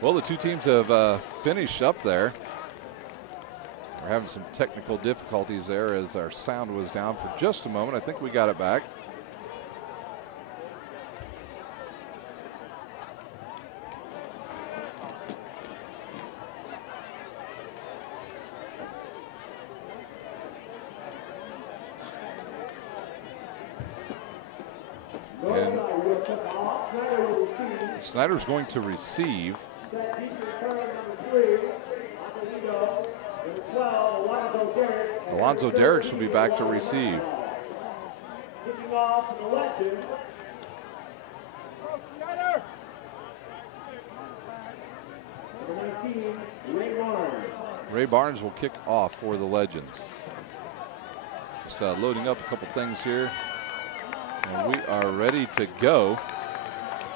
Well, the two teams have finished up there. We're having some technical difficulties there as our sound was down for just a moment. I think we got it back. And Snider's going to receive. Alonzo Derricks will be back to receive. Ray Barnes will kick off for the Legends. Just loading up a couple things here. And we are ready to go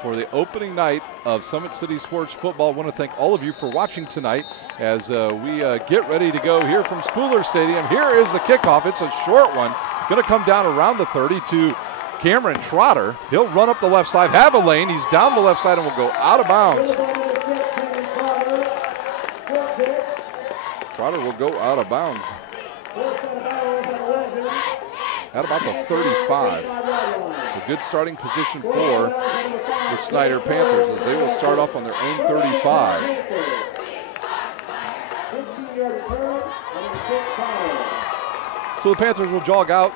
for the opening night of Summit City Sports Football. I want to thank all of you for watching tonight as we get ready to go here from Spooler Stadium. Here is the kickoff. It's a short one. Going to come down around the 30 to Cameron Trotter. He'll run up the left side, have a lane. He's down the left side and will go out of bounds. Trotter will go out of bounds at about the 35. A good starting position for the Snider Panthers as they will start off on their own 35. So the Panthers will jog out,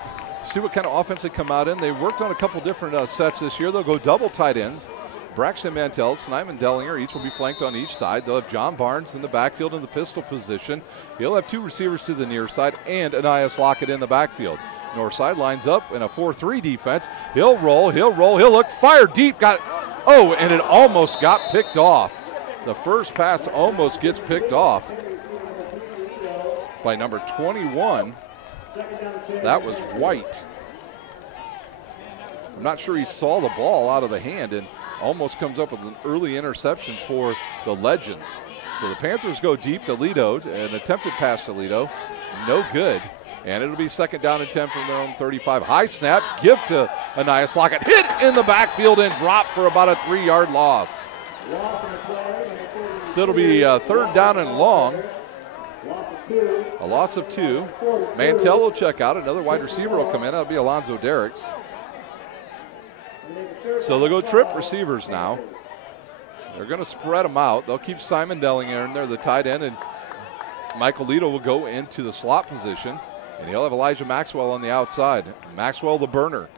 see what kind of offense they come out in. They worked on a couple different sets this year. They'll go double tight ends. Braxton Mantell, Snyman Dellinger, each will be flanked on each side. They'll have John Barnes in the backfield in the pistol position. He'll have two receivers to the near side and Anias Lockett in the backfield. North side lines up in a 4-3 defense. He'll roll, he'll look, fire deep, and it almost got picked off. The first pass almost gets picked off by number 21. That was White. I'm not sure he saw the ball out of the hand and almost comes up with an early interception for the Legends. So the Panthers go deep to Lido, an attempted pass to Lido, no good. And it'll be second down and 10 from their own 35. High snap, give to Anias Lockett. Hit in the backfield and drop for about a 3-yard loss. So it'll be third down and long. A loss of 2. Mantell will check out. Another wide receiver will come in. That'll be Alonzo Derricks. So they'll go trip receivers now. They're going to spread them out. They'll keep Simon Dellinger in there, the tight end, and Michael Lido will go into the slot position. And he'll have Elijah Maxwell on the outside. Maxwell the burner.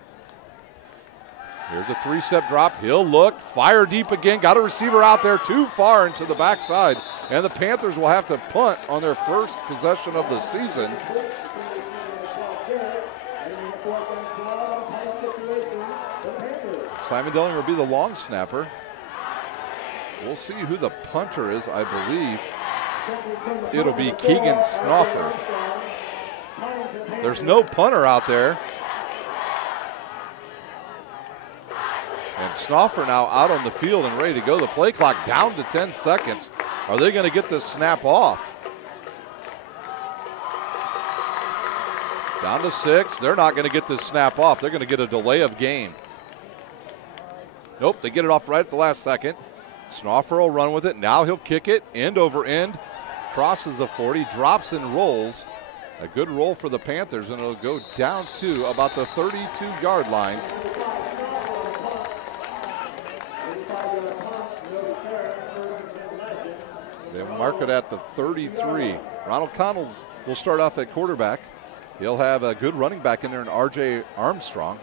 Here's a 3-step drop. He'll look, fire deep again. Got a receiver out there too far into the backside. And the Panthers will have to punt on their first possession of the season. Simon Dellinger will be the long snapper. We'll see who the punter is, I believe. It'll be Keegan Snoffer. There's no punter out there. And Snoffer now out on the field and ready to go. The play clock down to 10 seconds. Are they going to get this snap off? Down to 6. They're not going to get this snap off. They're going to get a delay of game. Nope, they get it off right at the last second. Snoffer will run with it. Now he'll kick it end over end. Crosses the 40, drops and rolls. A good roll for the Panthers, and it'll go down to about the 32-yard line. They mark it at the 33. Ronald Connells will start off at quarterback. He'll have a good running back in there in R.J. Armstrong,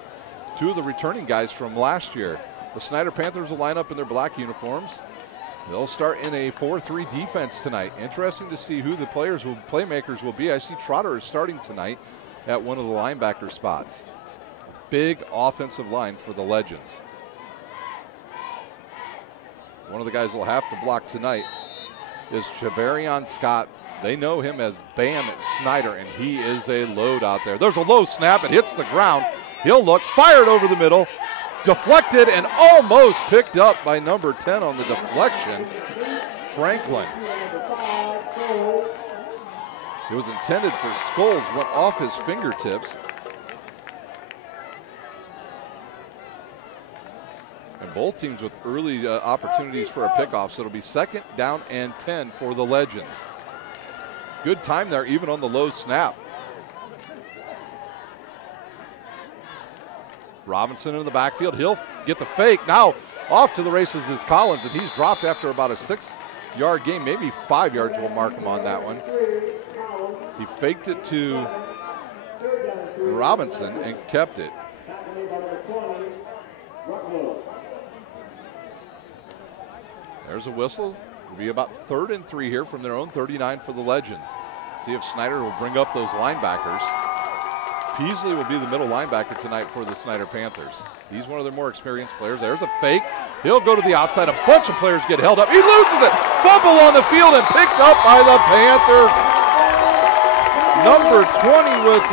two of the returning guys from last year. The Snider Panthers will line up in their black uniforms. They'll start in a 4-3 defense tonight. Interesting to see who the playmakers will be. I see Trotter is starting tonight at one of the linebacker spots. Big offensive line for the Legends. One of the guys will have to block tonight is Javarion Scott. They know him as Bam at Snider, and he is a load out there. There's a low snap. It hits the ground. He'll look, fired over the middle. Deflected and almost picked up by number 10 on the deflection, Franklin. It was intended for Scholes, went off his fingertips. And Both teams with early opportunities for a pickoff, so it'll be 2nd down and 10 for the Legends. Good time there, even on the low snap. Robinson in the backfield. He'll get the fake. Now off to the races is Collins, and he's dropped after about a 6-yard gain. Maybe 5 yards will mark him on that one. He faked it to Robinson and kept it. There's a whistle. It'll be about 3rd and 3 here from their own 39 for the Legends. See if Snider will bring up those linebackers. Peasley will be the middle linebacker tonight for the Snider Panthers. He's one of their more experienced players. There's a fake. He'll go to the outside. A bunch of players get held up. He loses it. Fumble on the field and picked up by the Panthers. Number 20 with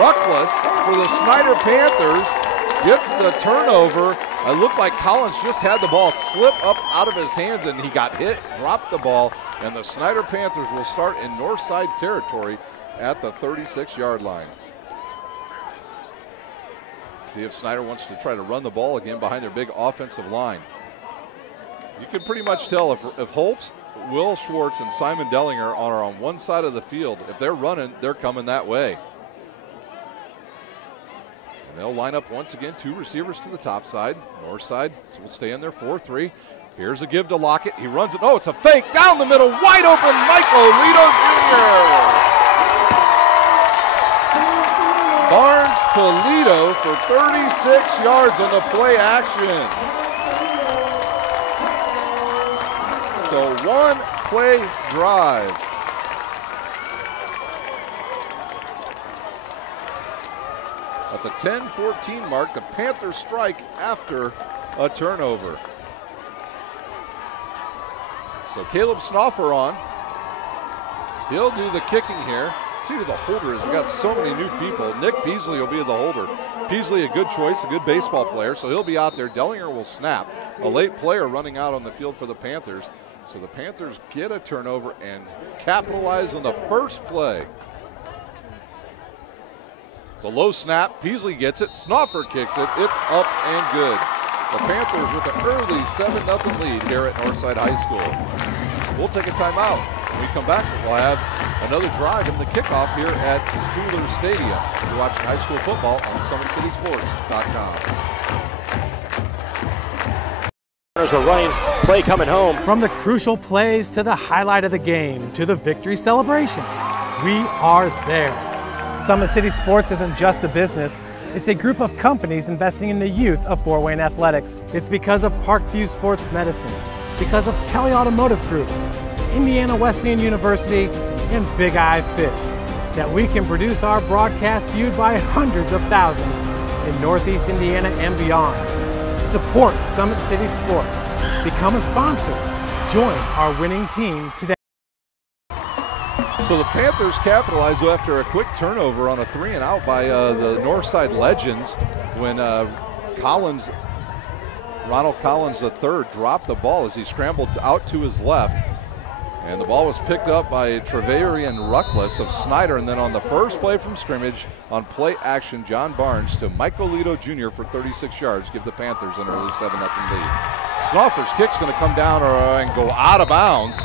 Ruckless for the Snider Panthers gets the turnover. It looked like Collins just had the ball slip up out of his hands, and he got hit, dropped the ball, and the Snider Panthers will start in Northside territory at the 36-yard line. See if Snider wants to try to run the ball again behind their big offensive line. You can pretty much tell if Holtz, Will Schwartz, and Simon Dellinger are on one side of the field. If they're running, they're coming that way. And they'll line up once again, 2 receivers to the top side, north side. So we'll stay in there, 4-3. Here's a give to Lockett. He runs it. Oh, it's a fake down the middle, wide open. Michael Lito Jr. Barnes to Lito for 36 yards on the play action. So 1 play drive. At the 10-14 mark, the Panthers strike after a turnover. So Caleb Snoffer on. He'll do the kicking here. See who the holder is. We got so many new people. Nick Peasley will be the holder. Peasley, a good choice, a good baseball player, so he'll be out there. Dellinger will snap. A late player running out on the field for the Panthers. So the Panthers get a turnover and capitalize on the first play. The low snap. Peasley gets it. Snoffer kicks it. It's up and good. The Panthers with an early 7-0 lead here at Northside High School. We'll take a timeout. When we come back, we'll have another drive in the kickoff here at Spooler Stadium. You're watching high school football on SummitCitySports.com. There's a running play coming home. From the crucial plays to the highlight of the game to the victory celebration, we are there. Summit City Sports isn't just a business. It's a group of companies investing in the youth of Fort Wayne athletics. It's because of Parkview Sports Medicine, because of Kelly Automotive Group, Indiana Wesleyan University, and Big Eye Fish, that we can produce our broadcast viewed by hundreds of thousands in Northeast Indiana and beyond. Support Summit City Sports. Become a sponsor. Join our winning team today. So the Panthers capitalize after a quick turnover on a 3-and-out by the Northside Legends when Ronald Collins III dropped the ball as he scrambled out to his left. And the ball was picked up by Trevarian Ruckless of Snider. And then on the first play from scrimmage, on play action, John Barnes to Michael Lito Jr. for 36 yards, give the Panthers an early 7-0 lead. Snoffer's kick's going to come down and go out of bounds.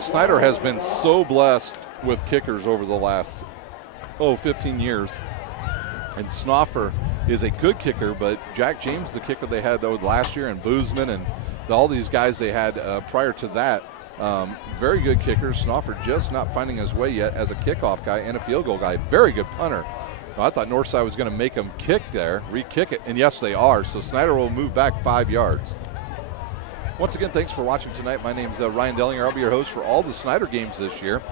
Snider has been so blessed with kickers over the last 15 years. And Snoffer is a good kicker, but Jack James, the kicker they had last year, and Boozman and all these guys they had prior to that, very good kickers. Snoffer just not finding his way yet as a kickoff guy and a field goal guy. Very good punter. I thought Northside was going to make him kick there, re-kick it, and yes, they are. So Snider will move back 5 yards. Once again, thanks for watching tonight. My name's Ryan Dellinger. I'll be your host for all the Snider games this year.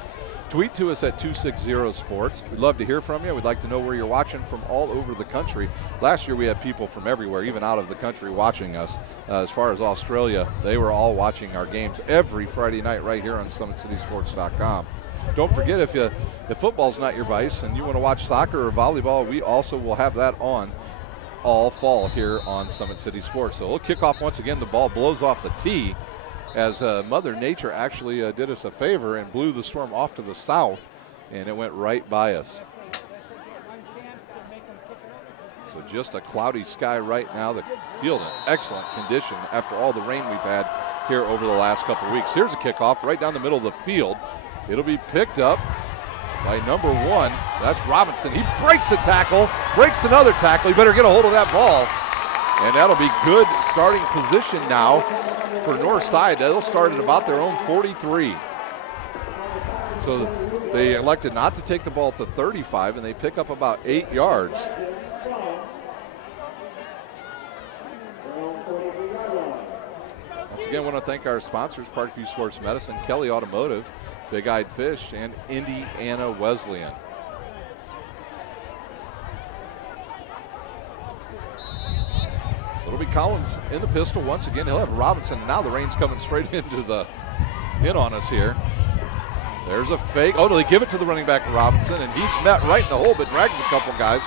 Tweet to us at 260sports. We'd love to hear from you. We'd like to know where you're watching from all over the country. Last year we had people from everywhere, even out of the country, watching us. As far as Australia, they were all watching our games every Friday night right here on SummitCitySports.com. Don't forget, if football's not your vice and you want to watch soccer or volleyball, we also will have that on all fall here on Summit City Sports. So we'll kick off once again. The ball blows off the tee as Mother Nature actually did us a favor and blew the storm off to the south, and it went right by us. So just a cloudy sky right now. The field in excellent condition after all the rain we've had here over the last couple of weeks. Here's a kickoff right down the middle of the field. It'll be picked up by number 1. That's Robinson. He breaks a tackle, breaks another tackle. He better get a hold of that ball. And that'll be good starting position now for Northside. They'll start at about their own 43. So they elected not to take the ball at the 35, and they pick up about 8 yards. Once again, I want to thank our sponsors, Parkview Sports Medicine, Kelly Automotive, Big Eyed Fish, and Indiana Wesleyan. So it'll be Collins in the pistol once again. He'll have Robinson. Now the rain's coming straight in on us here. There's a fake. Oh, they give it to the running back Robinson, and he's met right in the hole, but drags a couple guys.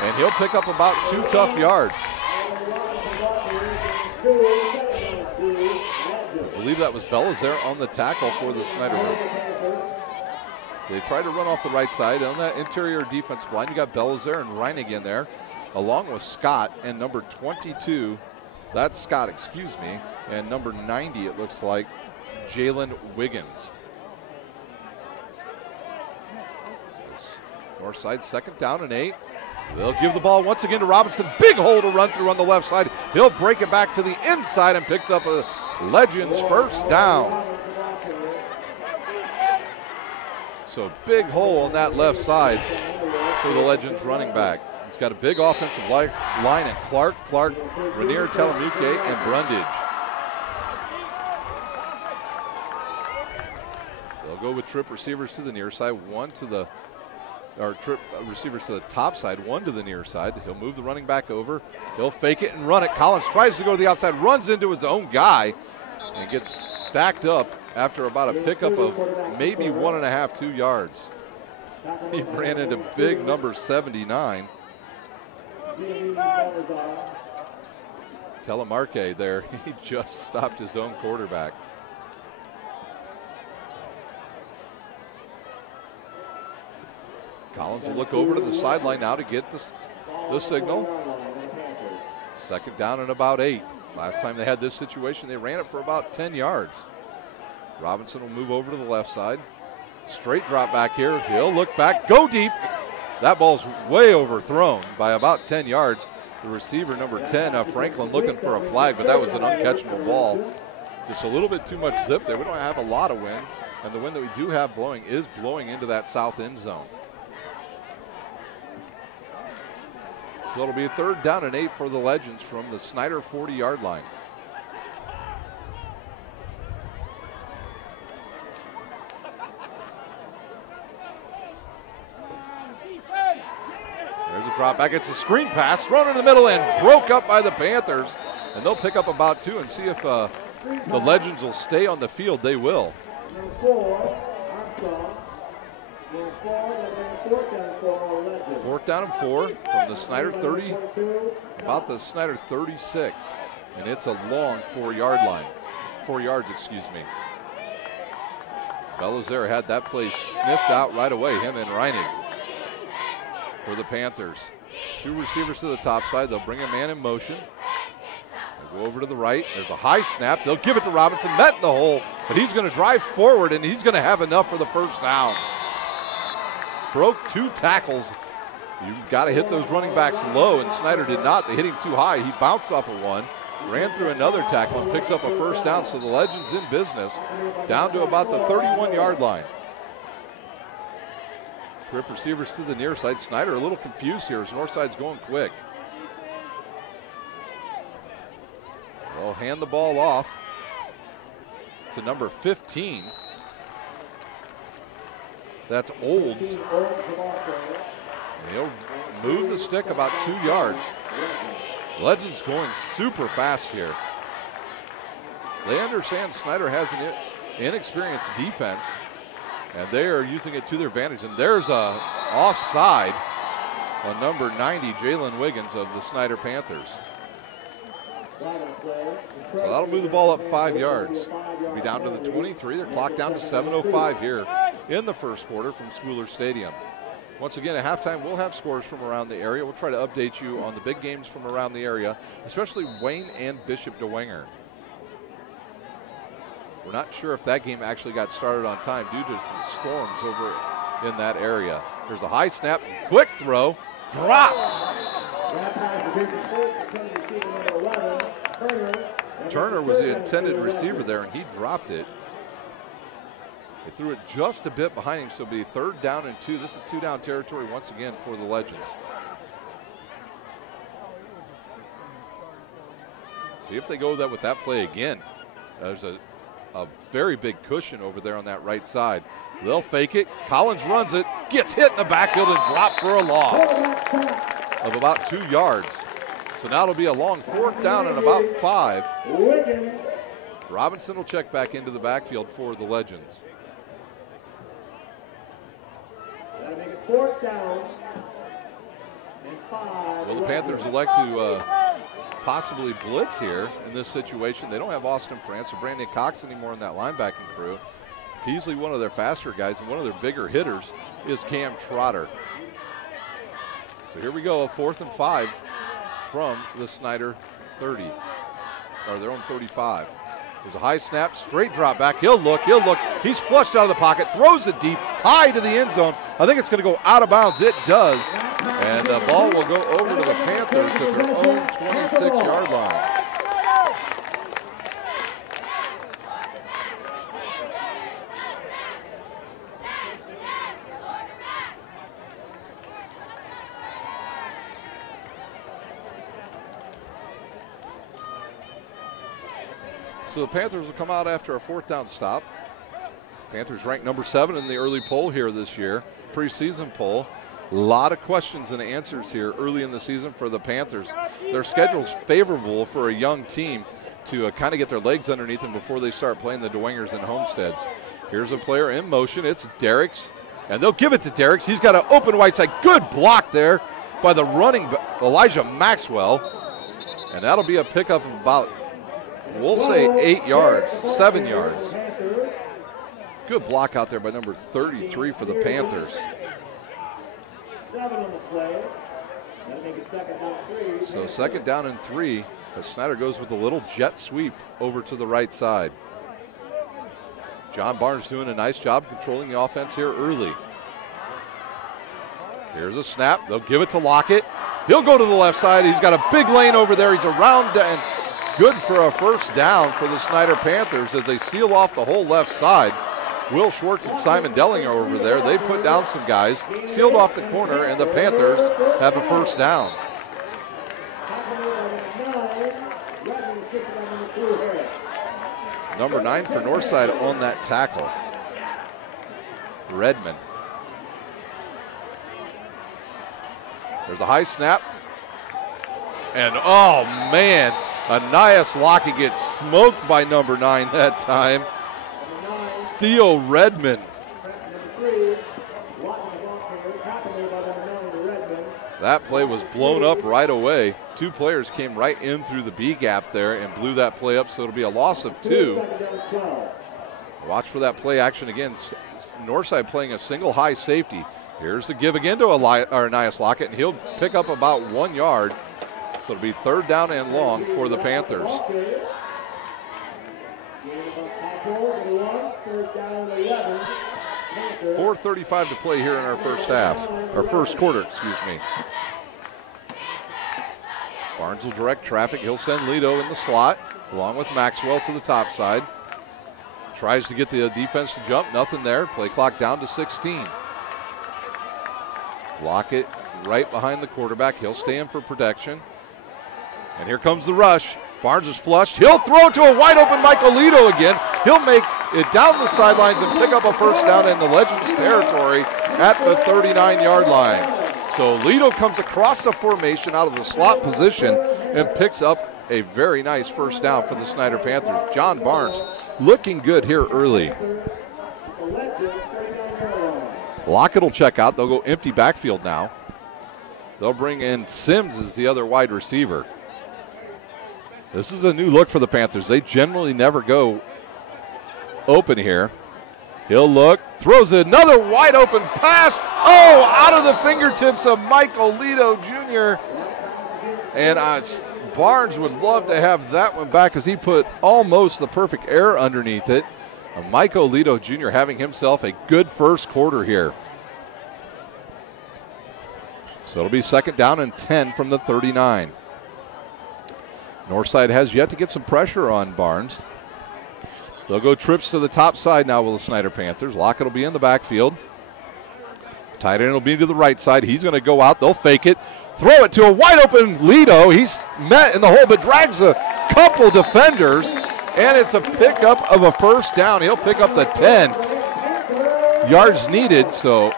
And he'll pick up about 2 tough yards. I believe that was Bellas there on the tackle for the Snider group. They tried to run off the right side. On that interior defensive line, you got Bellas there and Reinig in there, along with Scott and number 22. That's Scott, excuse me. And number 90, it looks like, Jalen Wiggins. Northside, 2nd down and 8. They'll give the ball once again to Robinson. Big hole to run through on the left side. He'll break it back to the inside and picks up a Legends first down. So big hole on that left side for the Legends running back. He's got a big offensive line in Clark, Rainier, Telemuke, and Brundage. They'll go with trip receivers to the near side, trip receivers to the top side, 1 to the near side. He'll move the running back over. He'll fake it and run it. Collins tries to go to the outside, runs into his own guy, and gets stacked up after about a pickup of maybe 1.5, 2 yards. He ran into big number 79. Telemarque there, he just stopped his own quarterback. Collins will look over to the sideline now to get the signal. 2nd down and about 8. Last time they had this situation, they ran it for about 10 yards. Robinson will move over to the left side. Straight drop back here. He'll look back, go deep. That ball's way overthrown by about 10 yards. The receiver, number 10, Franklin, looking for a flag, but that was an uncatchable ball. Just a little bit too much zip there. We don't have a lot of wind, and the wind that we do have blowing is blowing into that south end zone. So it'll be a 3rd down and 8 for the Legends from the Snider 40-yard line. There's a drop back. It's a screen pass thrown in the middle and broke up by the Panthers. And they'll pick up about 2 and see if the Legends will stay on the field. They will. 4th down and 4 from the Snider 30, about the Snider 36, and it's a long 4-yard line. 4 yards, excuse me. Bellows had that play sniffed out right away, him and Reinig for the Panthers. 2 receivers to the top side. They'll bring a man in motion. They'll go over to the right. There's a high snap. They'll give it to Robinson. Met in the hole, but he's going to drive forward, and he's going to have enough for the 1st down. Broke 2 tackles. You've got to hit those running backs low, and Snider did not. They hit him too high. He bounced off of one, ran through another tackle, and picks up a 1st down. So the Legends in business down to about the 31-yard line. Trip receivers to the near side. Snider a little confused here as Northside's going quick. They'll hand the ball off to number 15. That's Olds. And he'll move the stick about 2 yards. Legends going super fast here. They understand Snider has an inexperienced defense, and they are using it to their advantage. And there's a offside on number 90, Jalen Wiggins of the Snider Panthers. So that'll move the ball up 5 yards. We'll be down to the 23. They're clocked down to 7:05 here in the 1st quarter from Spooler Stadium. Once again, at halftime, we'll have scores from around the area. We'll try to update you on the big games from around the area, especially Wayne and Bishop DeWinger. We're not sure if that game actually got started on time due to some storms over in that area. There's a high snap, quick throw, dropped. Turner was the intended receiver there, and he dropped it. They threw it just a bit behind him, so it'll be 3rd down and 2. This is 2-down territory once again for the Legends. See if they go with that play again. There's a very big cushion over there on that right side. They'll fake it. Collins runs it, gets hit in the backfield and dropped for a loss of about 2 yards. So now it'll be a long 4th down and about 5. Robinson will check back into the backfield for the Legends. That'll make it 4th down and 5. Well, the Panthers elect to possibly blitz here in this situation. They don't have Austin France or Brandon Cox anymore in that linebacking crew. Peasley, one of their faster guys, and one of their bigger hitters is Cam Trotter. So here we go, a 4th and 5 from the Snider 30, or their own 35. There's a high snap, straight drop back. He'll look. He's flushed out of the pocket, throws it deep, high to the end zone. I think it's going to go out of bounds. It does. And the ball will go over to the Panthers at their own 26-yard line. So the Panthers will come out after a 4th down stop. Panthers ranked number 7 in the early poll here this year, preseason poll. A lot of questions and answers here early in the season for the Panthers. Their schedule's favorable for a young team to kind of get their legs underneath them before they start playing the DeWingers and Homesteads. Here's a player in motion. It's Derricks, and they'll give it to Derricks. He's got an open white side. Good block there by the running Elijah Maxwell, and that'll be a pickup of about, we'll say 8 yards, 7 yards. Good block out there by number 33 for the Panthers. 7 on the play. That'll make it 2nd down 3. So 2nd down and 3 as Snider goes with a little jet sweep over to the right side. John Barnes doing a nice job controlling the offense here early. Here's a snap. They'll give it to Lockett. He'll go to the left side. He's got a big lane over there. He's around and good for a 1st down for the Snider Panthers as they seal off the whole left side. Will Schwartz and Simon Dellinger over there. They put down some guys, sealed off the corner, and the Panthers have a 1st down. Number 9 for Northside on that tackle. Redmond. There's a high snap. And oh man, Anias Lockett gets smoked by number 9 that time. Theo Redmond. That play was blown up right away. 2 players came right in through the B gap there and blew that play up, so it'll be a loss of 2. Watch for that play action again. Northside playing a single high safety. Here's the give again to Anias Lockett, and he'll pick up about 1 yard. So it'll be 3rd down and long for the Panthers. 4:35 to play here in our first half, or first quarter, excuse me. Barnes will direct traffic. He'll send Lito in the slot, along with Maxwell to the top side. Tries to get the defense to jump, nothing there. Play clock down to 16. Lockett right behind the quarterback. He'll stay in for protection. And here comes the rush. Barnes is flushed. He'll throw to a wide open Michael Lito again. He'll make it down the sidelines and pick up a 1st down in the Legends territory at the 39-yard line. So Lito comes across the formation out of the slot position and picks up a very nice 1st down for the Snider Panthers. John Barnes looking good here early. Lockett will check out. They'll go empty backfield now. They'll bring in Sims as the other wide receiver. This is a new look for the Panthers. They generally never go open here. He'll look, throws another wide open pass. Oh, out of the fingertips of Michael Lito Jr. And Barnes would love to have that one back as he put almost the perfect air underneath it. Michael Lito Jr. having himself a good first quarter here. So it'll be 2nd down and 10 from the 39. Northside has yet to get some pressure on Barnes. They'll go trips to the top side now with the Snider Panthers. Lockett will be in the backfield. Tight end will be to the right side. He's going to go out. They'll fake it. Throw it to a wide open Lito. He's met in the hole but drags a couple defenders. And it's a pickup of a first down. He'll pick up the 10. Yards needed, so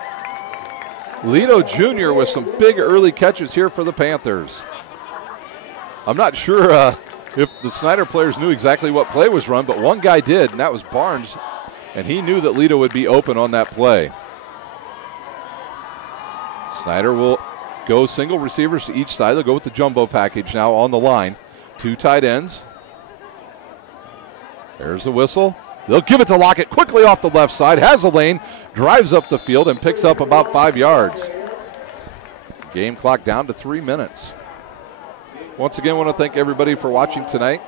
Lito Jr. with some big early catches here for the Panthers. I'm not sure if the Snider players knew exactly what play was run, but one guy did, and that was Barnes, and he knew that Lito would be open on that play. Snider will go single receivers to each side. They'll go with the jumbo package now on the line. 2 tight ends. There's the whistle. They'll give it to Lockett quickly off the left side. Has a lane, drives up the field, and picks up about 5 yards. Game clock down to 3 minutes. Once again, I want to thank everybody for watching tonight.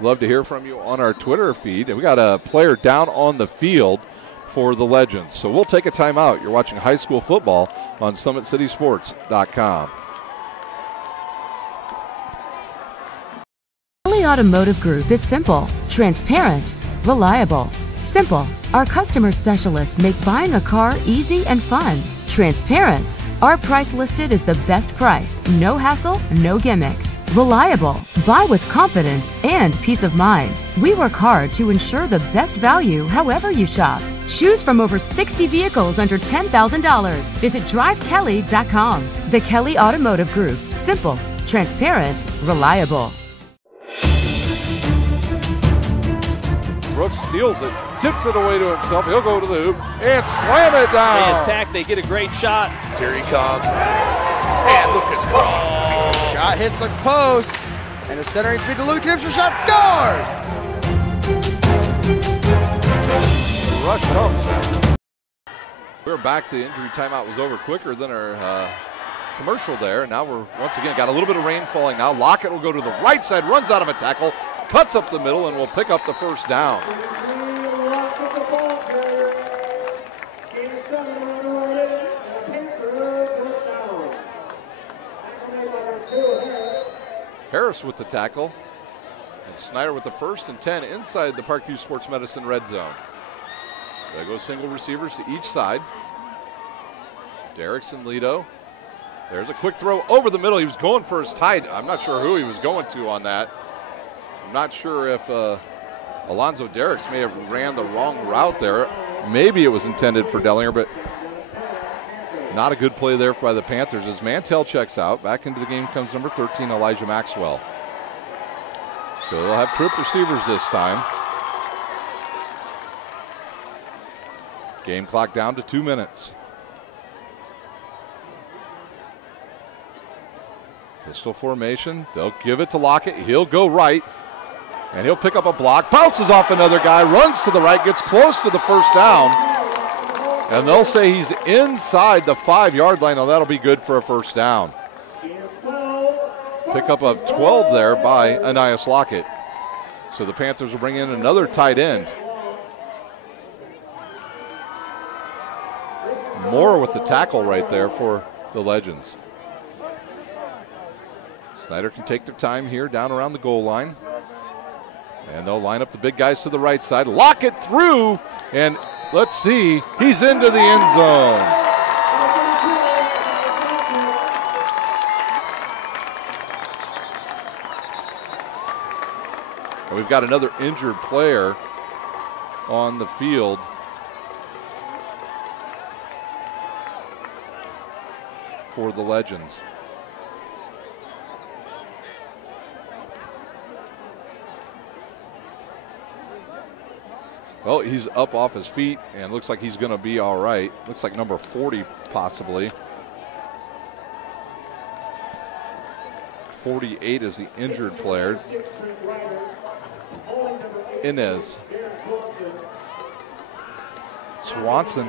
Love to hear from you on our Twitter feed. And we got a player down on the field for the Legends. So we'll take a timeout. You're watching high school football on SummitCitySports.com. Kelly Automotive Group is simple, transparent, reliable. Simple. Our customer specialists make buying a car easy and fun. Transparent. Our price listed is the best price. No hassle, no gimmicks. Reliable. Buy with confidence and peace of mind. We work hard to ensure the best value however you shop. Choose from over 60 vehicles under $10,000. Visit drivekelly.com. The Kelly Automotive Group. Simple, transparent, reliable. Brooks steals it, tips it away to himself. He'll go to the hoop and slam it down. They attack, they get a great shot. Here he comes. And Lucas Crum. Shot hits the post. And the centering feed to Luke Gibson. Shot scores. Rush comes. We're back. The injury timeout was over quicker than our commercial there. Now we're once again got a little bit of rain falling now. Lockett will go to the right side, runs out of a tackle, cuts up the middle, and will pick up the first down. Harris with the tackle. And Snider with the 1st and 10 inside the Parkview Sports Medicine red zone. They go single receivers to each side. Derrickson, Lito. There's a quick throw over the middle. He was going for his tight. I'm not sure who he was going to on that. I'm not sure if Alonzo Derricks may have ran the wrong route there. Maybe it was intended for Dellinger, but not a good play there by the Panthers as Mantell checks out. Back into the game comes number 13, Elijah Maxwell. So they'll have trip receivers this time. Game clock down to 2 minutes. Pistol formation. They'll give it to Lockett. He'll go right. And he'll pick up a block, bounces off another guy, runs to the right, gets close to the first down. And they'll say he's inside the 5-yard line. Now that'll be good for a first down. Pickup of 12 there by Anias Lockett. So the Panthers will bring in another tight end. Moore with the tackle right there for the Legends. Snider can take their time here down around the goal line. And they'll line up the big guys to the right side. Lockett through, and let's see, he's into the end zone. And we've got another injured player on the field. For the Legends. Well, he's up off his feet and looks like he's going to be all right. Looks like number 40 possibly. 48 is the injured player. Inez. Swanson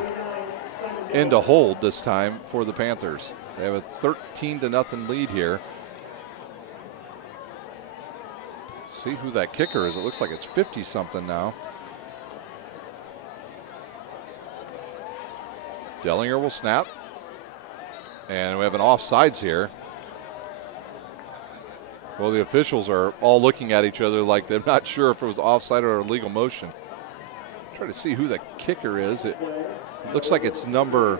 in to hold this time for the Panthers. They have a 13-0 lead here. See who that kicker is. It looks like it's 50-something now. Dellinger will snap. And we have an offsides here. Well, the officials are all looking at each other like they're not sure if it was offside or illegal motion. Try to see who the kicker is. It looks like it's number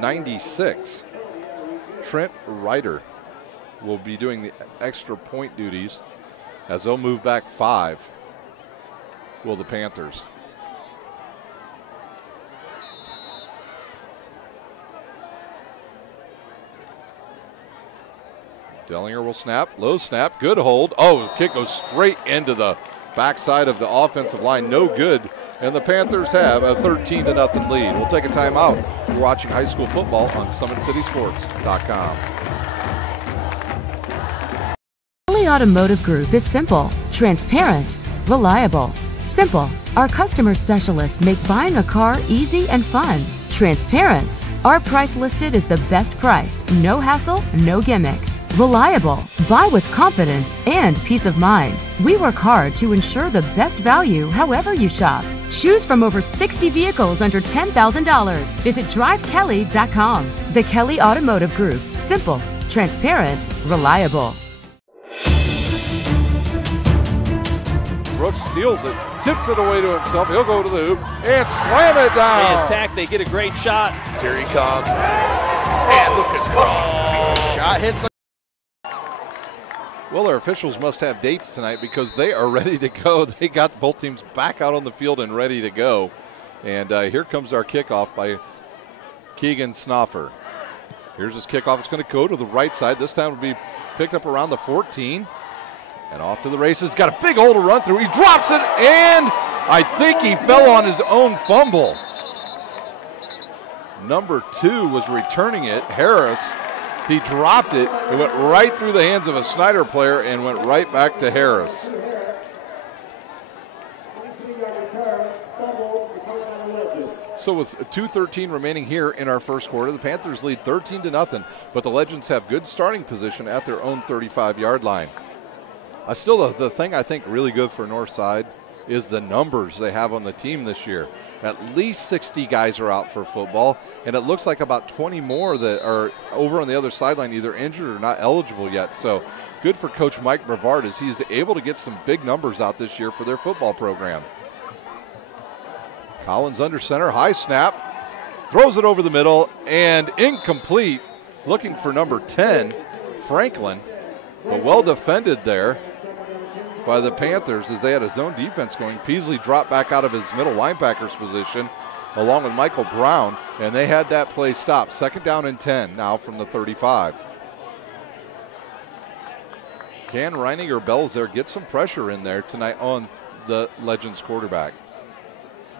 96. Trent Ryder will be doing the extra point duties as they'll move back 5. Will the Panthers. Dellinger will snap, low snap, good hold. Oh, the kick goes straight into the backside of the offensive line, no good. And the Panthers have a 13-0 lead. We'll take a timeout. We're watching high school football on SummitCitySports.com. Kelly Automotive Group is simple, transparent, reliable. Simple. Our customer specialists make buying a car easy and fun. Transparent. Our price listed is the best price. No hassle, no gimmicks. Reliable. Buy with confidence and peace of mind. We work hard to ensure the best value however you shop. Choose from over 60 vehicles under $10,000. Visit drivekelly.com. The Kelly Automotive Group. Simple, transparent, reliable. Brooks steals it, tips it away to himself. He'll go to the hoop and slam it down. They attack, they get a great shot. Here he comes. And Lucas Cross. Shot hits. Well, our officials must have dates tonight because they are ready to go. They got both teams back out on the field and ready to go. And here comes our kickoff by Keegan Snoffer. Here's his kickoff. It's going to go to the right side. This time it'll be picked up around the 14. And off to the races. Got a big hole to run through. He drops it, and I think he fell on his own fumble. Number 2 was returning it, Harris. He dropped it. It went right through the hands of a Snider player and went right back to Harris. So with 2:13 remaining here in our first quarter, the Panthers lead 13-0, but the Legends have good starting position at their own 35-yard line. Still, the thing I think really good for Northside is the numbers they have on the team this year. At least 60 guys are out for football, and it looks like about 20 more that are over on the other sideline, either injured or not eligible yet. So good for Coach Mike Brevard as he's able to get some big numbers out this year for their football program. Collins under center, high snap, throws it over the middle, and incomplete. Looking for number 10, Franklin, but well defended there by the Panthers as they had a zone defense going. Peasley dropped back out of his middle linebacker's position along with Michael Brown, and they had that play stopped. 2nd down and 10 now from the 35. Can Reining or Belzer get some pressure in there tonight on the Legends quarterback?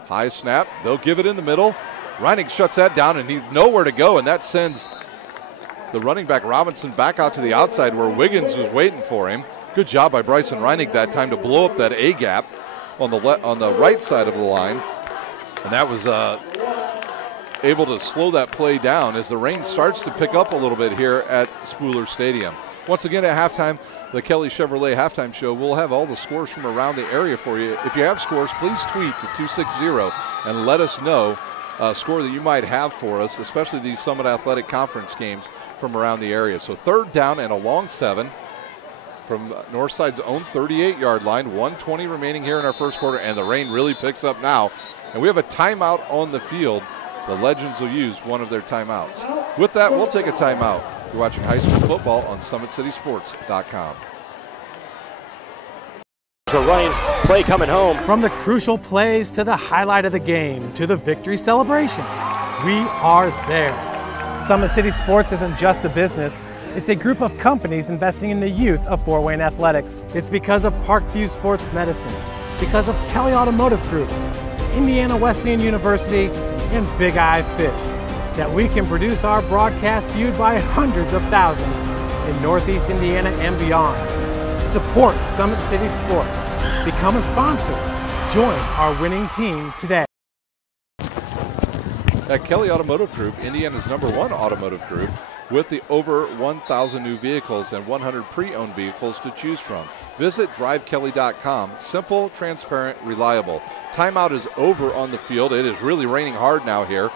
High snap, they'll give it in the middle. Reining shuts that down, and he's nowhere to go, and that sends the running back Robinson back out to the outside where Wiggins was waiting for him. Good job by Bryson Reining that time to blow up that A gap on the right side of the line. And that was able to slow that play down as the rain starts to pick up a little bit here at Spooler Stadium. Once again at halftime, the Kelly Chevrolet halftime show, we'll have all the scores from around the area for you. If you have scores, please tweet to 260 and let us know a score that you might have for us, especially these Summit Athletic Conference games from around the area. So 3rd down and a long 7 from Northside's own 38-yard line. 1:20 remaining here in our first quarter, and the rain really picks up now. And we have a timeout on the field. The Legends will use one of their timeouts. With that, we'll take a timeout. You're watching high school football on SummitCitySports.com. There's a running play coming home. From the crucial plays to the highlight of the game to the victory celebration, we are there. Summit City Sports isn't just a business, it's a group of companies investing in the youth of Fort Wayne athletics. It's because of Parkview Sports Medicine, because of Kelly Automotive Group, Indiana Wesleyan University, and Big Eye Fish, that we can produce our broadcast viewed by hundreds of thousands in Northeast Indiana and beyond. Support Summit City Sports. Become a sponsor. Join our winning team today. at Kelly Automotive Group, Indiana's #1 automotive group, with the over 1,000 new vehicles and 100 pre-owned vehicles to choose from. Visit drivekelly.com. Simple, transparent, reliable. Timeout is over on the field. It is really raining hard now here.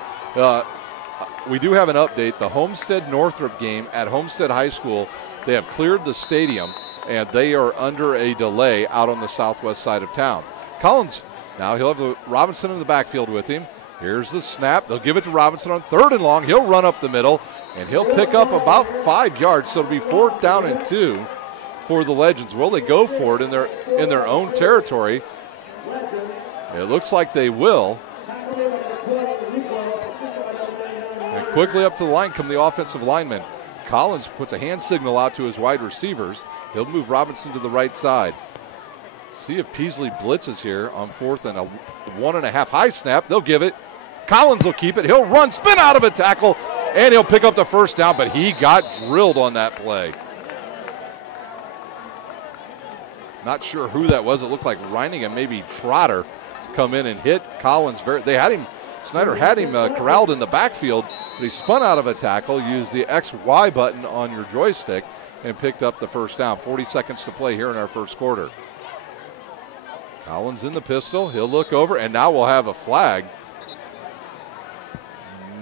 We do have an update. The Homestead-Northrop game at Homestead High School, they have cleared the stadium, and they are under a delay out on the southwest side of town. Collins, now he'll have Robinson in the backfield with him. Here's the snap. They'll give it to Robinson on 3rd and long. He'll run up the middle, and he'll pick up about 5 yards, so it'll be 4th down and 2 for the Legends. Will they go for it in their own territory? It looks like they will. And quickly up to the line come the offensive linemen. Collins puts a hand signal out to his wide receivers. He'll move Robinson to the right side. See if Peasley blitzes here on 4th and a 1.5. High snap. They'll give it. Collins will keep it. He'll run, spin out of a tackle, and he'll pick up the 1st down, but he got drilled on that play. Not sure who that was. It looked like Reining and maybe Trotter come in and hit Collins. Snider had him corralled in the backfield, but he spun out of a tackle, used the XY button on your joystick, and picked up the 1st down. 40 seconds to play here in our 1st quarter. Collins in the pistol. He'll look over, and now we'll have a flag.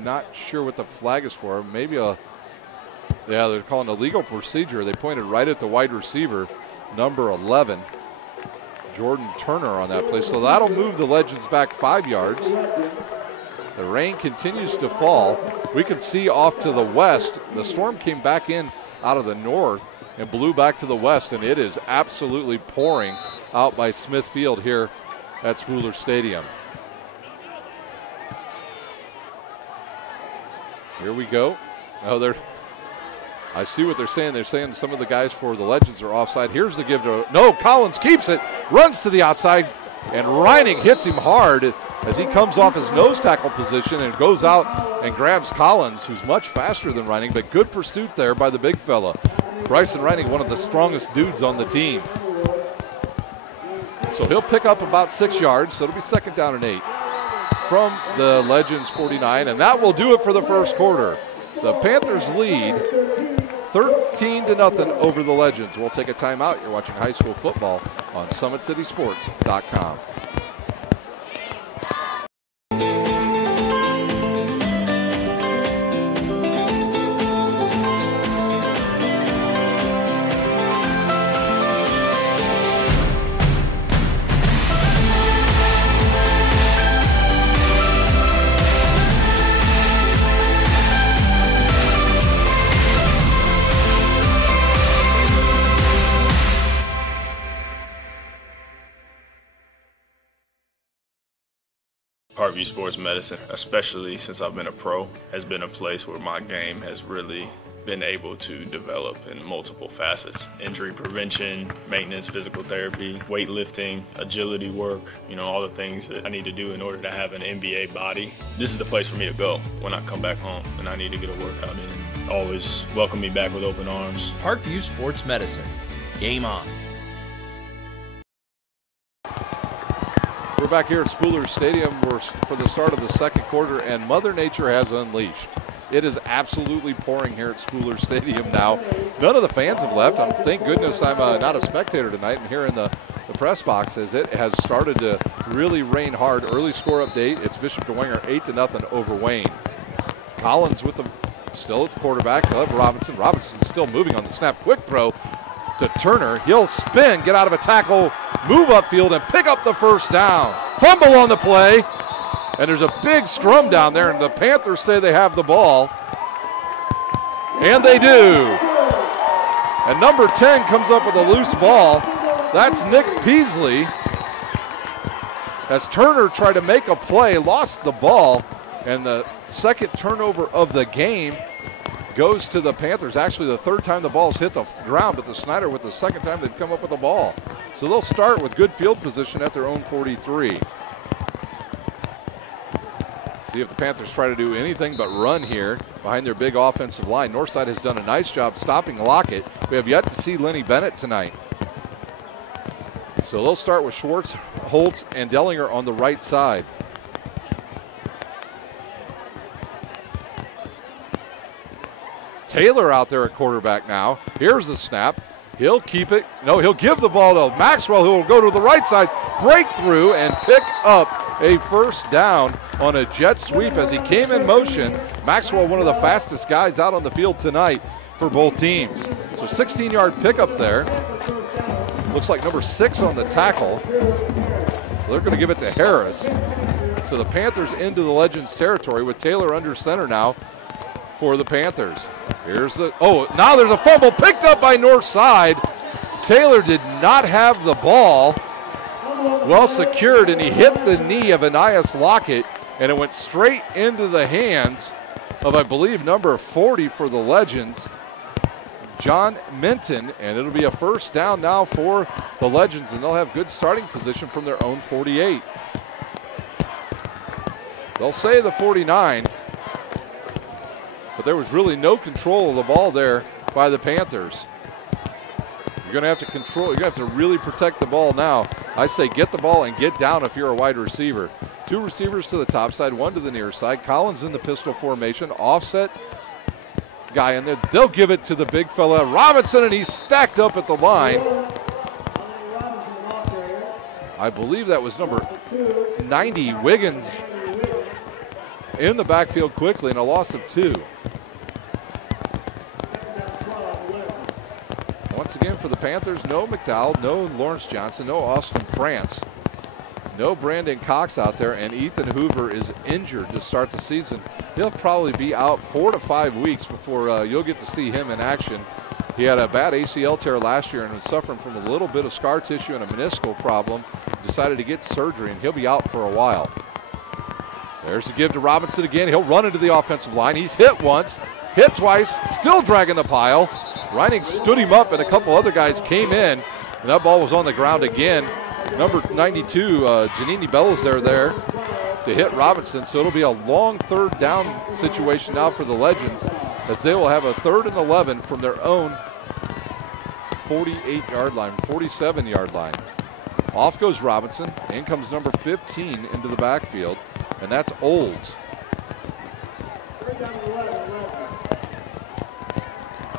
Not sure what the flag is for. Maybe they're calling a legal procedure. They pointed right at the wide receiver, number 11, Jordan Turner, on that play. So that'll move the Legends back 5 yards. The rain continues to fall. We can see off to the west. The storm came back in out of the north and blew back to the west, and it is absolutely pouring out by Smith Field here at Spooler Stadium. Here we go. I see what they're saying. They're saying some of the guys for the Legends are offside. Here's the give to, no, Collins keeps it, runs to the outside, and Reining hits him hard as he comes off his nose tackle position and goes out and grabs Collins, who's much faster than Reining, but good pursuit there by the big fella. Bryson Reining, one of the strongest dudes on the team. So he'll pick up about 6 yards, so it'll be 2nd down and 8 from the Legends 49, and that will do it for the 1st quarter. The Panthers lead 13-0 over the Legends. We'll take a timeout. You're watching high school football on SummitCitySports.com. Parkview Sports Medicine, especially since I've been a pro, has been a place where my game has really been able to develop in multiple facets. Injury prevention, maintenance, physical therapy, weightlifting, agility work, all the things that I need to do in order to have an NBA body. This is the place for me to go when I come back home and I need to get a workout in. Always welcome me back with open arms. Parkview Sports Medicine. Game on. We're back here at Spooler Stadium for the start of the 2nd quarter, and Mother Nature has unleashed. It is absolutely pouring here at Spooler Stadium now. None of the fans have left. Thank goodness I'm not a spectator tonight, and here in the press box as it has started to really rain hard. Early score update, it's Bishop DeWinger 8-0 over Wayne. Collins with them still at the quarterback. He'll have Robinson. Robinson's still moving on the snap. Quick throw to Turner. He'll spin, get out of a tackle, move upfield, and pick up the 1st down. Fumble on the play, and there's a big scrum down there, and the Panthers say they have the ball. And they do. And number 10 comes up with a loose ball. That's Nick Peasley. As Turner tried to make a play, lost the ball, and the 2nd turnover of the game goes to the Panthers. Actually, the 3rd time the ball's hit the ground, but the Snider with the 2nd time they've come up with the ball. So they'll start with good field position at their own 43. See if the Panthers try to do anything but run here behind their big offensive line. Northside has done a nice job stopping Lockett. We have yet to see Lenny Bennett tonight. So they'll start with Schwartz, Holtz, and Dellinger on the right side. Taylor out there at quarterback now. Here's the snap. He'll keep it. No, he'll give the ball to Maxwell, who will go to the right side, break through, and pick up a first down on a jet sweep as he came in motion. Maxwell, one of the fastest guys out on the field tonight for both teams. So 16-yard pickup there. Looks like number 6 on the tackle. They're going to give it to Harris. So the Panthers into the Legends territory with Taylor under center now for the Panthers. Here's the, now there's a fumble picked up by Northside. Taylor did not have the ball well secured, and he hit the knee of Anias Lockett, and it went straight into the hands of, I believe, number 40 for the Legends, John Minton, and it'll be a first down now for the Legends, and they'll have good starting position from their own 48. They'll say the 49. But there was really no control of the ball there by the Panthers. You're going to have to control, you're going to have to really protect the ball now. I say get the ball and get down if you're a wide receiver. 2 receivers to the top side, 1 to the near side. Collins in the pistol formation, offset guy in there. They'll give it to the big fella, Robinson, and he's stacked up at the line. I believe that was number 90, Wiggins, in the backfield quickly, and a loss of 2. Once again for the Panthers, no McDowell, no Lawrence Johnson, no Austin France, no Brandon Cox out there, and Ethan Hoover is injured to start the season. He'll probably be out 4 to 5 weeks before you'll get to see him in action. He had a bad ACL tear last year and was suffering from a little bit of scar tissue and a meniscal problem. Decided to get surgery, and he'll be out for a while. There's the give to Robinson again. He'll run into the offensive line. He's hit once, hit twice, still dragging the pile. Reining stood him up, and a couple other guys came in, and that ball was on the ground again. Number 92, Janini Bellows there to hit Robinson, so it'll be a long third down situation now for the Legends, as they will have a 3rd and 11 from their own 48-yard line, 47-yard line. Off goes Robinson. In comes number 15 into the backfield, and that's Olds.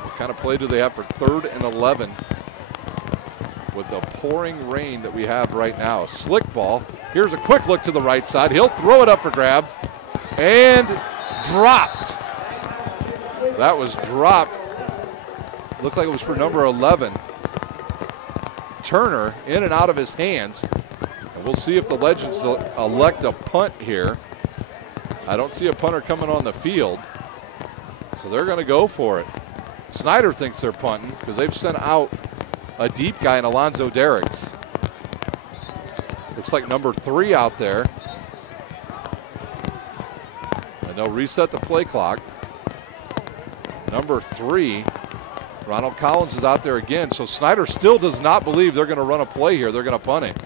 What kind of play do they have for 3rd and 11 with the pouring rain that we have right now? Slick ball. Here's a quick look to the right side. He'll throw it up for grabs and dropped. That was dropped. Looked like it was for number 11. Turner in and out of his hands. And we'll see if the Legends elect a punt here. I don't see a punter coming on the field, so they're going to go for it. Snider thinks they're punting because they've sent out a deep guy in Alonzo Derricks. Looks like number 3 out there. And they'll reset the play clock. Number 3, Ronald Collins is out there again. So Snider still does not believe they're going to run a play here. They're going to punt it.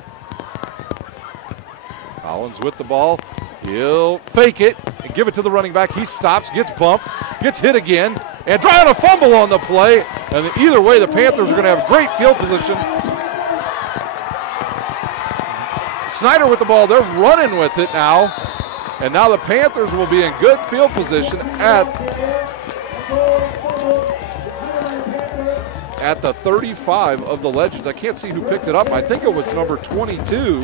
Collins with the ball. He'll fake it and give it to the running back. He stops, gets bumped, gets hit again, and drawing a fumble on the play. And either way, the Panthers are going to have great field position. Snider with the ball. They're running with it now. And now the Panthers will be in good field position at the 35 of the Legends. I can't see who picked it up. I think it was number 22.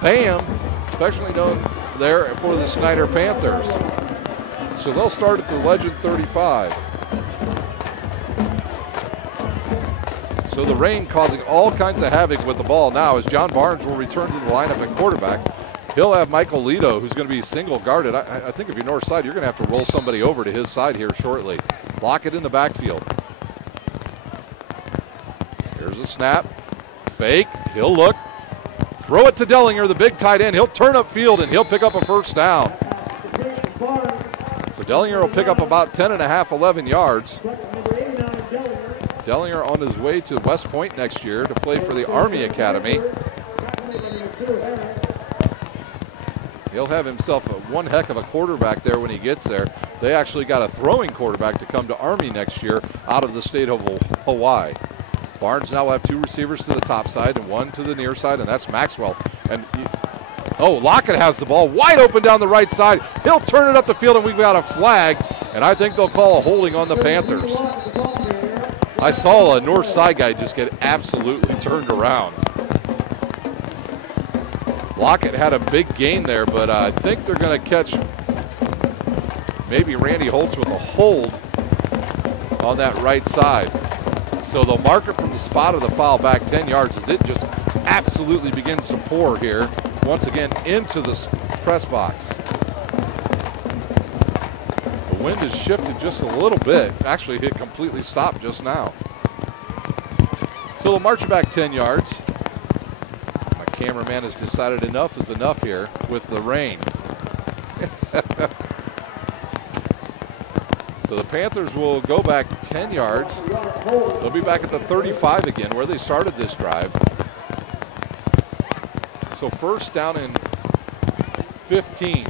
Bam, affectionately known there for the Snider Panthers. So they'll start at the Legend 35. So the rain causing all kinds of havoc with the ball now as John Barnes will return to the lineup at quarterback. He'll have Michael Lito, who's going to be single guarded. I think if you're north side, you're going to have to roll somebody over to his side here shortly. Lock it in the backfield. Here's a snap. Fake. He'll look. Throw it to Dellinger, the big tight end. He'll turn upfield and he'll pick up a first down. So Dellinger will pick up about 10.5, 11 yards. Dellinger on his way to West Point next year to play for the Army Academy. He'll have himself one heck of a quarterback there when he gets there. They actually got a throwing quarterback to come to Army next year out of the state of Hawaii. Barnes now will have 2 receivers to the top side and 1 to the near side, and that's Maxwell. And Lockett has the ball wide open down the right side. He'll turn it up the field, and we've got a flag. And I think they'll call a holding on the Panthers. I saw a north side guy just get absolutely turned around. Lockett had a big gain there, but I think they're going to catch maybe Randy Holtz with a hold on that right side. So they'll mark it from the spot of the foul back 10 yards as it just absolutely begins to pour here. Once again into the press box. The wind has shifted just a little bit. Actually, it completely stopped just now. So they'll march it back 10 yards. My cameraman has decided enough is enough here with the rain. So the Panthers will go back 10 yards. They'll be back at the 35 again where they started this drive. So first down and 15.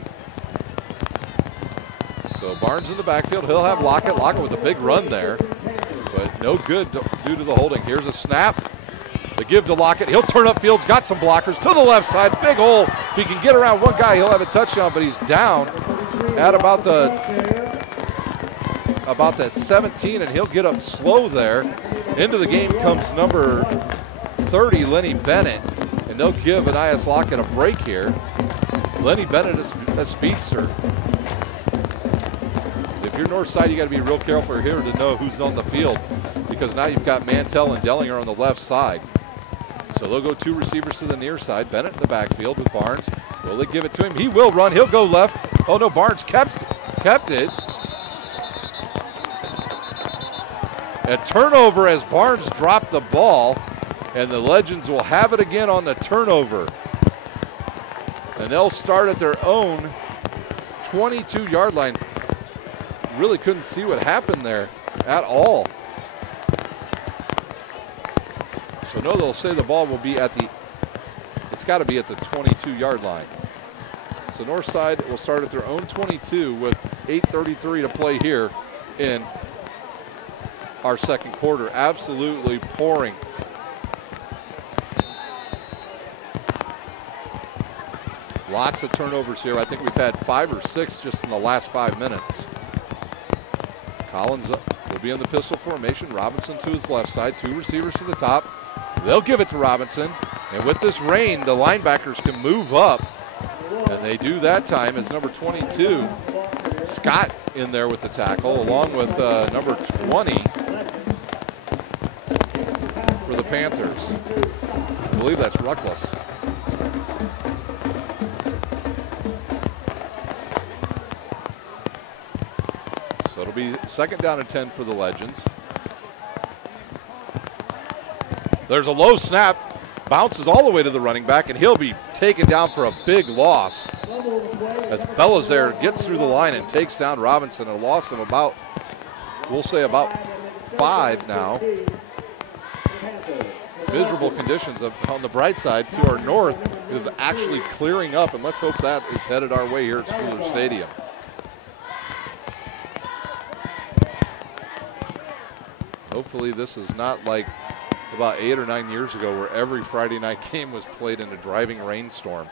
So Barnes in the backfield. He'll have Lockett. Lockett with a big run there, but no good due to the holding. Here's a snap. The give to Lockett. He'll turn up fields. Got some blockers to the left side. Big hole. If he can get around one guy, he'll have a touchdown, but he's down at about the 17, and he'll get up slow there. Into the game comes number 30, Lenny Bennett, and they'll give Anias Lockett a break here. Lenny Bennett is a speedster. If you're north side, you got to be real careful here to know who's on the field, because now you've got Mantell and Dellinger on the left side. So they'll go two receivers to the near side. Bennett in the backfield with Barnes. Will they give it to him? He will run. He'll go left. Oh no, Barnes kept it. A turnover as Barnes dropped the ball, and the Legends will have it again on the turnover. And they'll start at their own 22-yard line. Really couldn't see what happened there at all. So no, they'll say the ball will be at the, it's got to be at the 22-yard line. So north side will start at their own 22 with 8:33 to play here in our second quarter. Absolutely pouring. Lots of turnovers here. I think we've had 5 or 6 just in the last 5 minutes. Collins will be in the pistol formation. Robinson to his left side. 2 receivers to the top. They'll give it to Robinson. And with this rain, the linebackers can move up. And they do that time as number 22, Scott, in there with the tackle, along with number 20 for the Panthers. I believe that's Ruckless. So it'll be second down and 10 for the Legends. There's a low snap. Bounces all the way to the running back, and he'll be taken down for a big loss. As Bellows there gets through the line and takes down Robinson, a loss of about, we'll say about 5 now. Miserable conditions on the bright side. To our north, it is actually clearing up, and let's hope that is headed our way here at Spooler Stadium. Hopefully this is not like about 8 or 9 years ago where every Friday night game was played in a driving rainstorm.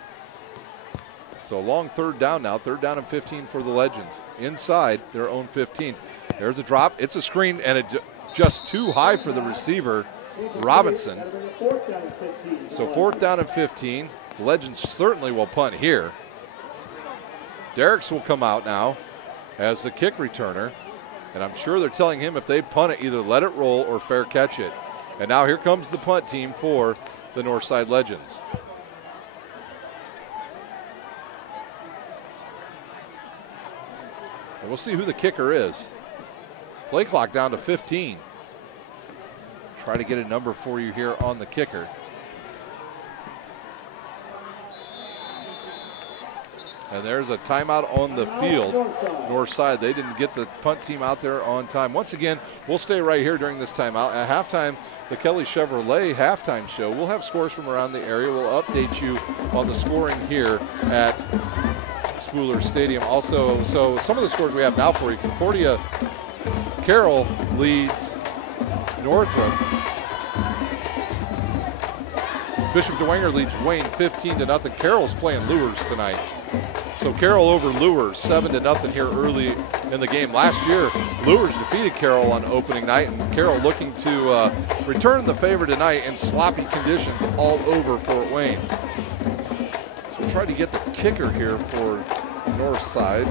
So a long third down now, third down and 15 for the Legends. Inside their own 15. There's a drop, it's a screen, and it just too high for the receiver, Robinson. So fourth down and 15. The Legends certainly will punt here. Derricks will come out now as the kick returner, and I'm sure they're telling him if they punt it, either let it roll or fair catch it. And now here comes the punt team for the Northside Legends. And we'll see who the kicker is. Play clock down to 15. Try to get a number for you here on the kicker. And there's a timeout on the field, north side. They didn't get the punt team out there on time. Once again, we'll stay right here during this timeout. At halftime, the Kelly Chevrolet halftime show. We'll have scores from around the area. We'll update you on the scoring here at Spooler Stadium. Also, so some of the scores we have now for you. Concordia Carroll leads Northrop. Bishop DeWanger leads Wayne 15-0. Carroll's playing Lures tonight. So So Carroll over Lures, 7-0 here early in the game. Last year, Lures defeated Carroll on opening night, and Carroll looking to return the favor tonight in sloppy conditions all over Fort Wayne. So we'll try to get the kicker here for North Side.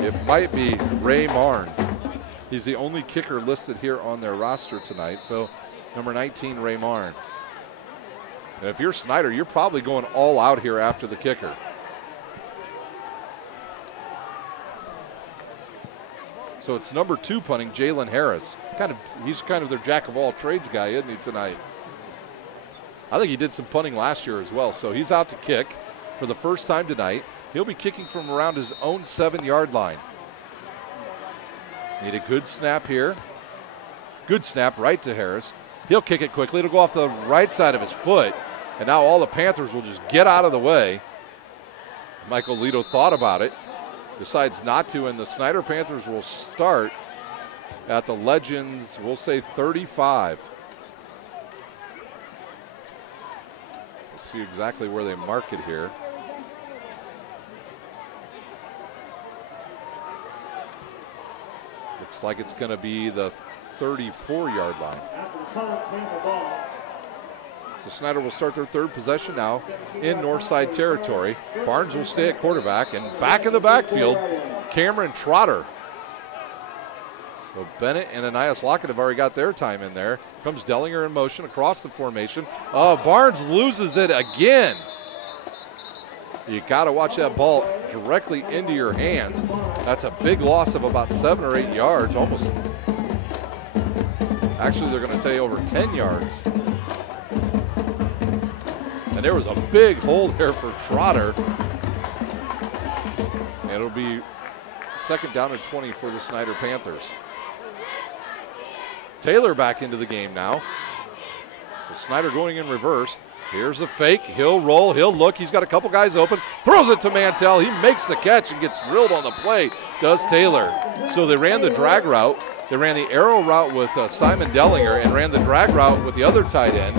It might be Ray Marn. He's the only kicker listed here on their roster tonight. So number 19, Ray Marn. And if you're Snider, you're probably going all out here after the kicker. So it's number 2 punting, Jalen Harris. He's kind of their jack of all trades guy, isn't he, tonight? I think he did some punting last year as well. So he's out to kick for the first time tonight. He'll be kicking from around his own 7-yard line. Need a good snap here. Good snap right to Harris. He'll kick it quickly. It'll go off the right side of his foot. And now all the Panthers will just get out of the way. Michael Lito thought about it. Decides not to, and the Snider Panthers will start at the Legends, we'll say 35. We'll see exactly where they mark it here. Looks like it's going to be the 34-yard line. So Snider will start their third possession now in Northside territory. Barnes will stay at quarterback, and back in the backfield, Cameron Trotter. So Bennett and Anias Lockett have already got their time in there. Comes Dellinger in motion across the formation. Barnes loses it again. You got to watch that ball directly into your hands. That's a big loss of about 7 or 8 yards, almost. Actually, they're going to say over 10 yards. And there was a big hole there for Trotter. And it'll be 2nd down and 20 for the Snider Panthers. Taylor back into the game now. With Snider going in reverse. Here's a fake. He'll roll. He'll look. He's got a couple guys open. Throws it to Mantell. He makes the catch and gets drilled on the play. Does Taylor. So they ran the drag route. They ran the arrow route with Simon Dellinger and ran the drag route with the other tight end,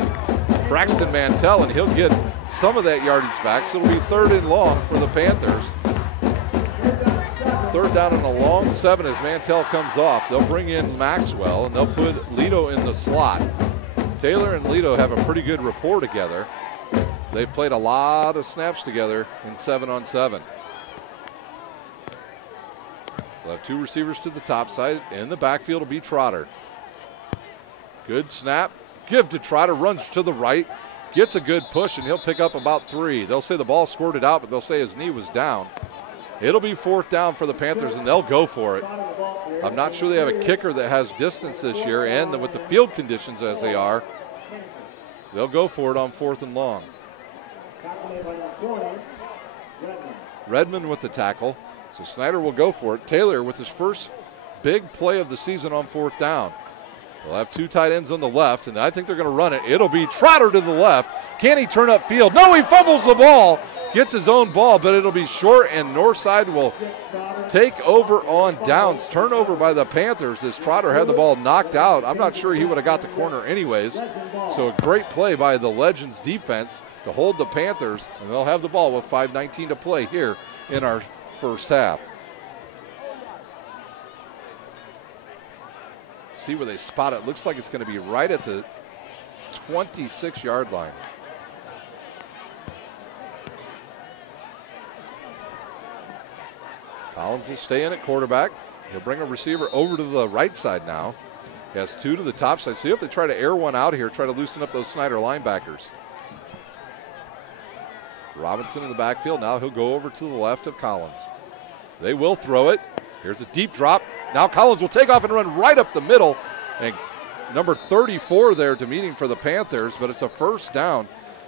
Braxton Mantell, and he'll get some of that yardage back. So it'll be 3rd and long for the Panthers. 3rd down and a long 7 as Mantell comes off. They'll bring in Maxwell, and they'll put Lito in the slot. Taylor and Lito have a pretty good rapport together. They've played a lot of snaps together in 7-on-7. They'll have 2 receivers to the top side. In the backfield will be Trotter. Good snap. Give to Trotter. Runs to the right. Gets a good push, and he'll pick up about 3. They'll say the ball squirted out, but they'll say his knee was down. It'll be 4th down for the Panthers, and they'll go for it. I'm not sure they have a kicker that has distance this year, and with the field conditions as they are, they'll go for it on 4th and long. Redmond with the tackle, so Snider will go for it. Taylor with his first big play of the season on 4th down. They'll have 2 tight ends on the left, and I think they're going to run it. It'll be Trotter to the left. Can he turn up field? No, he fumbles the ball. Gets his own ball, but it'll be short, and Northside will take over on downs. Turnover by the Panthers as Trotter had the ball knocked out. I'm not sure he would have got the corner anyways. So a great play by the Legends defense to hold the Panthers, and they'll have the ball with 5:19 to play here in our first half. See where they spot it. Looks like it's going to be right at the 26-yard line. Collins will stay in at quarterback. He'll bring a receiver over to the right side now. He has 2 to the top side. See if they try to air one out here, try to loosen up those Snider linebackers. Robinson in the backfield. Now he'll go over to the left of Collins. They will throw it. Here's a deep drop. Now Collins will take off and run right up the middle. And number 34 there to meeting for the Panthers, but it's a 1st down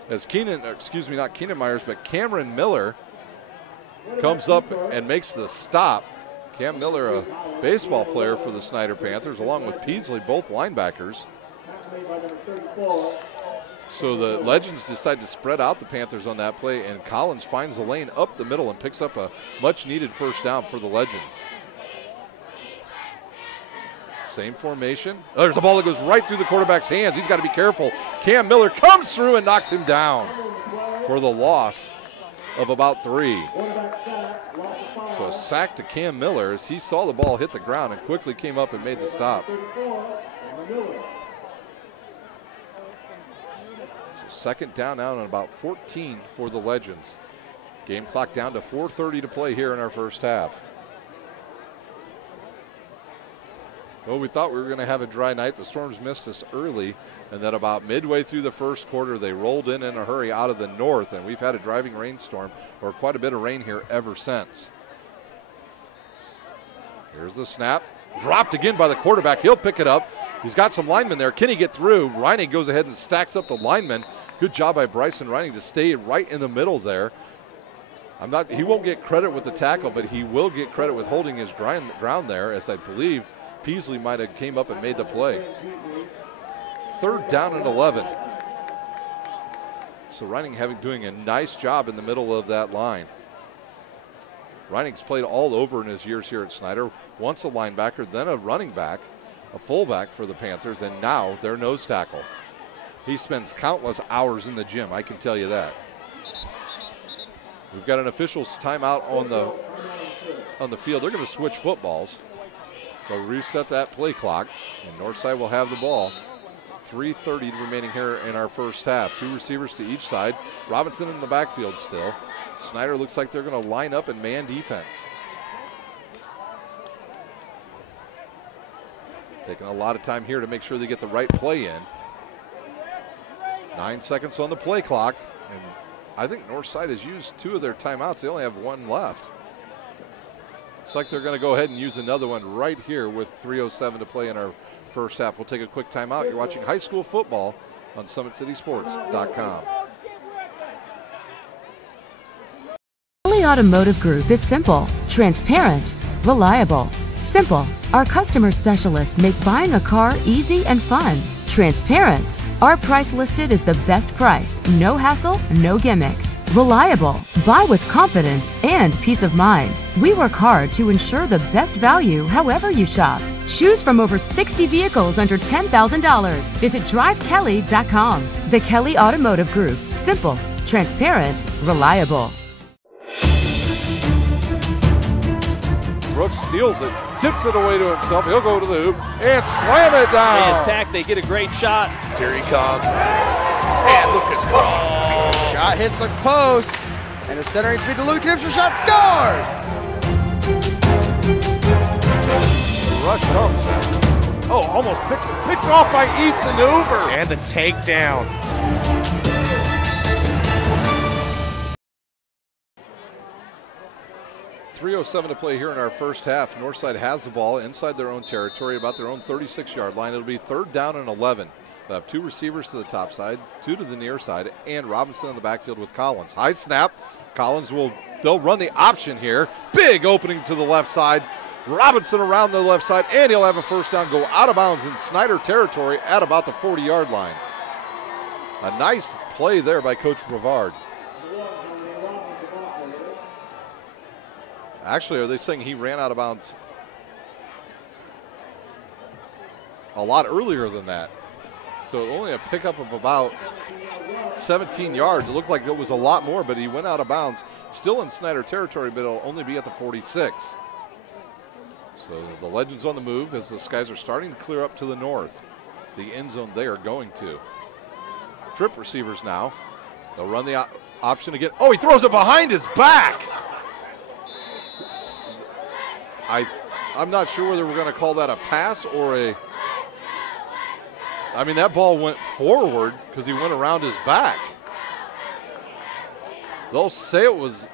as Cameron Miller comes up and makes the stop. Cam Miller, a baseball player for the Snider Panthers, along with Peasley, both linebackers. So the Legends decide to spread out the Panthers on that play, and Collins finds the lane up the middle and picks up a much-needed 1st down for the Legends. Same formation. Oh, there's a ball that goes right through the quarterback's hands. He's got to be careful. Cam Miller comes through and knocks him down for the loss of about 3. So a sack to Cam Miller as he saw the ball hit the ground and quickly came up and made the stop. So second down now and about 14 for the Legends. Game clock down to 4:30 to play here in our first half. Well, we thought we were going to have a dry night. The Storms missed us early, and then about midway through the first quarter, they rolled in a hurry out of the north, and we've had a driving rainstorm, or quite a bit of rain here ever since. Here's the snap. Dropped again by the quarterback. He'll pick it up. He's got some linemen there. Can he get through? Reining goes ahead and stacks up the linemen. Good job by Bryson Reining to stay right in the middle there. He won't get credit with the tackle, but he will get credit with holding his ground there, as I believe Peasley might have came up and made the play. Third down and 11. So Reining doing a nice job in the middle of that line. Reining's played all over in his years here at Snider. Once a linebacker, then a running back, a fullback for the Panthers, and now their nose tackle. He spends countless hours in the gym, I can tell you that. We've got an official's timeout on the field. They're going to switch footballs. They'll reset that play clock, and Northside will have the ball. 3:30 remaining here in our first half. 2 receivers to each side. Robinson in the backfield still. Snider looks like they're going to line up in man defense. Taking a lot of time here to make sure they get the right play in. 9 seconds on the play clock, and I think Northside has used 2 of their timeouts. They only have 1 left. Looks like they're going to go ahead and use another one right here with 3:07 to play in our first half. We'll take a quick timeout. You're watching high school football on SummitCitySports.com. Kelly Automotive Group is simple, transparent, reliable. Simple. Our customer specialists make buying a car easy and fun. Transparent. Our price listed is the best price. No hassle, no gimmicks. Reliable. Buy with confidence and peace of mind. We work hard to ensure the best value however you shop. Choose from over 60 vehicles under $10,000. Visit drivekelly.com. The Kelly Automotive Group. Simple, transparent, reliable. Brooks steals it, tips it away to himself. He'll go to the hoop and slam it down. They attack, they get a great shot. Here he comes. And Lucas Craw. Shot hits the post. And the centering feed to Luke Gibson. Shot scores. Rush comes. Oh, almost picked off by Ethan Hoover. And the takedown. .307 to play here in our first half. Northside has the ball inside their own territory, about their own 36-yard line. It'll be 3rd down and 11. They'll have 2 receivers to the top side, 2 to the near side, and Robinson in the backfield with Collins. High snap. Collins they'll run the option here. Big opening to the left side. Robinson around the left side, and he'll have a first down, go out of bounds in Snider territory at about the 40-yard line. A nice play there by Coach Brevard. Actually, are they saying he ran out of bounds a lot earlier than that? So only a pickup of about 17 yards. It looked like it was a lot more, but he went out of bounds. Still in Snider territory, but it'll only be at the 46. So the Legends on the move as the Skies are starting to clear up to the north. The end zone they are going to. Trip receivers now. They'll run the option again. Oh, he throws it behind his back. I'm not sure whether we're going to call that a pass or a. I mean, that ball went forward because he went around his back. They'll say it was.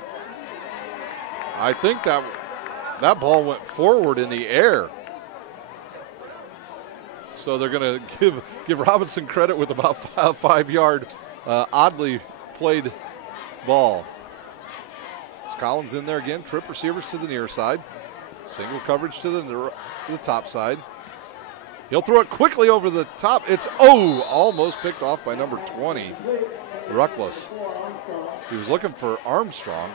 I think that ball went forward in the air. So they're going to give Robinson credit with about a 5-yard oddly played ball. It's Collins in there again. Trip receivers to the near side. Single coverage to the top side. He'll throw it quickly over the top. It's almost picked off by number 20, Ruckless. He was looking for Armstrong.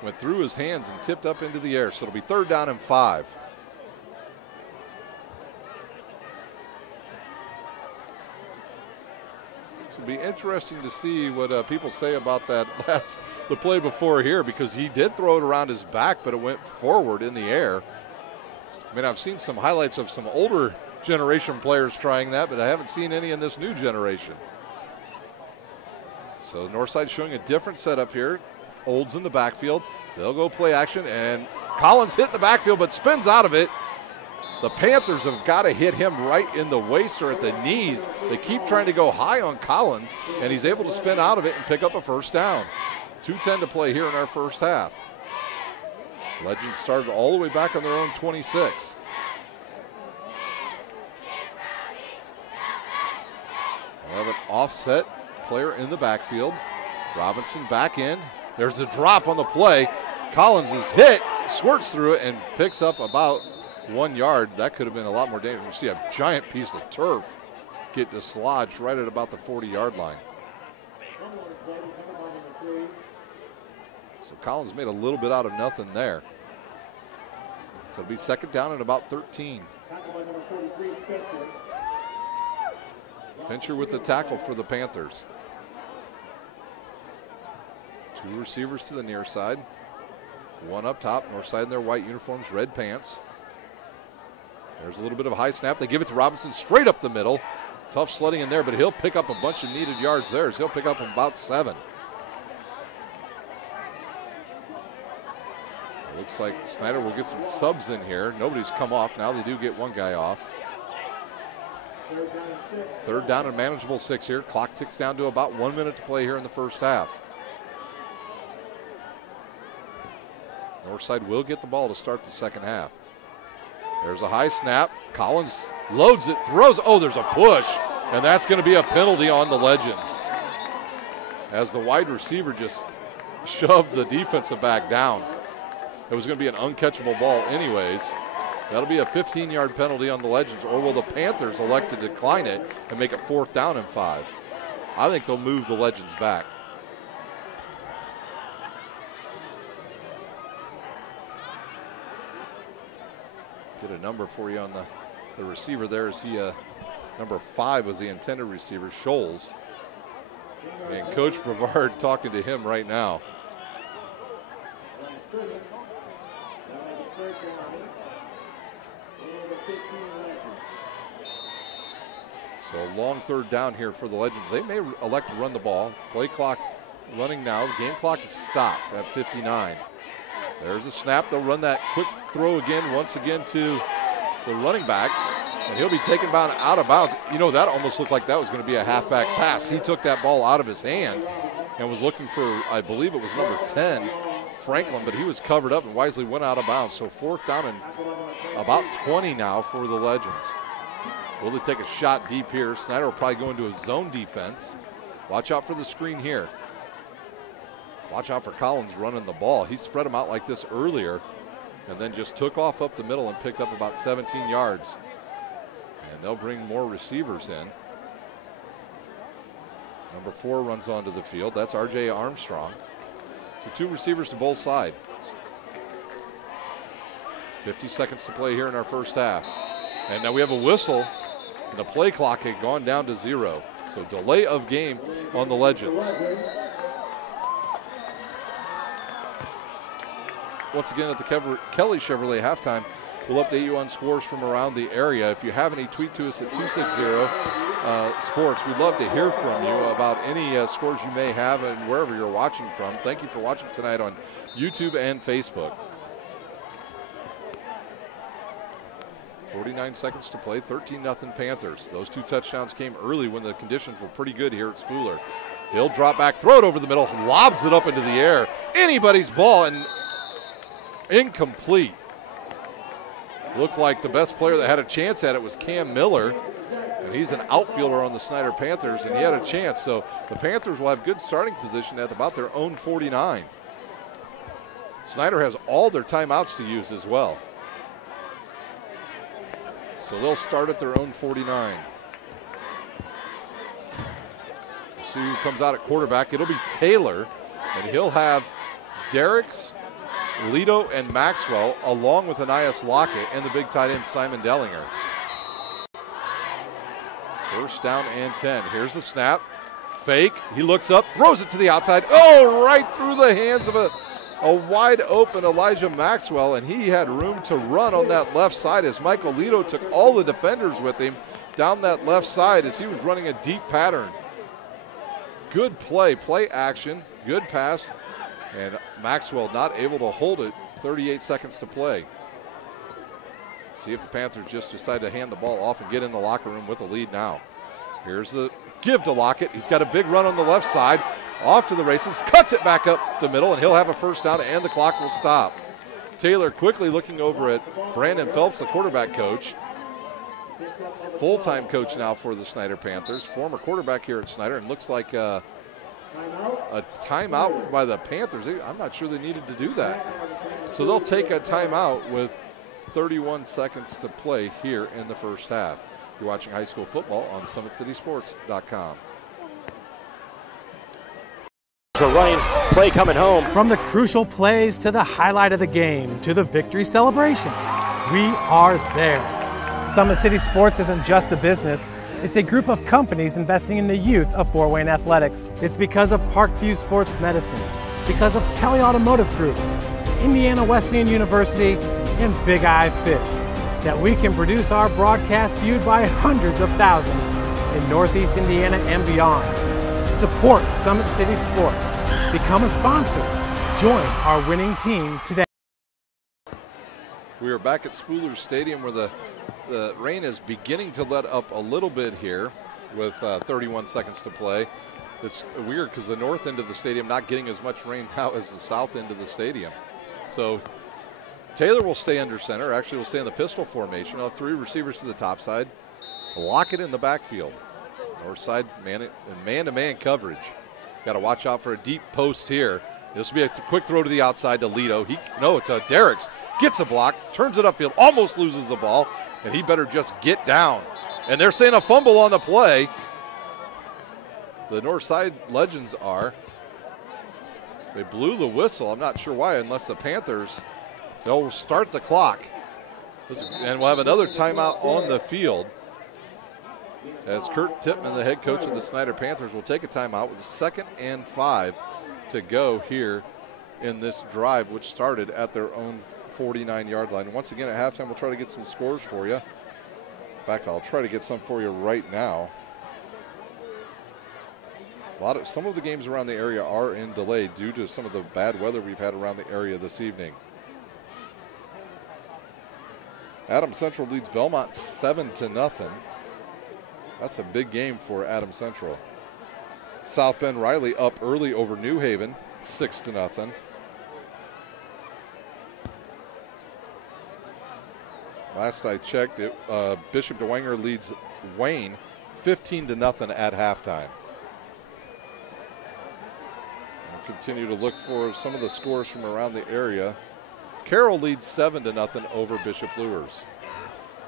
Went through his hands and tipped up into the air. So it'll be 3rd down and 5. It'll be interesting to see what people say about that the play before here, because he did throw it around his back, but it went forward in the air. I mean, I've seen some highlights of some older generation players trying that, but I haven't seen any in this new generation. So Northside showing a different setup here. Olds in the backfield. They'll go play action, and Collins hit the backfield but spins out of it. The Panthers have got to hit him right in the waist or at the knees. They keep trying to go high on Collins, and he's able to spin out of it and pick up a first down. 2:10 to play here in our first half. Legends started all the way back on their own 26. We'll have an offset player in the backfield. Robinson back in. There's a drop on the play. Collins is hit, squirts through it, and picks up about 1 yard. That could have been a lot more dangerous. You see a giant piece of turf get dislodged right at about the 40-yard line. So Collins made a little bit out of nothing there. So it'll be second down and about 13. Fincher with the tackle for the Panthers. Two receivers to the near side. One up top, north side in their white uniforms, red pants. There's a little bit of a high snap. They give it to Robinson straight up the middle. Tough sledding in there, but he'll pick up a bunch of needed yards there. So he'll pick up about 7. It looks like Snider will get some subs in here. Nobody's come off. Now they do get one guy off. Third down and manageable 6 here. Clock ticks down to about 1 minute to play here in the first half. Northside will get the ball to start the second half. There's a high snap. Collins loads it, throws. Oh, there's a push, and that's going to be a penalty on the Legends, as the wide receiver just shoved the defensive back down. It was going to be an uncatchable ball anyways. That'll be a 15-yard penalty on the Legends, or will the Panthers elect to decline it and make it 4th down and 5? I think they'll move the Legends back. Get a number for you on the receiver there. Is he number 5 was the intended receiver, Scholes. And Coach Brevard talking to him right now. So long third down here for the Legends. They may elect to run the ball. Play clock running now. The game clock is stopped at 59. There's a snap. They'll run that quick throw again, once again to the running back, and he'll be taken out of bounds. You know, that almost looked like that was going to be a halfback pass. He took that ball out of his hand and was looking for, I believe it was number 10, Franklin, but he was covered up and wisely went out of bounds. So 4th down and about 20 now for the Legends. Will they take a shot deep here? Snider will probably go into a zone defense. Watch out for the screen here. Watch out for Collins running the ball. He spread them out like this earlier and then just took off up the middle and picked up about 17 yards. And they'll bring more receivers in. Number 4 runs onto the field. That's R.J. Armstrong. So 2 receivers to both sides. 50 seconds to play here in our first half. And now we have a whistle, and the play clock had gone down to 0. So delay of game on the Legends. Once again at the Kelly Chevrolet halftime, we'll update you on scores from around the area. If you have any, tweet to us at 260-SPORTS. We'd love to hear from you about any scores you may have and wherever you're watching from. Thank you for watching tonight on YouTube and Facebook. 49 seconds to play, 13-0 Panthers. Those 2 touchdowns came early when the conditions were pretty good here at Spooler. He'll drop back, throw it over the middle, lobs it up into the air. Anybody's ball, and incomplete. Looked like the best player that had a chance at it was Cam Miller, and he's an outfielder on the Snider Panthers, and he had a chance. So the Panthers will have good starting position at about their own 49. Snider has all their timeouts to use as well. So they'll start at their own 49. We'll see who comes out at quarterback. It'll be Taylor, and he'll have Derricks, Lito, and Maxwell, along with Anias Lockett and the big tight end Simon Dellinger. First down and 10. Here's the snap. Fake. He looks up, throws it to the outside. Oh, right through the hands of a wide open Elijah Maxwell, and he had room to run on that left side as Michael Lito took all the defenders with him down that left side as he was running a deep pattern. Good play action, good pass, and Maxwell not able to hold it. 38 seconds to play. See if the Panthers just decide to hand the ball off and get in the locker room with a lead now. Here's the give to Lockett. He's got a big run on the left side. Off to the races, cuts it back up the middle, and he'll have a first down, and the clock will stop. Taylor quickly looking over at Brandon Phelps, the quarterback coach. Full-time coach now for the Snider Panthers. Former quarterback here at Snider, and looks like a timeout by the Panthers. I'm not sure they needed to do that. So they'll take a timeout with 31 seconds to play here in the first half. You're watching high school football on SummitCitySports.com. A running play coming home. From the crucial plays to the highlight of the game to the victory celebration, we are there. Summit City Sports isn't just a business, it's a group of companies investing in the youth of Fort Wayne athletics. It's because of Parkview Sports Medicine, because of Kelly Automotive Group, Indiana Wesleyan University, and Big Eye Fish, that we can produce our broadcast viewed by hundreds of thousands in Northeast Indiana and beyond. Support Summit City Sports. Become a sponsor. Join our winning team today. We are back at Spooler Stadium where the rain is beginning to let up a little bit here with 31 seconds to play. It's weird because the north end of the stadium not getting as much rain now as the south end of the stadium. So Taylor will stay under center. Actually, will stay in the pistol formation. He'll have three receivers to the top side. Lockett in the backfield. North side man-to-man coverage. Got to watch out for a deep post here. This will be a quick throw to the outside to Lito. To Derricks. Gets a block, turns it upfield, almost loses the ball, and he better just get down. And they're saying a fumble on the play. The north side legends are. They blew the whistle. I'm not sure why, unless the Panthers, they'll start the clock. And we'll have another timeout on the field. As Kurt Tippmann, the head coach of the Snider Panthers, will take a timeout with 2nd and 5 to go here in this drive, which started at their own 49-yard line. Once again, at halftime, we'll try to get some scores for you. In fact, I'll try to get some for you right now. Some of the games around the area are in delay due to some of the bad weather we've had around the area this evening. Adams Central leads Belmont 7-0. That's a big game for Adams Central. South Bend Riley up early over New Haven, 6-0. Last I checked, Bishop DeWanger leads Wayne 15-0 at halftime. We'll continue to look for some of the scores from around the area. Carroll leads 7-0 over Bishop Luers.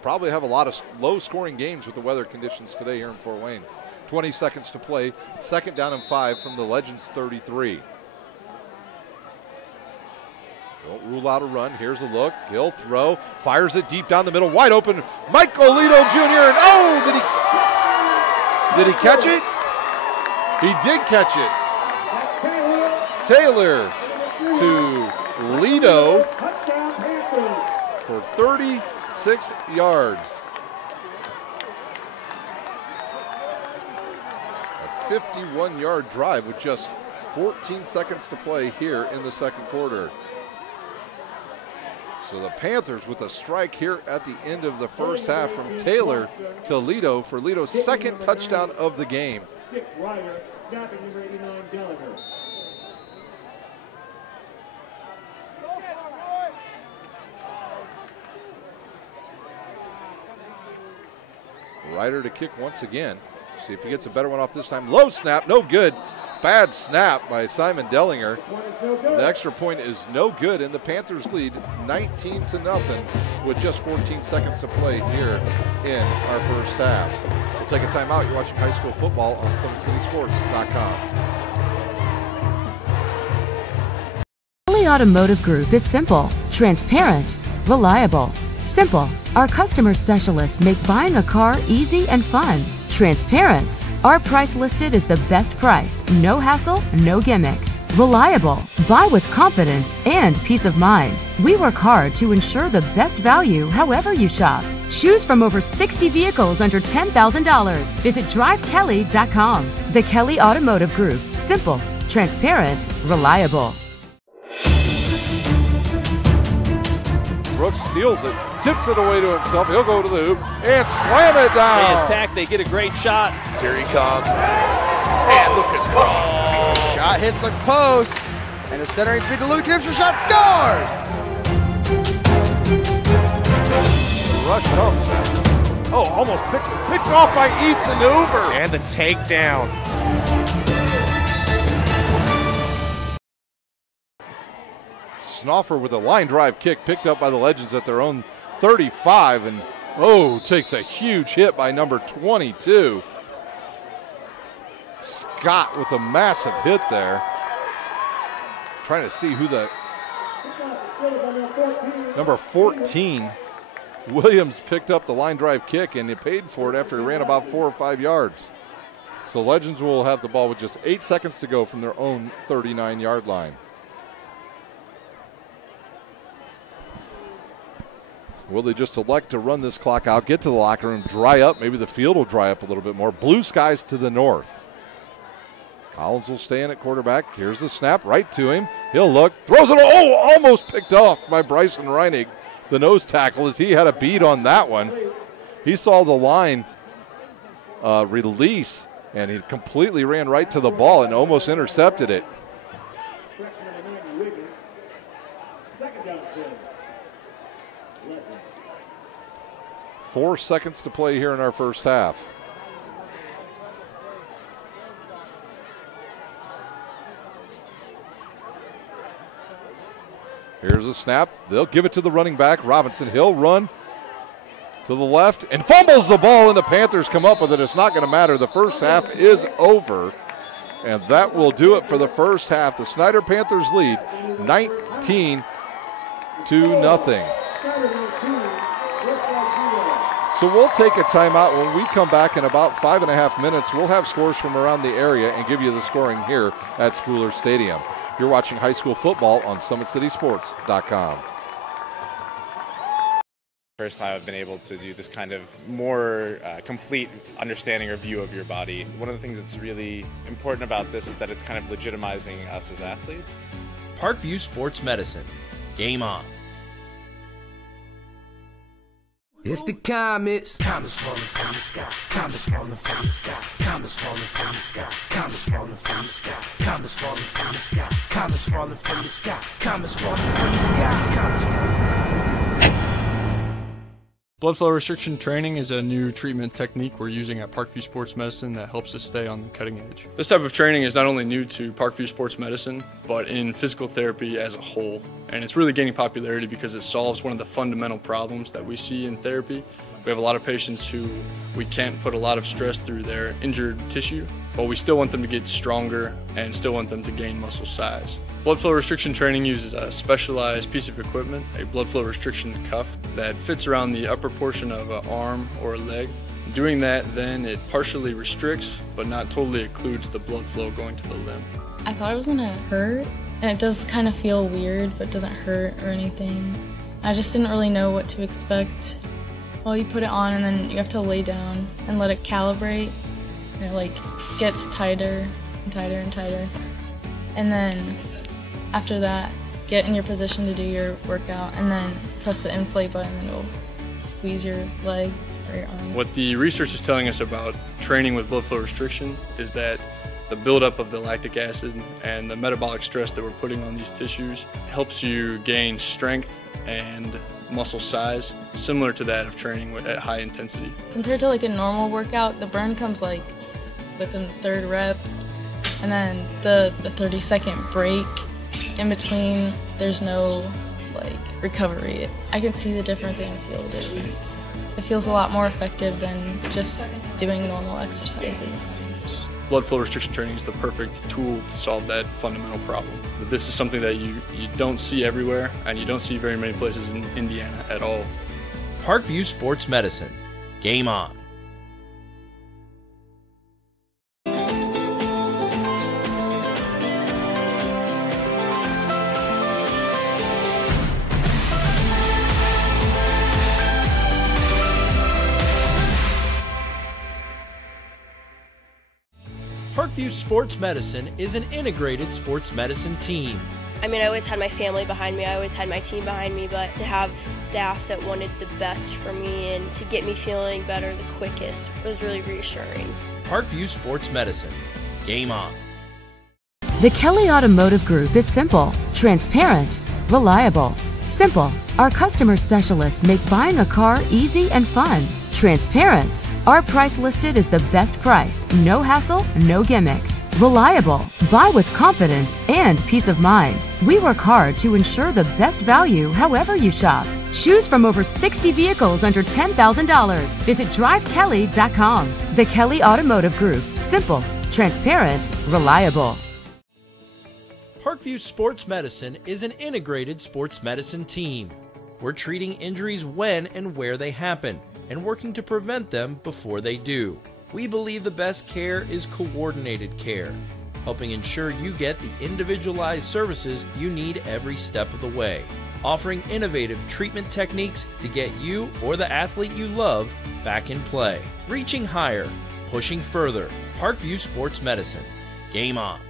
Probably have a lot of low-scoring games with the weather conditions today here in Fort Wayne. 20 seconds to play. 2nd down and 5 from the Legends 33. Don't rule out a run. Here's a look. He'll throw. Fires it deep down the middle. Wide open. Michael Lito Jr. And did he catch it? He did catch it. Taylor to Lito for 36 yards. A 51-yard drive with just 14 seconds to play here in the second quarter. So the Panthers with a strike here at the end of the first half from Taylor to Lito for Lito's 2nd touchdown of the game. Ryder to kick once again. See if he gets a better one off this time. Low snap, no good. Bad snap by Simon Dellinger. The extra point is no good, and the Panthers lead 19-0 with just 14 seconds to play here in our first half. We'll take a timeout. You're watching high school football on SummitCitySports.com. Kelly Automotive Group is simple, transparent, reliable. Simple. Our customer specialists make buying a car easy and fun. Transparent. Our price listed is the best price. No hassle, no gimmicks. Reliable. Buy with confidence and peace of mind. We work hard to ensure the best value however you shop. Choose from over 60 vehicles under $10,000. Visit drivekelly.com. The Kelly Automotive Group. Simple, transparent, reliable. Brooks steals it, tips it away to himself. He'll go to the hoop and slam it down. They attack, they get a great shot. Here he comes. And Lucas Cross. Shot hits the post, and a centering feed to Luke Gibson shot scores! Rush comes. Oh, almost picked off by Ethan Hoover. And the takedown. Snoffer with a line drive kick picked up by the Legends at their own 35, and takes a huge hit by number 22. Scott with a massive hit there. Trying to see who the number 14 Williams picked up the line drive kick, and he paid for it after he ran about 4 or 5 yards. So Legends will have the ball with just 8 seconds to go from their own 39-yard line. Will they just elect to run this clock out, get to the locker room, dry up? Maybe the field will dry up a little bit more. Blue skies to the north. Collins will stay in at quarterback. Here's the snap right to him. He'll look, throws it, almost picked off by Bryson Reinig, the nose tackle, as he had a beat on that one. He saw the line release, and he completely ran right to the ball and almost intercepted it. 4 seconds to play here in our first half. Here's a snap. They'll give it to the running back, Robinson. He'll run to the left and fumbles the ball, and the Panthers come up with it. It's not going to matter. The first half is over, and that will do it for the first half. The Snider Panthers lead 19-0. So we'll take a timeout. When we come back in about 5.5 minutes, we'll have scores from around the area and give you the scoring here at Spooler Stadium. You're watching high school football on SummitCitySports.com. First time I've been able to do this kind of more complete understanding or view of your body. One of the things that's really important about this is that it's kind of legitimizing us as athletes. Parkview Sports Medicine. Game on. It's the comets. Comets falling from the sky. Comets falling from the sky. Comets falling from the sky. Comets falling from the sky. Comets falling from the sky. Comets falling from the sky. Comets falling from the sky. Comets falling from the sky. Blood flow restriction training is a new treatment technique we're using at Parkview Sports Medicine that helps us stay on the cutting edge. This type of training is not only new to Parkview Sports Medicine, but in physical therapy as a whole. And it's really gaining popularity because it solves one of the fundamental problems that we see in therapy. We have a lot of patients who we can't put a lot of stress through their injured tissue, but we still want them to get stronger and still want them to gain muscle size. Blood flow restriction training uses a specialized piece of equipment, a blood flow restriction cuff that fits around the upper portion of an arm or a leg. Doing that, then it partially restricts, but not totally occludes the blood flow going to the limb. I thought it was gonna hurt, and it does kind of feel weird, but doesn't hurt or anything. I just didn't really know what to expect. Well, you put it on and then you have to lay down and let it calibrate, and it like gets tighter and tighter and tighter. And then after that, get in your position to do your workout, and then press the inflate button and it'll squeeze your leg or your arm. What the research is telling us about training with blood flow restriction is that the buildup of the lactic acid and the metabolic stress that we're putting on these tissues helps you gain strength and muscle size, similar to that of training at high intensity. Compared to like a normal workout, the burn comes like within the third rep, and then the 30-second break in between, there's no like recovery. I can see the difference and feel the difference. It feels a lot more effective than just doing normal exercises. Blood flow restriction training is the perfect tool to solve that fundamental problem. But this is something that you don't see everywhere, and you don't see very many places in Indiana at all. Parkview Sports Medicine. Game on. Parkview Sports Medicine is an integrated sports medicine team. I mean, I always had my family behind me, I always had my team behind me, but to have staff that wanted the best for me and to get me feeling better the quickest was really reassuring. Parkview Sports Medicine. Game on. The Kelly Automotive Group is simple, transparent, reliable. Simple. Our customer specialists make buying a car easy and fun. Transparent. Our price listed is the best price. No hassle, no gimmicks. Reliable. Buy with confidence and peace of mind. We work hard to ensure the best value however you shop. Choose from over 60 vehicles under $10,000. Visit drivekelly.com. The Kelly Automotive Group. Simple, transparent, reliable. Parkview Sports Medicine is an integrated sports medicine team. We're treating injuries when and where they happen and working to prevent them before they do. We believe the best care is coordinated care, helping ensure you get the individualized services you need every step of the way, offering innovative treatment techniques to get you or the athlete you love back in play. Reaching higher, pushing further. Parkview Sports Medicine. Game on.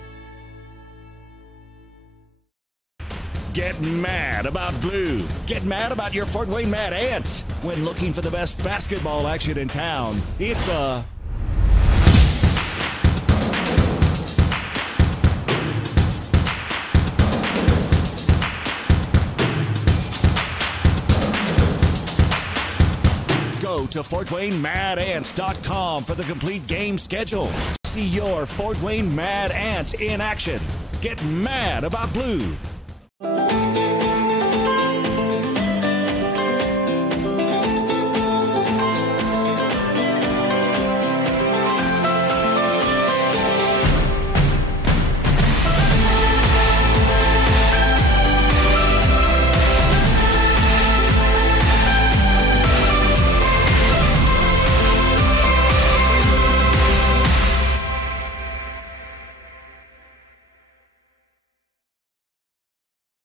Get mad about blue. Get mad about your Fort Wayne Mad Ants. When looking for the best basketball action in town, it's the Go to FortWayneMadAnts.com for the complete game schedule. See your Fort Wayne Mad Ants in action. Get mad about blue.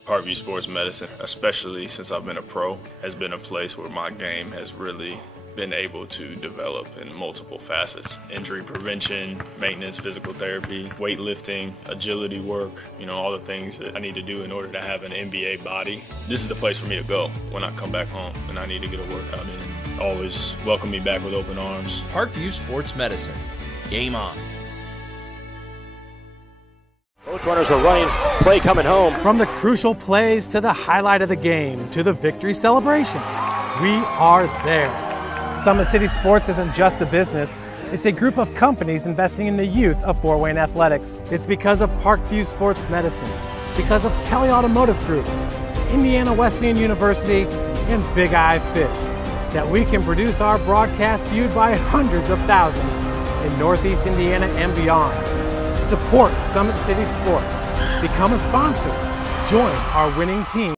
Parkview Sports Medicine, especially since I've been a pro, has been a place where my game has really been able to develop in multiple facets. Injury prevention, maintenance, physical therapy, weightlifting, agility work, all the things that I need to do in order to have an NBA body. This is the place for me to go when I come back home and I need to get a workout in. Always welcome me back with open arms. Parkview Sports Medicine. Game on. Both runners are running, play coming home. From the crucial plays to the highlight of the game to the victory celebration, we are there. Summit City Sports isn't just a business, it's a group of companies investing in the youth of Fort Wayne athletics. It's because of Parkview Sports Medicine, because of Kelly Automotive Group, Indiana Wesleyan University, and Big Eye Fish, that we can produce our broadcast viewed by hundreds of thousands in Northeast Indiana and beyond. Support Summit City Sports. Become a sponsor. Join our winning team.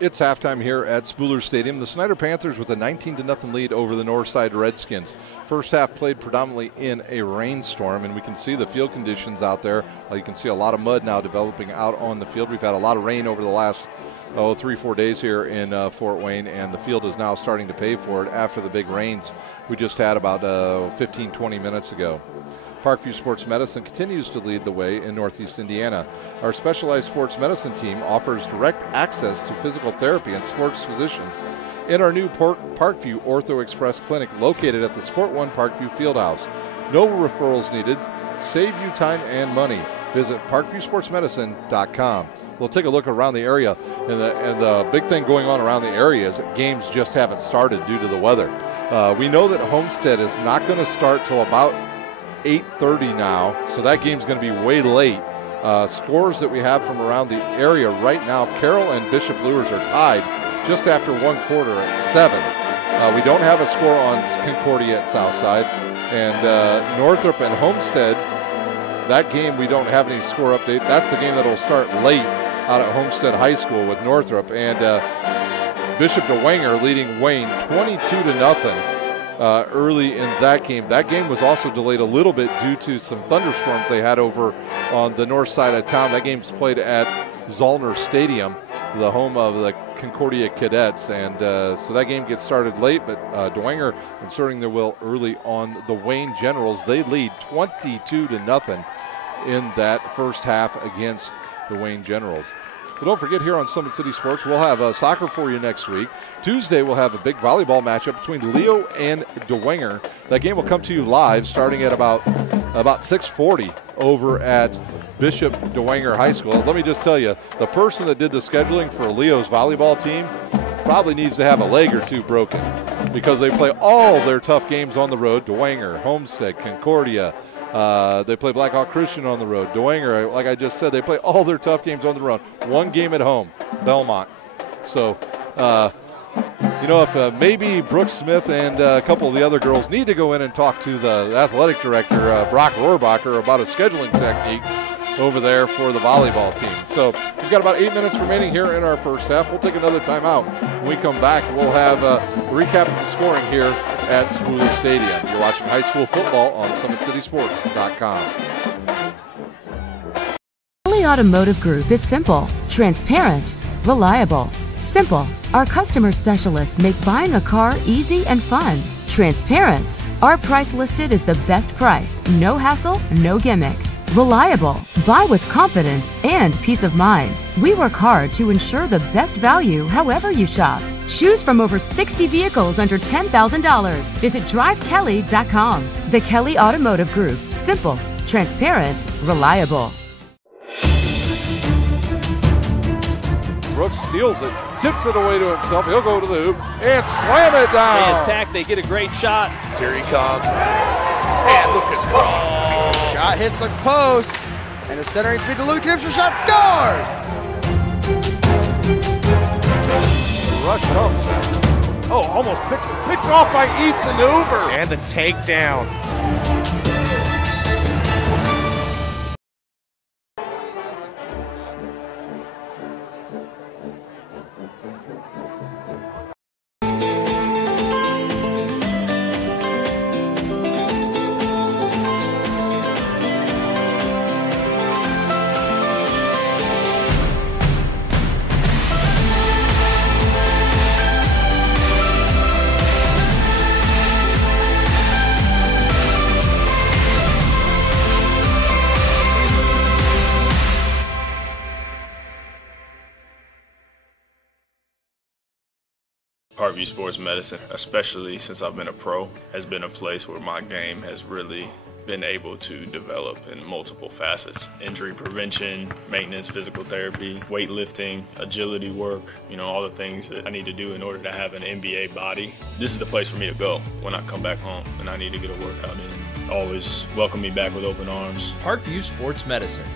It's halftime here at Spooler Stadium. The Snider Panthers with a 19-0 lead over the Northside Redskins. First half played predominantly in a rainstorm, and we can see the field conditions out there. You can see a lot of mud now developing out on the field. We've had a lot of rain over the last 3-4 days here in Fort Wayne, and the field is now starting to pay for it after the big rains we just had about 15-20 minutes ago. Parkview Sports Medicine continues to lead the way in Northeast Indiana. Our specialized sports medicine team offers direct access to physical therapy and sports physicians in our new Parkview Ortho Express Clinic located at the Sport One Parkview Fieldhouse. No referrals needed. Save you time and money. Visit ParkviewSportsMedicine.com. We'll take a look around the area, and the big thing going on around the area is that games just haven't started due to the weather. We know that Homestead is not going to start till about 8:30 now, so that game's going to be way late. Scores that we have from around the area right now, Carroll and Bishop Luers are tied just after one quarter at 7. We don't have a score on Concordia at Southside, and Northrop and Homestead, that game we don't have any score update. That's the game that will start late out at Homestead High School with Northrop, and Bishop DeWanger leading Wayne 22-0. Early in that game. That game was also delayed a little bit due to some thunderstorms they had over on the north side of town. That game's played at Zollner Stadium, the home of the Concordia Cadets. And so that game gets started late, but Dwenger inserting their will early on the Wayne Generals. They lead 22-0 in that first half against the Wayne Generals. But don't forget, here on Summit City Sports, we'll have soccer for you next week. Tuesday, we'll have a big volleyball matchup between Leo and Dwenger. That game will come to you live starting at about 6:40 over at Bishop Dwenger High School. Let me just tell you, the person that did the scheduling for Leo's volleyball team probably needs to have a leg or two broken, because they play all their tough games on the road. Dwenger, Homestead, Concordia. They play Blackhawk Christian on the road. Dwenger, like I just said, they play all their tough games on the road. One game at home, Belmont. So, if maybe Brooke Smith and a couple of the other girls need to go in and talk to the athletic director, Brock Rohrbacher, about his scheduling techniques over there for the volleyball team. So we've got about 8 minutes remaining here in our first half. We'll take another timeout. When we come back, we'll have a recap of the scoring here at Spooler Stadium. You're watching high school football on SummitCitySports.com. Kelly Automotive Group is simple, transparent, reliable. Simple. Our customer specialists make buying a car easy and fun. Transparent. Our price listed is the best price. No hassle, no gimmicks. Reliable. Buy with confidence and peace of mind. We work hard to ensure the best value however you shop. Choose from over 60 vehicles under $10,000. Visit drivekelly.com. The Kelly Automotive Group. Simple, transparent, reliable. Brooks steals it, tips it away to himself. He'll go to the hoop and slam it down. They attack, they get a great shot. Here he comes. And Lucas Cross. Shot hits the post. And a centering feed to Luke Gibson. Shot scores. The rush comes. Oh, almost picked off by Ethan Hoover. And the takedown. Parkview Sports Medicine, especially since I've been a pro, has been a place where my game has really been able to develop in multiple facets. Injury prevention, maintenance, physical therapy, weightlifting, agility work, all the things that I need to do in order to have an NBA body. This is the place for me to go when I come back home and I need to get a workout in. Always welcome me back with open arms. Parkview Sports Medicine.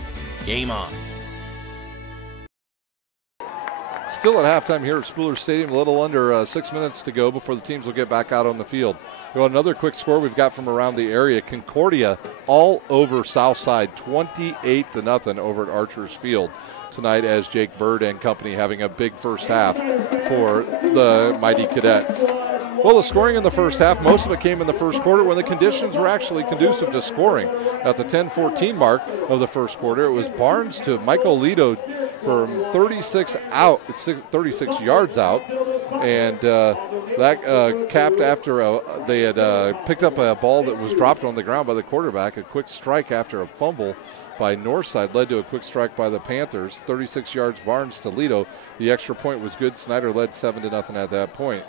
Game on. Still at halftime here at Spooler Stadium, a little under 6 minutes to go before the teams will get back out on the field. Well, another quick score we've got from around the area. Concordia all over Southside, 28-0 over at Archer's Field tonight, as Jake Bird and company having a big first half for the Mighty Cadets. Well, the scoring in the first half, most of it came in the first quarter when the conditions were actually conducive to scoring. At the 10-14 mark of the first quarter, it was Barnes to Michael Lido from 36 yards out, and that capped after they had picked up a ball that was dropped on the ground by the quarterback. A quick strike after a fumble by Northside led to a quick strike by the Panthers. 36 yards Barnes to Lido. The extra point was good. Snider led 7-0 at that point.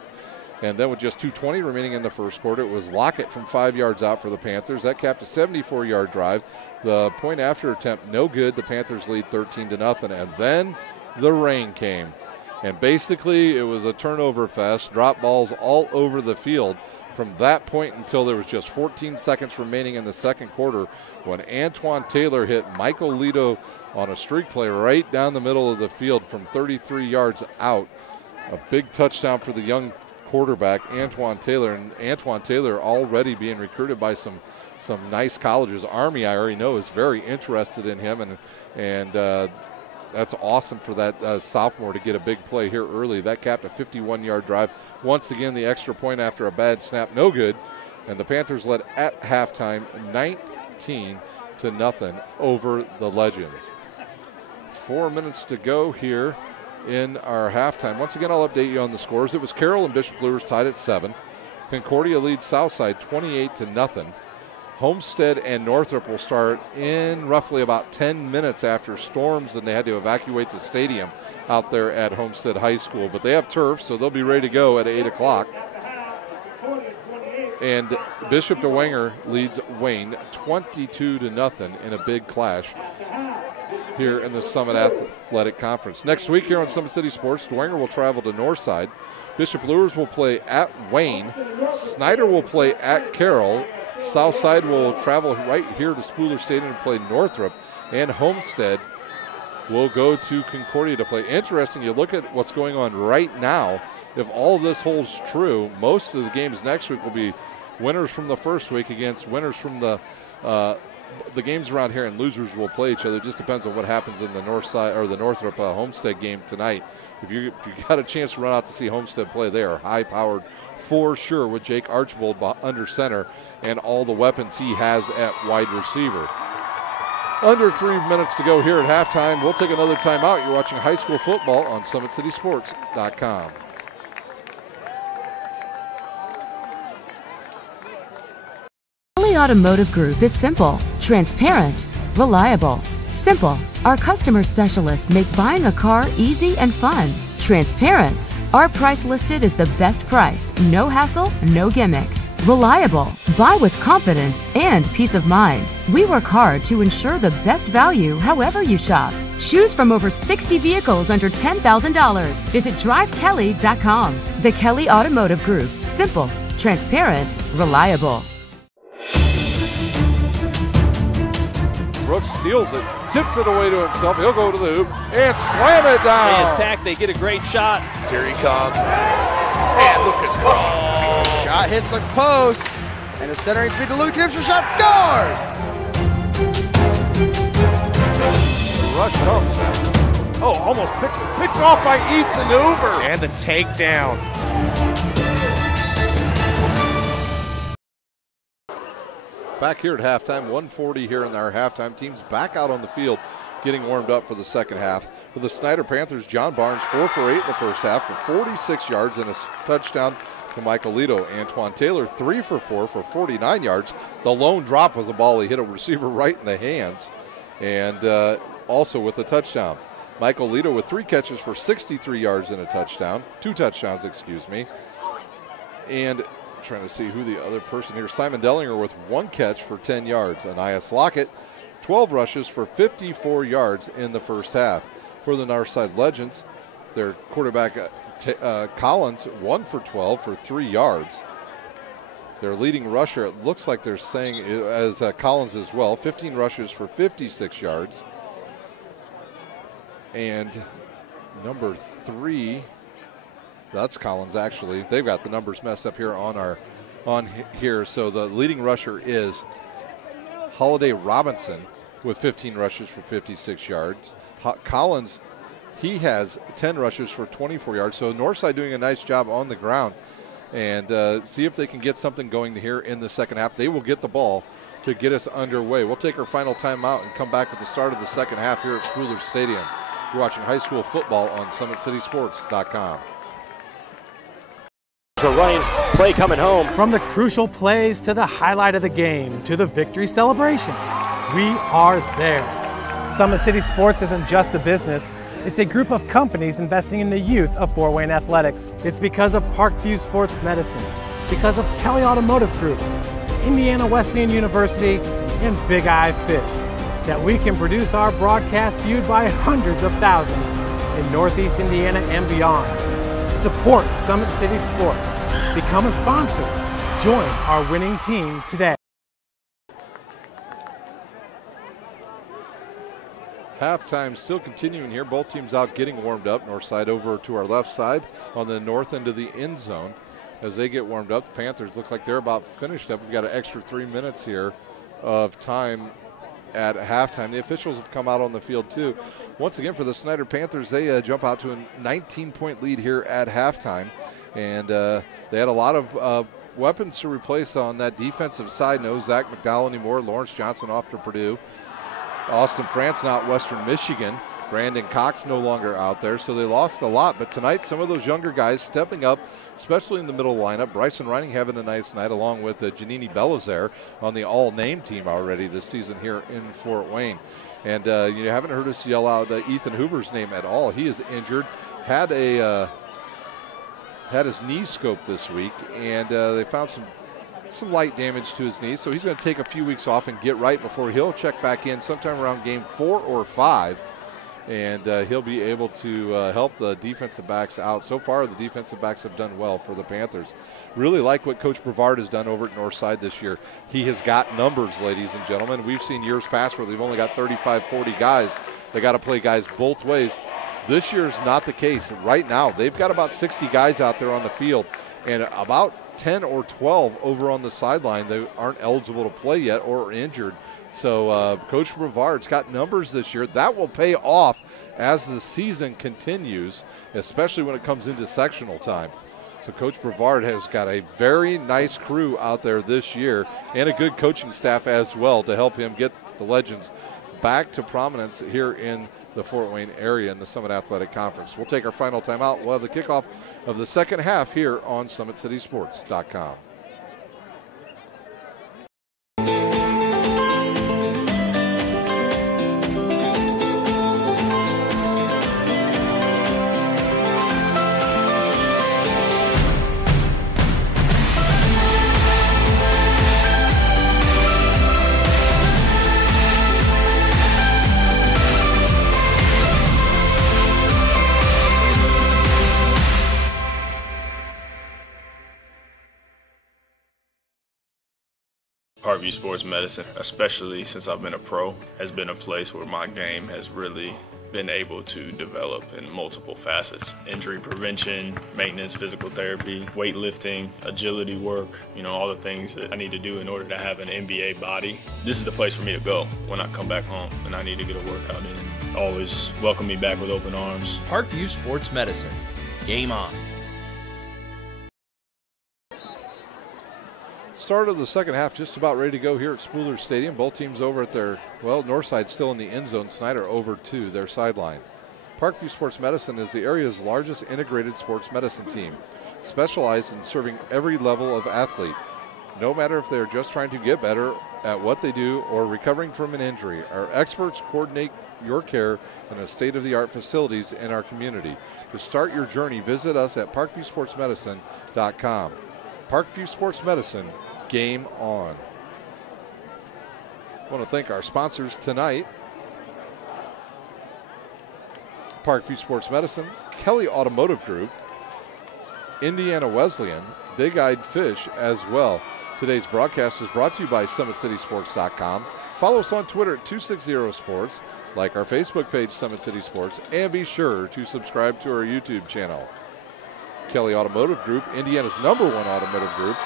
And then with just 2:20 remaining in the first quarter, it was Lockett from 5 yards out for the Panthers. That capped a 74-yard drive. The point after attempt, no good. The Panthers lead 13-0. And then the rain came. And basically it was a turnover fest, drop balls all over the field from that point until there was just 14 seconds remaining in the second quarter when Antoine Taylor hit Michael Lido on a streak play right down the middle of the field from 33 yards out. A big touchdown for the young quarterback, Antoine Taylor. And Antoine Taylor already being recruited by some nice colleges. Army, I already know, is very interested in him, and that's awesome for that sophomore to get a big play here early. That capped a 51-yard drive. Once again, the extra point after a bad snap, no good. And the Panthers led at halftime 19-0 over the Legends. 4 minutes to go here in our halftime. Once again, I'll update you on the scores. It was Carroll and Bishop Luers tied at 7. Concordia leads Southside 28-0. Homestead and Northrop will start in roughly about 10 minutes after storms, and they had to evacuate the stadium out there at Homestead High School. But they have turf, so they'll be ready to go at 8 o'clock. And Bishop Dwenger leads Wayne 22-0 in a big clash here in the Summit Athletic Conference. Next week here on Summit City Sports, Dwenger will travel to Northside. Bishop Luers will play at Wayne. Snider will play at Carroll. Southside will travel right here to Spooler Stadium to play Northrop. And Homestead will go to Concordia to play. Interesting, you look at what's going on right now. If all of this holds true, most of the games next week will be winners from the first week against winners from the games around here, and losers will play each other. It just depends on what happens in the north side or the Northrop Homestead game tonight. If you got a chance to run out to see Homestead play, they are high-powered for sure with Jake Archibald under center and all the weapons he has at wide receiver. Under 3 minutes to go here at halftime. We'll take another timeout. You're watching high school football on SummitCitySports.com. Kelly Automotive Group is simple, transparent, reliable. Simple. Our customer specialists make buying a car easy and fun. Transparent. Our price listed is the best price. No hassle, no gimmicks. Reliable. Buy with confidence and peace of mind. We work hard to ensure the best value however you shop. Choose from over 60 vehicles under $10,000. Visit drivekelly.com. The Kelly Automotive Group. Simple, transparent, reliable. Brooks steals it, tips it away to himself. He'll go to the hoop and slam it down. They attack, they get a great shot. Here he comes. And Lucas Cross. Shot hits the post. And a centering feed to Luke Knipster. Shot scores. Rush comes. Oh, almost picked off by Ethan Hoover. And the takedown. Back here at halftime, 1:40 here in our halftime. Teams back out on the field getting warmed up for the second half. For the Snider Panthers, John Barnes 4 for 8 in the first half for 46 yards and a touchdown to Michael Lito. Antoine Taylor 3 for 4 for 49 yards. The lone drop was a ball he hit a receiver right in the hands, and also with a touchdown. Michael Lito with 3 catches for 63 yards and a touchdown. 2 touchdowns, excuse me. And trying to see who the other person here. Simon Dellinger with 1 catch for 10 yards. Anias Lockett, 12 rushes for 54 yards in the first half. For the Northside Legends, their quarterback Collins, 1 for 12 for 3 yards. Their leading rusher, it looks like they're saying, as Collins as well, 15 rushes for 56 yards. And number 3, that's Collins, actually. They've got the numbers messed up here on here. So the leading rusher is Holiday Robinson with 15 rushes for 56 yards. Collins, he has 10 rushes for 24 yards. So Northside doing a nice job on the ground. And see if they can get something going here in the second half. They will get the ball to get us underway. We'll take our final timeout and come back at the start of the second half here at Spooler Stadium. You're watching high school football on SummitCitySports.com. A running play coming home. From the crucial plays to the highlight of the game to the victory celebration, we are there. Summit City Sports isn't just a business, it's a group of companies investing in the youth of Fort Wayne athletics. It's because of Parkview Sports Medicine, because of Kelly Automotive Group, Indiana Wesleyan University, and Big Eye Fish, that we can produce our broadcast viewed by hundreds of thousands in Northeast Indiana and beyond. Support Summit City Sports. Become a sponsor. Join our winning team today. Halftime still continuing here. Both teams out getting warmed up. Northside over to our left side on the north end of the end zone. As they get warmed up, the Panthers look like they're about finished up. We've got an extra 3 minutes here of time at halftime. The officials have come out on the field too. Once again, for the Snider Panthers, they jump out to a 19-point lead here at halftime. And they had a lot of weapons to replace on that defensive side. No Zach McDowell anymore. Lawrence Johnson off to Purdue. Austin France not Western Michigan. Brandon Cox no longer out there, so they lost a lot. But tonight, some of those younger guys stepping up, especially in the middle lineup. Bryson Reining having a nice night, along with Janini Belizaire on the all-name team already this season here in Fort Wayne. And you haven't heard us yell out Ethan Hoover's name at all. He is injured, had his knee scoped this week, and they found some light damage to his knee, so he's going to take a few weeks off and get right before he'll check back in sometime around game 4 or 5, and he'll be able to help the defensive backs out. So far, the defensive backs have done well for the Panthers. Really like what Coach Brevard has done over at Northside this year. He has got numbers, ladies and gentlemen. We've seen years past where they've only got 35, 40 guys. They got to play guys both ways. This year is not the case. Right now, they've got about 60 guys out there on the field, and about 10 or 12 over on the sideline that aren't eligible to play yet or are injured. So Coach Brevard's got numbers this year. That will pay off as the season continues, especially when it comes into sectional time. So Coach Brevard has got a very nice crew out there this year and a good coaching staff as well to help him get the Legends back to prominence here in the Fort Wayne area in the Summit Athletic Conference. We'll take our final timeout. We'll have the kickoff of the second half here on SummitCitySports.com. Parkview Sports Medicine, especially since I've been a pro, has been a place where my game has really been able to develop in multiple facets. Injury prevention, maintenance, physical therapy, weightlifting, agility work, all the things that I need to do in order to have an NBA body. This is the place for me to go when I come back home and I need to get a workout in. Always welcome me back with open arms. Parkview Sports Medicine. Game on. Start of the second half just about ready to go here at Spooler Stadium. Both teams over at their, Northside still in the end zone. Snider over to their sideline. Parkview Sports Medicine is the area's largest integrated sports medicine team, specialized in serving every level of athlete. No matter if they are just trying to get better at what they do or recovering from an injury, our experts coordinate your care in a state-of-the-art facilities in our community. To start your journey, visit us at parkviewsportsmedicine.com. Parkview Sports Medicine, game on. I want to thank our sponsors tonight. Parkview Sports Medicine, Kelly Automotive Group, Indiana Wesleyan, Big Eyed Fish as well. Today's broadcast is brought to you by SummitCitySports.com. Follow us on Twitter at 260sports, like our Facebook page, Summit City Sports, and be sure to subscribe to our YouTube channel. Kelly Automotive Group, Indiana's #1 automotive group,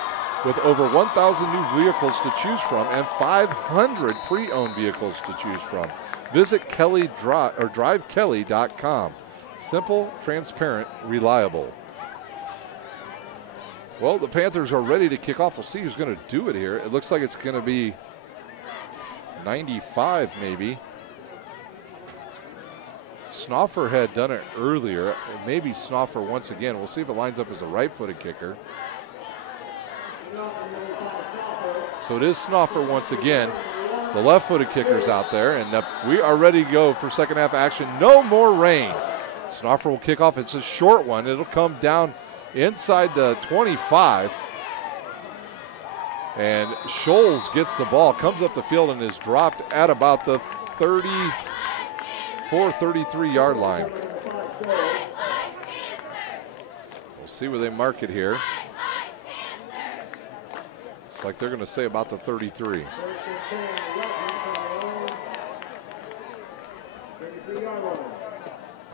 with over 1,000 new vehicles to choose from and 500 pre-owned vehicles to choose from. Visit drivekelly.com. Simple, transparent, reliable. Well, the Panthers are ready to kick off. We'll see who's going to do it here. It looks like it's going to be 95 maybe. Snoffer had done it earlier. Maybe Snoffer once again. We'll see if it lines up as a right-footed kicker. So it is Snoffer once again. The left-footed kicker's out there, and we are ready to go for second half action. No more rain. Snoffer will kick off. It's a short one. It'll come down inside the 25. And Scholes gets the ball, comes up the field, and is dropped at about the 33-yard line. We'll see where they mark it here. It's like they're going to say about the 33.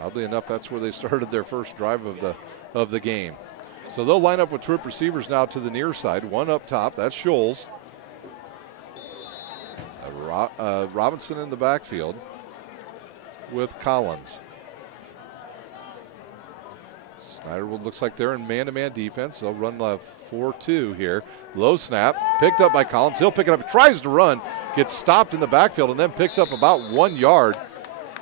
Oddly enough, that's where they started their first drive of the game. So they'll line up with trip receivers now to the near side. One up top, that's Scholes. Robinson in the backfield with Collins. Snider looks like they're in man-to-man defense. They'll run the 4-2 here. Low snap, picked up by Collins. He'll pick it up, tries to run, gets stopped in the backfield, and then picks up about 1 yard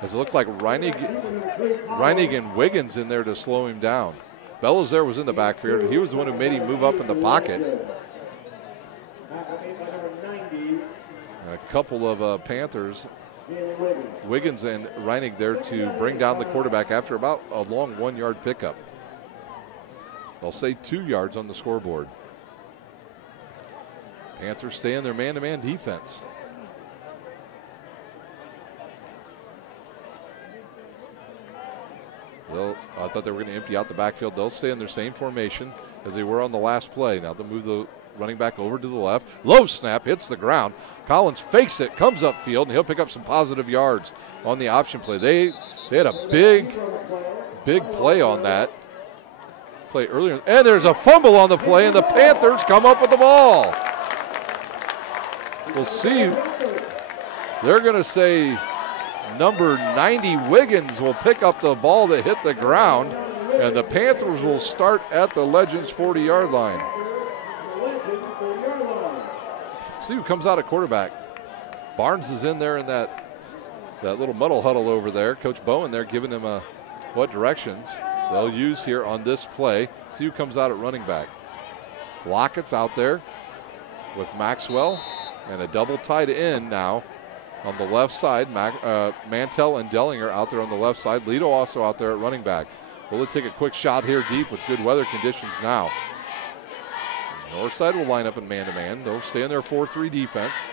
As it looked like Reinig and Wiggins in there to slow him down. Bellazer was in the backfield. He was the one who made him move up in the pocket. And a couple of Panthers, Wiggins and Reinig there to bring down the quarterback after about a long 1-yard pickup. They'll say 2 yards on the scoreboard. Panthers stay in their man-to-man defense. I thought they were going to empty out the backfield. They'll stay in their same formation as they were on the last play. Now they'll move the running back over to the left. Low snap, hits the ground. Collins fakes it, comes upfield, and he'll pick up some positive yards on the option play. They had a big play on that play earlier. And there's a fumble on the play, and the Panthers come up with the ball. We'll see. They're going to say number 90, Wiggins, will pick up the ball that hit the ground, and the Panthers will start at the Legends 40-yard line. See who comes out at quarterback. Barnes is in there in that little muddle huddle over there. Coach Bowen there giving him what directions they'll use here on this play. See who comes out at running back. Lockett's out there with Maxwell and a double tight end now. On the left side, Mantell and Dellinger out there on the left side. Lito also out there at running back. Will they take a quick shot here deep with good weather conditions now? North side will line up in man-to-man. They'll stay in their 4-3 defense.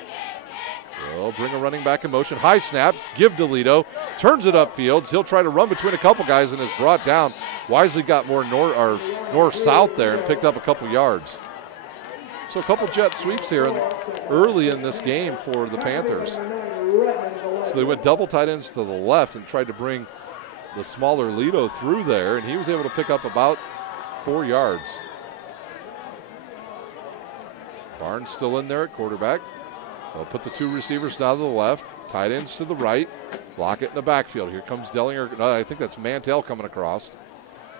They'll bring a running back in motion. High snap, give to Lito. Turns it upfield. He'll try to run between a couple guys and is brought down. Wisely got more north-south there and picked up a couple yards. So a couple jet sweeps here early in this game for the Panthers. So they went double tight ends to the left and tried to bring the smaller Lito through there, and he was able to pick up about 4 yards. Barnes still in there at quarterback. They'll put the 2 receivers down to the left, tight ends to the right, Lockett in the backfield. Here comes Dellinger. No, I think that's Mantell coming across.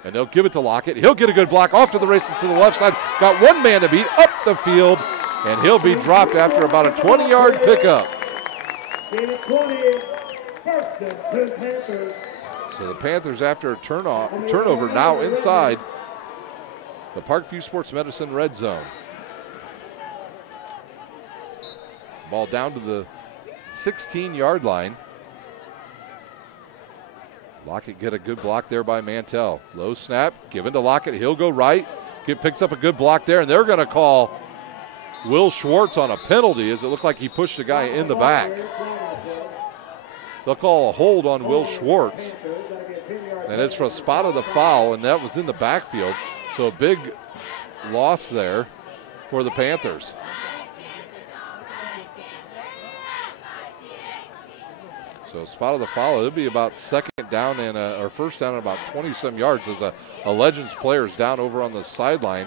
And they'll give it to Lockett. He'll get a good block off to the races to the left side. Got one man to beat up the field, and he'll be dropped after about a 20-yard pickup. So the Panthers, after a turnover, now inside the Parkview Sports Medicine red zone. Ball down to the 16-yard line. Lockett get a good block there by Mantell. Low snap, given to Lockett. He'll go right. Picks up a good block there, and they're going to call Will Schwartz on a penalty as it looked like he pushed a guy in the back. They'll call a hold on Will Schwartz. And it's for a spot of the foul, and that was in the backfield. So a big loss there for the Panthers. So spot of the foul, it'll be about second down and or first down and about 20-some yards as a Legends player is down over on the sideline,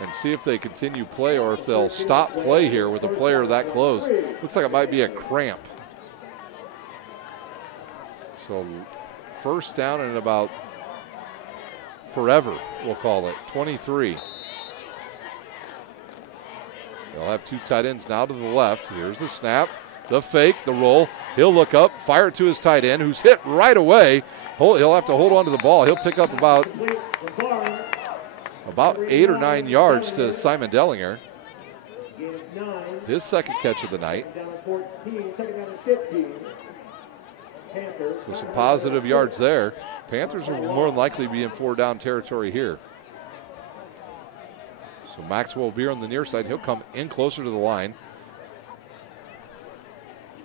and see if they continue play or if they'll stop play here with a player that close. Looks like it might be a cramp. So first down and about forever, we'll call it, 23. They'll have 2 tight ends now to the left. Here's the snap, the fake, the roll. He'll look up, fire it to his tight end, who's hit right away. He'll have to hold on to the ball. He'll pick up about 8 or 9 yards to Simon Dellinger. His second catch of the night. So some positive yards there. Panthers will more than likely be in 4-down territory here. So Maxwell will be on the near side. He'll come in closer to the line.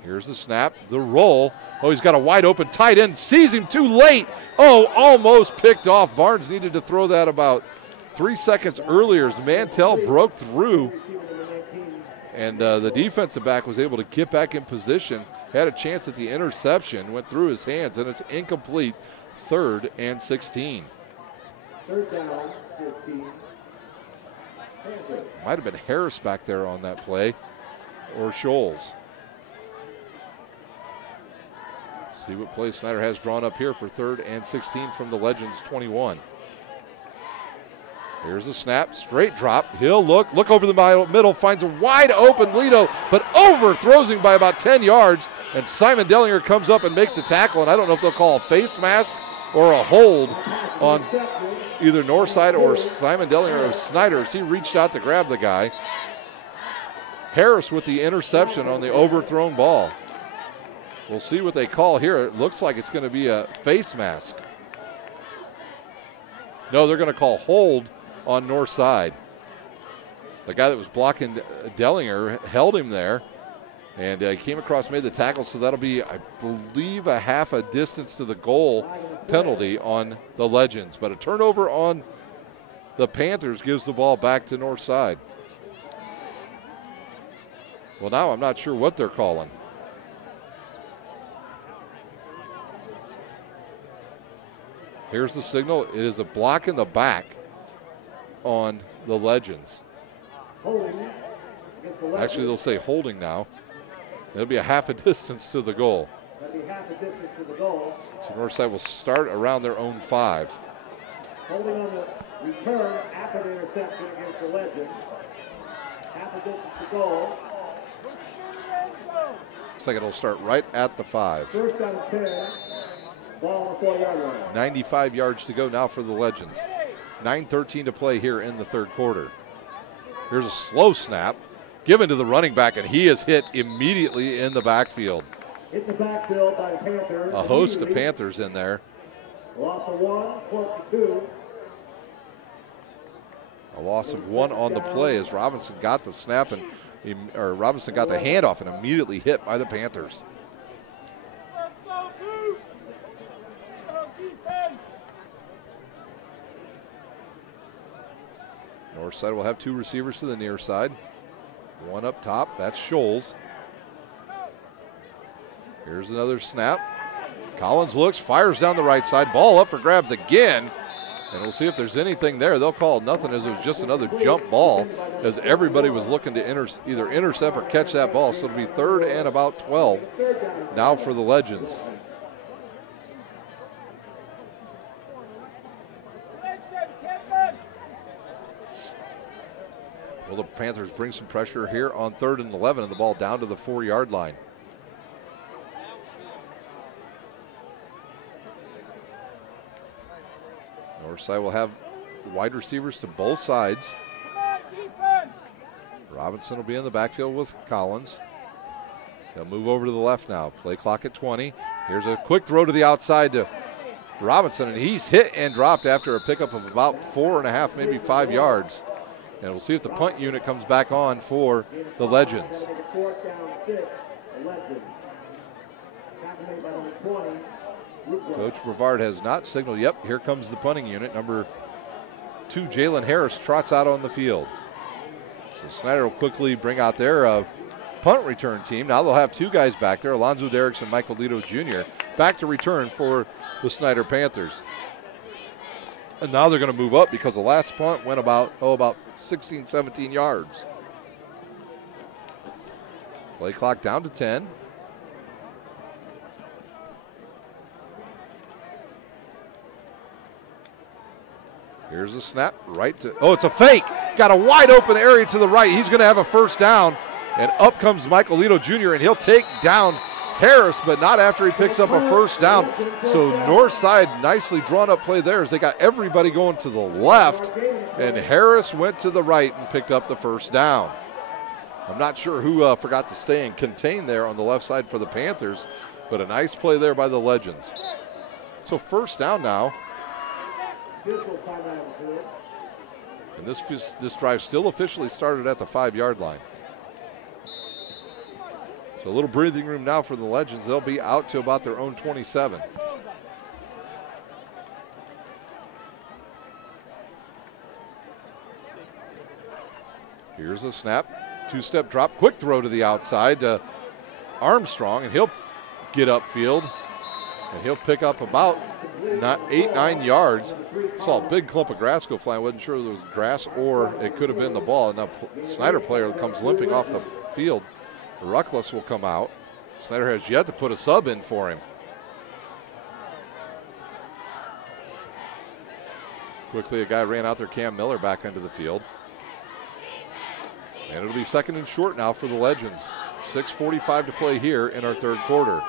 Here's the snap, the roll. Oh, he's got a wide open tight end, sees him too late. Oh, almost picked off. Barnes needed to throw that about 3 seconds earlier as Mantell broke through. And the defensive back was able to get back in position. Had a chance at the interception, went through his hands, and it's incomplete. 3rd and 16. Third down, 15. Might have been Harris back there on that play, or Scholes. See what play Snider has drawn up here for 3rd and 16 from the Legends 21. Here's a snap, straight drop. He'll look over the middle, finds a wide open Lito, but overthrows him by about 10 yards. And Simon Dellinger comes up and makes a tackle, and I don't know if they'll call a face mask or a hold on either Northside or Simon Dellinger or Snider as he reached out to grab the guy. Harris with the interception on the overthrown ball. We'll see what they call here. It looks like it's going to be a face mask. No, they're going to call hold on Northside. The guy that was blocking Dellinger held him there, and he came across, made the tackle, so that'll be, I believe, a half a distance to the goal penalty on the Legends. But a turnover on the Panthers gives the ball back to Northside. Well, now I'm not sure what they're calling. Here's the signal. It is a block in the back on the Legends. Actually, they'll say holding now. It'll be a half a distance to the goal. So Northside will start around their own 5. Holding on the return after the interception against the Legends. Half a distance to goal. Looks like it'll start right at the 5. First down and 10. Ball on the 4-yard line. 95 yards to go now for the Legends. 9:13 to play here in the third quarter. Here's a slow snap given to the running back, and he is hit immediately in the backfield. Hit the backfield by the Panthers. A host of Panthers in there. Loss of 1, close to 2. A loss of 1 on the play as Robinson got the snap and Robinson got the handoff and immediately hit by the Panthers. Northside will have 2 receivers to the near side. One up top, that's Scholes. Here's another snap. Collins looks, fires down the right side. Ball up for grabs again. And we'll see if there's anything there. They'll call nothing as it was just another jump ball as everybody was looking to either intercept or catch that ball. So it'll be 3rd and about 12 now for the Legends. Well, the Panthers bring some pressure here on 3rd and 11 and the ball down to the 4-yard line. Northside will have wide receivers to both sides. Robinson will be in the backfield with Collins. They'll move over to the left now. Play clock at 20. Here's a quick throw to the outside to Robinson, and he's hit and dropped after a pickup of about 4.5, maybe 5 yards. And we'll see if the punt unit comes back on for the Legends. Coach Brevard has not signaled. Yep, here comes the punting unit. Number 2, Jalen Harris, trots out on the field. So Snider will quickly bring out their punt return team. Now they'll have 2 guys back there, Alonzo Derricks and Michael Lito Jr., back to return for the Snider Panthers. And now they're going to move up because the last punt went about 16, 17 yards. Play clock down to 10. Here's a snap right to, it's a fake. Got a wide open area to the right. He's going to have a first down. And up comes Michael Lito Jr. and he'll take down Harris, but not after he picks up a first down. So Northside, nicely drawn up play there as they got everybody going to the left. And Harris went to the right and picked up the first down. I'm not sure who forgot to stay and contain there on the left side for the Panthers, but a nice play there by the Legends. So first down now. And this drive still officially started at the 5-yard line. So a little breathing room now for the Legends. They'll be out to about their own 27. Here's a snap, 2-step drop, quick throw to the outside to Armstrong, and he'll get upfield, and he'll pick up about 8-9 yards. Saw a big clump of grass go flying. Wasn't sure if it was grass or it could have been the ball. Now Snider player comes limping off the field. Ruckless will come out. Snider has yet to put a sub in for him. Quickly, a guy ran out there, Cam Miller, back into the field. And it'll be 2nd and short now for the Legends. 6:45 to play here in our third quarter.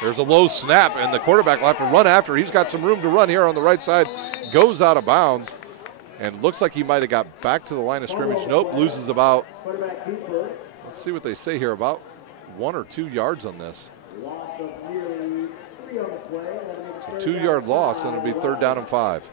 There's a low snap, and the quarterback will have to run after. He's got some room to run here on the right side. Goes out of bounds, and looks like he might have got back to the line of scrimmage. Nope, loses about, let's see what they say here, about 1 or 2 yards on this. So 2-yard loss, and it'll be 3rd down and 5.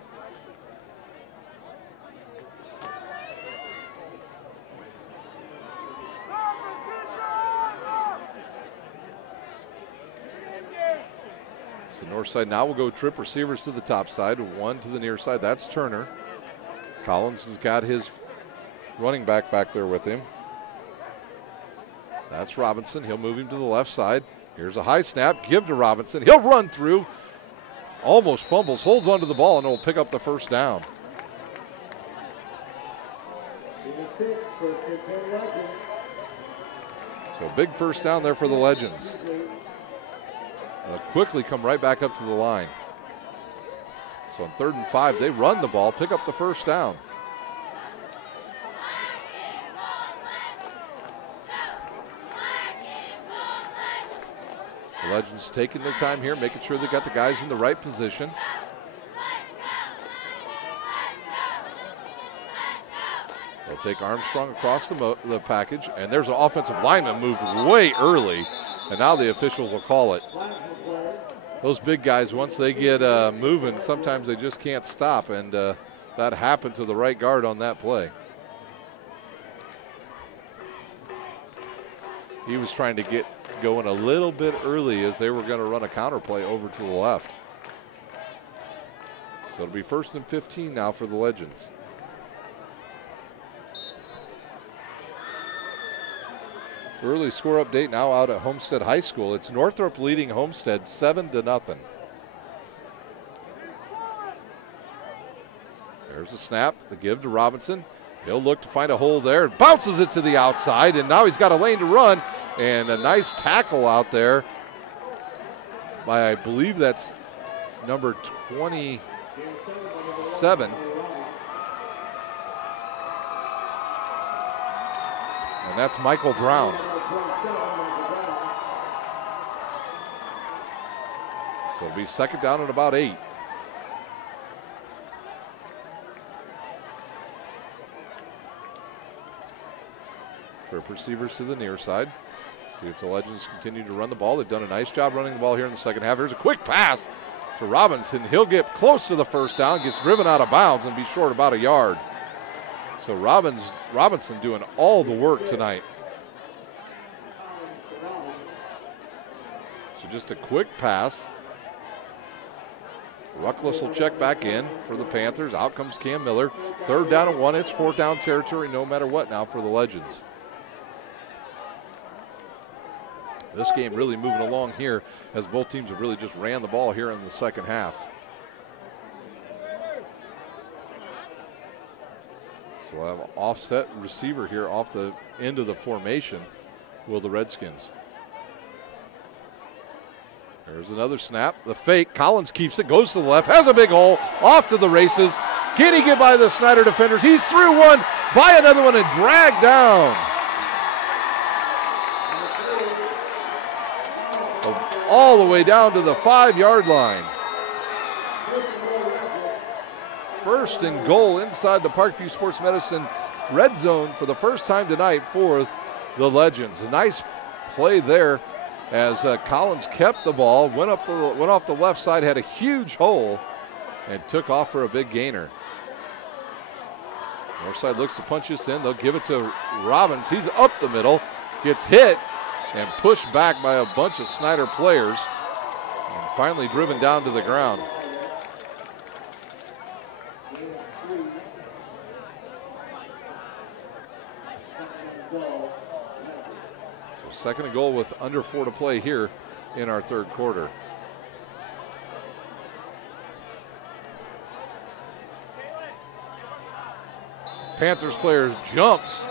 So north side now will go trip receivers to the top side, 1 to the near side. That's Turner. Collins has got his running back there with him. That's Robinson. He'll move him to the left side. Here's a high snap. Give to Robinson. He'll run through. Almost fumbles. Holds onto the ball and will pick up the 1st down. So big 1st down there for the Legends. They'll quickly come right back up to the line. So on 3rd and 5, they run the ball, pick up the 1st down. The Legends taking their time here, making sure they got the guys in the right position. They'll take Armstrong across the package, and there's an offensive lineman moved way early, and now the officials will call it. Those big guys, once they get moving, sometimes they just can't stop, and that happened to the right guard on that play. He was trying to get going a little bit early as they were going to run a counter play over to the left. So it'll be 1st and 15 now for the Legends. Early score update now out at Homestead High School. It's Northrop leading Homestead 7-0. There's a snap, the give to Robinson. He'll look to find a hole there, bounces it to the outside, and now he's got a lane to run, and a nice tackle out there by, I believe that's number 27. And that's Michael Brown. So it'll be 2nd down and about 8. Trip receivers to the near side. See if the Legends continue to run the ball. They've done a nice job running the ball here in the 2nd half. Here's a quick pass to Robinson. He'll get close to the 1st down, gets driven out of bounds and be short about a yard. So Robinson doing all the work tonight. So just a quick pass. Ruckless will check back in for the Panthers. Out comes Cam Miller. 3rd down and 1. It's 4th down territory no matter what now for the Legends. This game really moving along here as both teams have really just ran the ball here in the 2nd half. So they'll have an offset receiver here off the end of the formation, will the Redskins. There's another snap, the fake. Collins keeps it, goes to the left, has a big hole, off to the races. Can he get by the Snider defenders? He's through one, by another one, and dragged down. All the way down to the 5-yard line. 1st and goal inside the Parkview Sports Medicine red zone for the first time tonight for the Legends. A nice play there as Collins kept the ball, went off the left side, had a huge hole, and took off for a big gainer. North side looks to punch this in. They'll give it to Robbins. He's up the middle, gets hit, and pushed back by a bunch of Snider players, and finally driven down to the ground. So 2nd and goal with under 4 to play here in our 3rd quarter. Panthers player jumps,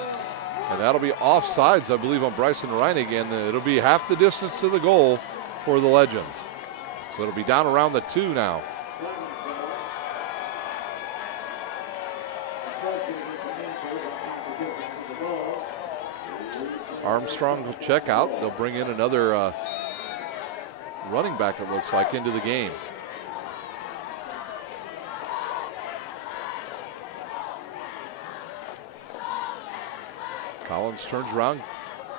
and that'll be offsides, I believe, on Bryson Reinig, and it'll be half the distance to the goal for the Legends. So it'll be down around the 2 now. Armstrong will check out. They'll bring in another running back, it looks like, into the game. Collins turns around,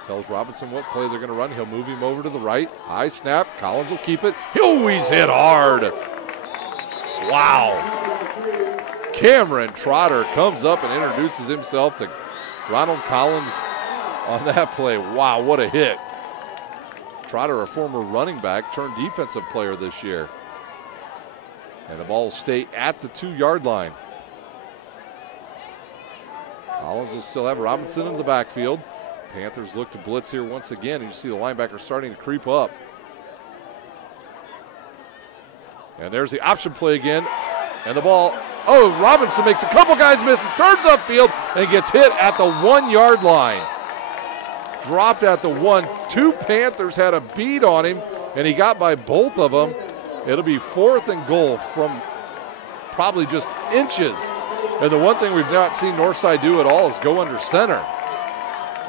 tells Robinson what play they're going to run. He'll move him over to the right. High snap. Collins will keep it. He's hit hard. Wow. Cameron Trotter comes up and introduces himself to Ronald Collins on that play. Wow, what a hit. Trotter, a former running back, turned defensive player this year. And the ball will stay at the 2-yard line. Collins will still have Robinson in the backfield. Panthers look to blitz here once again. And you see the linebacker starting to creep up. And there's the option play again. And the ball, Robinson makes a couple guys miss, turns upfield, and gets hit at the 1-yard line. Dropped at the 1. 2 Panthers had a beat on him, and he got by both of them. It'll be 4th and goal from probably just inches. And the one thing we've not seen Northside do at all is go under center.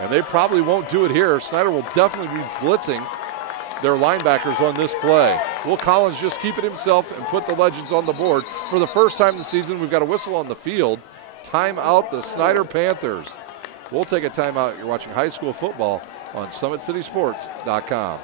And they probably won't do it here. Snider will definitely be blitzing their linebackers on this play. Will Collins just keep it himself and put the Legends on the board? For the first time this season, we've got a whistle on the field. Timeout, the Snider Panthers. We'll take a timeout. You're watching high school football on SummitCitySports.com.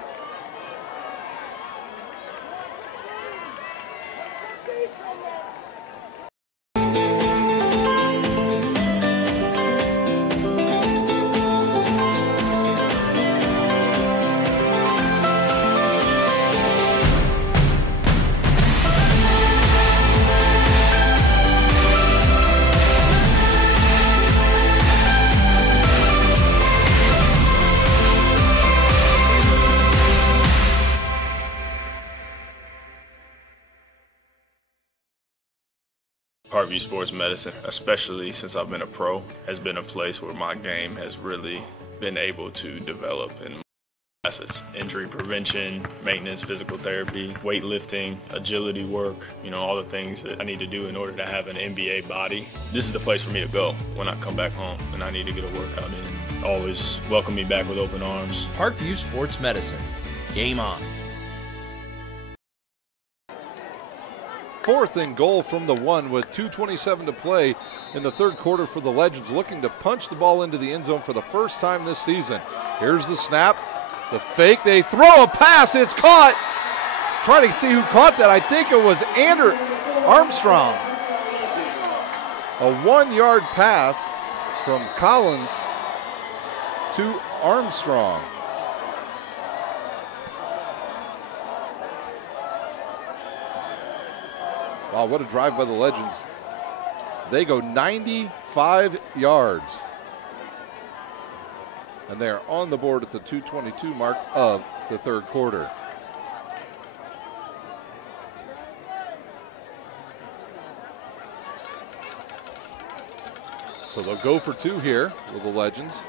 Parkview Sports Medicine, especially since I've been a pro, has been a place where my game has really been able to develop in facets. Injury prevention, maintenance, physical therapy, weightlifting, agility work, all the things that I need to do in order to have an NBA body. This is the place for me to go when I come back home and I need to get a workout in. Always welcome me back with open arms. Parkview Sports Medicine. Game on. 4th and goal from the 1 with 2:27 to play in the third quarter for the Legends, looking to punch the ball into the end zone for the first time this season. Here's the snap, the fake, they throw a pass, it's caught. Let's try to see who caught that. I think it was Armstrong. A 1-yard pass from Collins to Armstrong. Wow, what a drive by the Legends. They go 95 yards. And they are on the board at the 2:22 mark of the third quarter. So they'll go for 2 here with the Legends.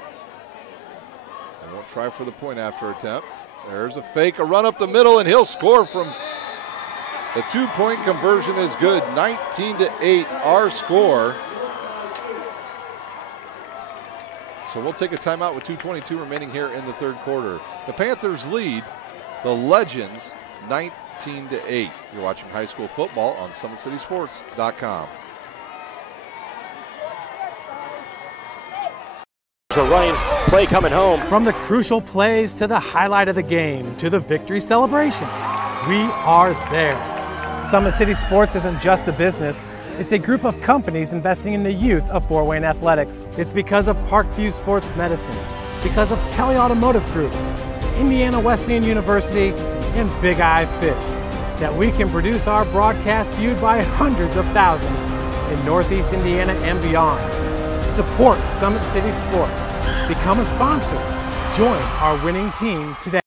And they'll try for the point after attempt. There's a fake, a run up the middle, and he'll score from the 2-point conversion is good. 19-8, our score. So we'll take a timeout with 2:22 remaining here in the third quarter. The Panthers lead the Legends 19-8. You're watching high school football on SummitCitySports.com. A running play coming home. From the crucial plays to the highlight of the game to the victory celebration, we are there. Summit City Sports isn't just a business, it's a group of companies investing in the youth of Fort Wayne athletics. It's because of Parkview Sports Medicine, because of Kelly Automotive Group, Indiana Wesleyan University, and Big Eye Fish, that we can produce our broadcast viewed by hundreds of thousands in Northeast Indiana and beyond. Support Summit City Sports. Become a sponsor. Join our winning team today.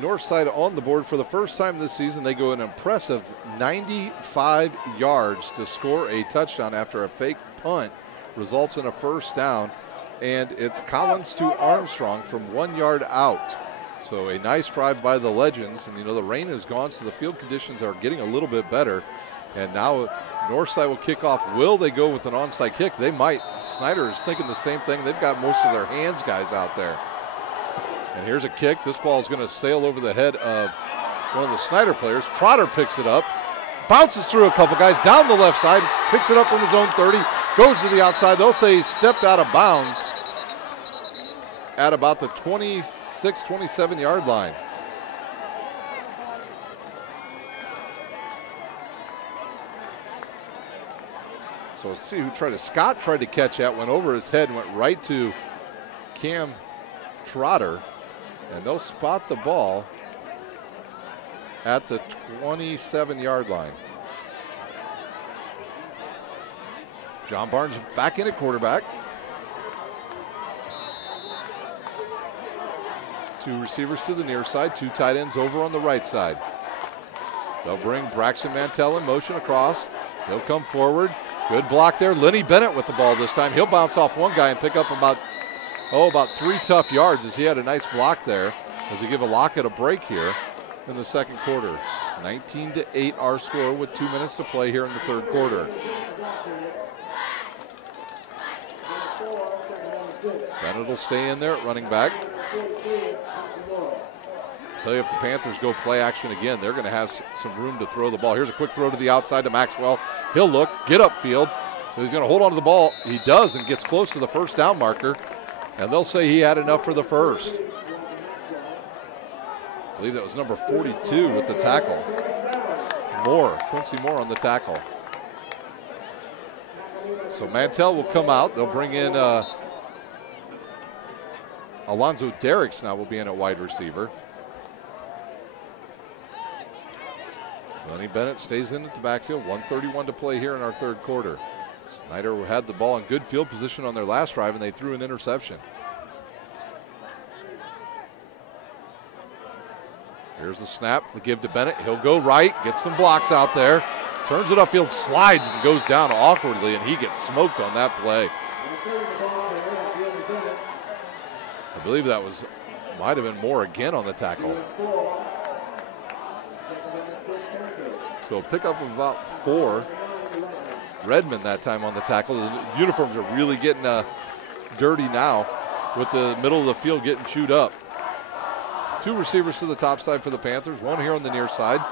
Northside on the board for the first time this season. They go an impressive 95 yards to score a touchdown after a fake punt. Results in a first down. And it's Collins to Armstrong from 1 yard out. So a nice drive by the Legends. And the rain is gone, so the field conditions are getting a little bit better. And now Northside will kick off. Will they go with an onside kick? They might. Snider is thinking the same thing. They've got most of their hands guys out there. And here's a kick. This ball is going to sail over the head of one of the Snider players. Trotter picks it up, bounces through a couple guys down the left side, picks it up from his own 30, goes to the outside. They'll say he stepped out of bounds at about the 26, 27-yard line. So let's see who tried to. Scott tried to catch that, went over his head and went right to Cam Trotter. And they'll spot the ball at the 27-yard line. John Barnes back in at quarterback. Two receivers to the near side, two tight ends over on the right side. They'll bring Braxton Mantell in motion across. He'll come forward. Good block there. Lenny Bennett with the ball this time. He'll bounce off one guy and pick up about 3 tough yards as he had a nice block there as they give a Lockett a break here in the second quarter. 19-8 our score with 2 minutes to play here in the third quarter. Bennett will stay in there at running back. Tell you, if the Panthers go play action again, they're going to have some room to throw the ball. Here's a quick throw to the outside to Maxwell. He'll look, get upfield. He's going to hold on to the ball. He does and gets close to the first down marker. And they'll say he had enough for the first. I believe that was number 42 with the tackle. Quincy Moore on the tackle. So Mantell will come out. They'll bring in Alonzo Derricks now will be in at wide receiver. Lenny Bennett stays in at the backfield. 1:31 to play here in our third quarter. Snider had the ball in good field position on their last drive, and they threw an interception. Here's the snap. The give to Bennett. He'll go right, gets some blocks out there, turns it upfield, slides, and goes down awkwardly, and he gets smoked on that play. I believe that might have been Moore again on the tackle. So pick up about 4. Redmond that time on the tackle. The uniforms are really getting dirty now with the middle of the field getting chewed up. 2 receivers to the top side for the Panthers, 1 here on the near side.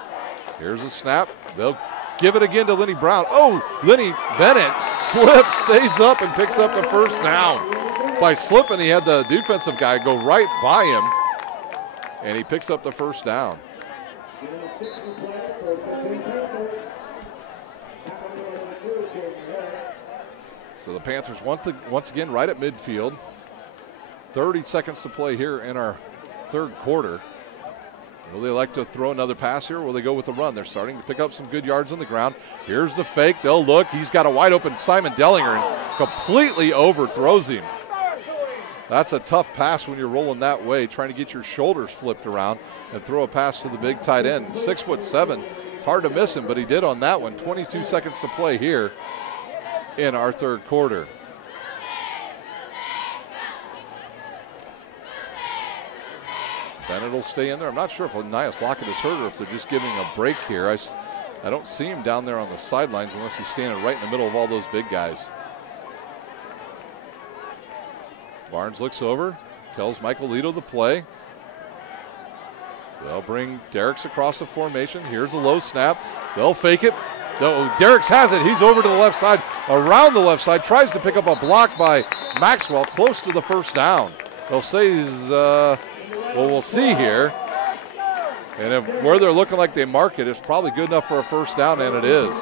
Here's a snap. They'll give it again to Lenny Brown. Oh, Lenny Bennett slips, stays up, and picks up the first down. By slipping, he had the defensive guy go right by him, and he picks up the first down. So the Panthers once again right at midfield. 30 seconds to play here in our third quarter. Will they like to throw another pass here, or will they go with the run? They're starting to pick up some good yards on the ground. Here's the fake. They'll look. He's got a wide open Simon Dellinger and completely overthrows him. That's a tough pass when you're rolling that way, trying to get your shoulders flipped around and throw a pass to the big tight end. 6'7". It's hard to miss him, but he did on that one. 22 seconds to play here in our third quarter. Bennett will stay in there. I'm not sure if Nias Lockett is hurt or if they're just giving a break here. I don't see him down there on the sidelines unless he's standing right in the middle of all those big guys. Barnes looks over, tells Michael Lito the play. They'll bring Derricks across the formation. Here's a low snap. They'll fake it. Derricks has it. He's over to the left side, around the left side, tries to pick up a block by Maxwell, close to the first down. They'll say he's, well, we'll see here. And where they're looking like they mark it, it's probably good enough for a first down, and it is.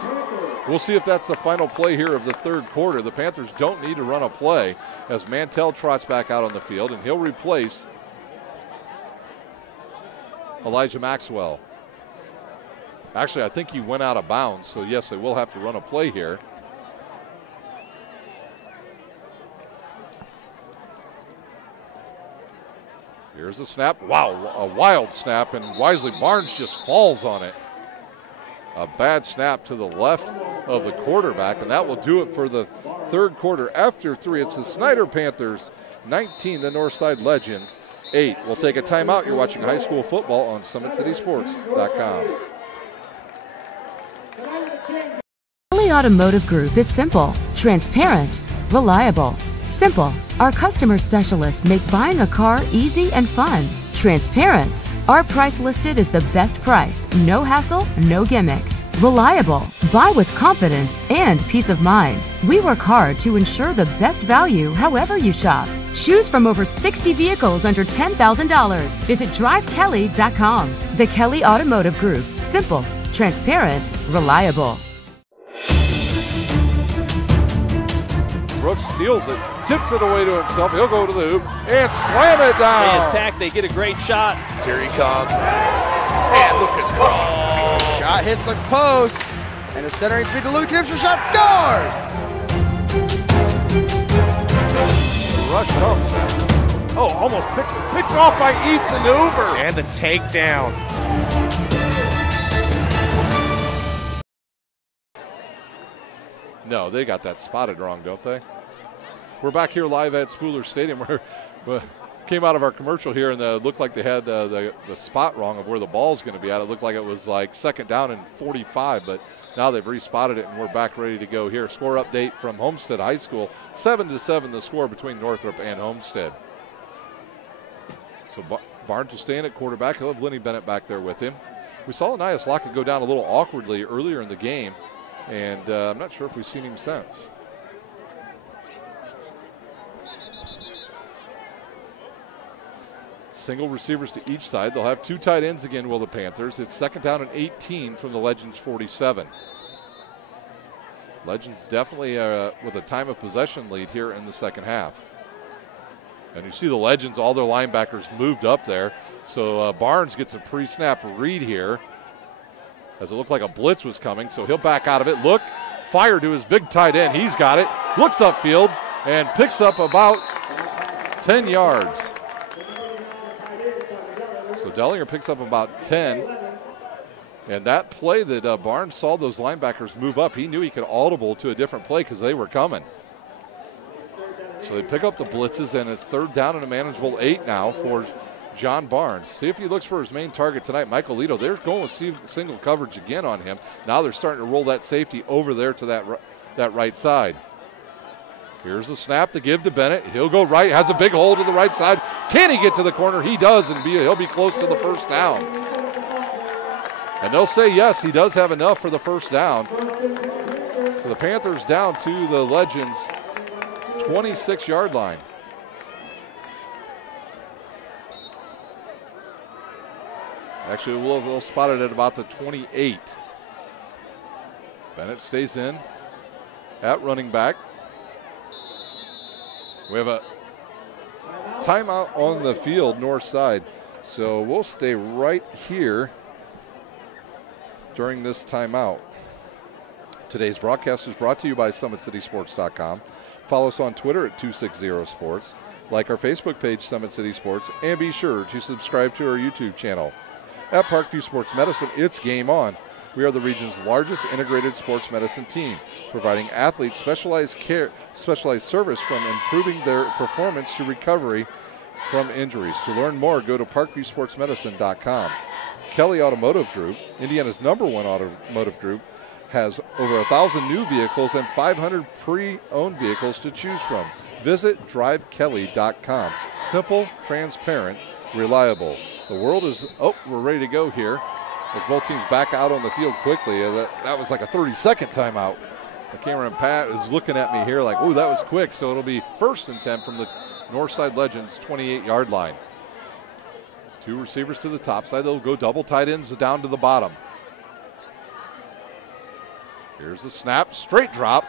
We'll see if that's the final play here of the third quarter. The Panthers don't need to run a play as Mantell trots back out on the field, and he'll replace Elijah Maxwell. Actually, I think he went out of bounds, so yes, they will have to run a play here. Here's the snap. Wow, a wild snap, and Wisely Barnes just falls on it. A bad snap to the left of the quarterback, and that will do it for the third quarter. After 3, it's the Snider Panthers 19, the Northside Legends 8. We'll take a timeout. You're watching high school football on SummitCitySports.com. Kelly Automotive Group is simple, transparent, reliable. Simple. Our customer specialists make buying a car easy and fun. Transparent. Our price listed is the best price. No hassle, no gimmicks. Reliable. Buy with confidence and peace of mind. We work hard to ensure the best value however you shop. Choose from over 60 vehicles under $10,000. Visit drivekelly.com. The Kelly Automotive Group. Simple, transparent, reliable. Brooks steals it, tips it away to himself. He'll go to the hoop and slam it down. They attack, they get a great shot. Here he comes. And Lucas Cross. Shot hits the post. And the centering feed to Luke Gibson. Shot scores. Rush comes. Oh, almost picked off by Ethan Hoover. And the takedown. No, they got that spotted wrong, don't they? We're back here live at Spooler Stadium where we came out of our commercial here and it looked like they had the spot wrong of where the ball's going to be at. It looked like it was like second down and 45, but now they've respotted it and we're back ready to go here. Score update from Homestead High School, 7-7 the score between Northrop and Homestead. So Barnes will stay in at quarterback. He'll have Lenny Bennett back there with him. We saw Anias Lockett go down a little awkwardly earlier in the game. And I'm not sure if we've seen him since. Single receivers to each side. They'll have two tight ends again, will the Panthers. It's second down and 18 from the Legends 47. Legends definitely with a time of possession lead here in the second half. And you see the Legends, all their linebackers moved up there. So Barnes gets a pre-snap read here, as it looked like a blitz was coming, so he'll back out of it. Look, fire to his big tight end. He's got it. Looks upfield and picks up about 10 yards. So Dellinger picks up about 10. And that play that Barnes saw those linebackers move up, he knew he could audible to a different play because they were coming. So they pick up the blitzes, and it's third down and a manageable 8 now for John Barnes. See if he looks for his main target tonight, Michael Lito. They're going with single coverage again on him. Now they're starting to roll that safety over there to that right side. Here's the snap to give to Bennett. He'll go right, has a big hole to the right side. Can he get to the corner? He does, and he'll be close to the first down. And they'll say yes, he does have enough for the first down. So the Panthers down to the Legends' 26-yard line. Actually, we'll spot it at about the 28. Bennett stays in at running back. We have a timeout on the field, north side. So we'll stay right here during this timeout. Today's broadcast is brought to you by SummitCitySports.com. Follow us on Twitter at 260sports. Like our Facebook page, Summit City Sports. And be sure to subscribe to our YouTube channel. At Parkview Sports Medicine, it's game on. We are the region's largest integrated sports medicine team, providing athletes specialized service from improving their performance to recovery from injuries. To learn more, go to parkviewsportsmedicine.com. Kelly Automotive Group, Indiana's #1 automotive group, has over 1,000 new vehicles and 500 pre-owned vehicles to choose from. Visit drivekelly.com. Simple, transparent, reliable. The world is, we're ready to go here. As both teams back out on the field quickly. That was like a 30-second timeout. The cameraman Pat is looking at me here like, oh, that was quick. So it'll be 1st and 10 from the Northside Legends 28-yard line. Two receivers to the top side. They'll go double tight ends down to the bottom. Here's the snap, straight drop.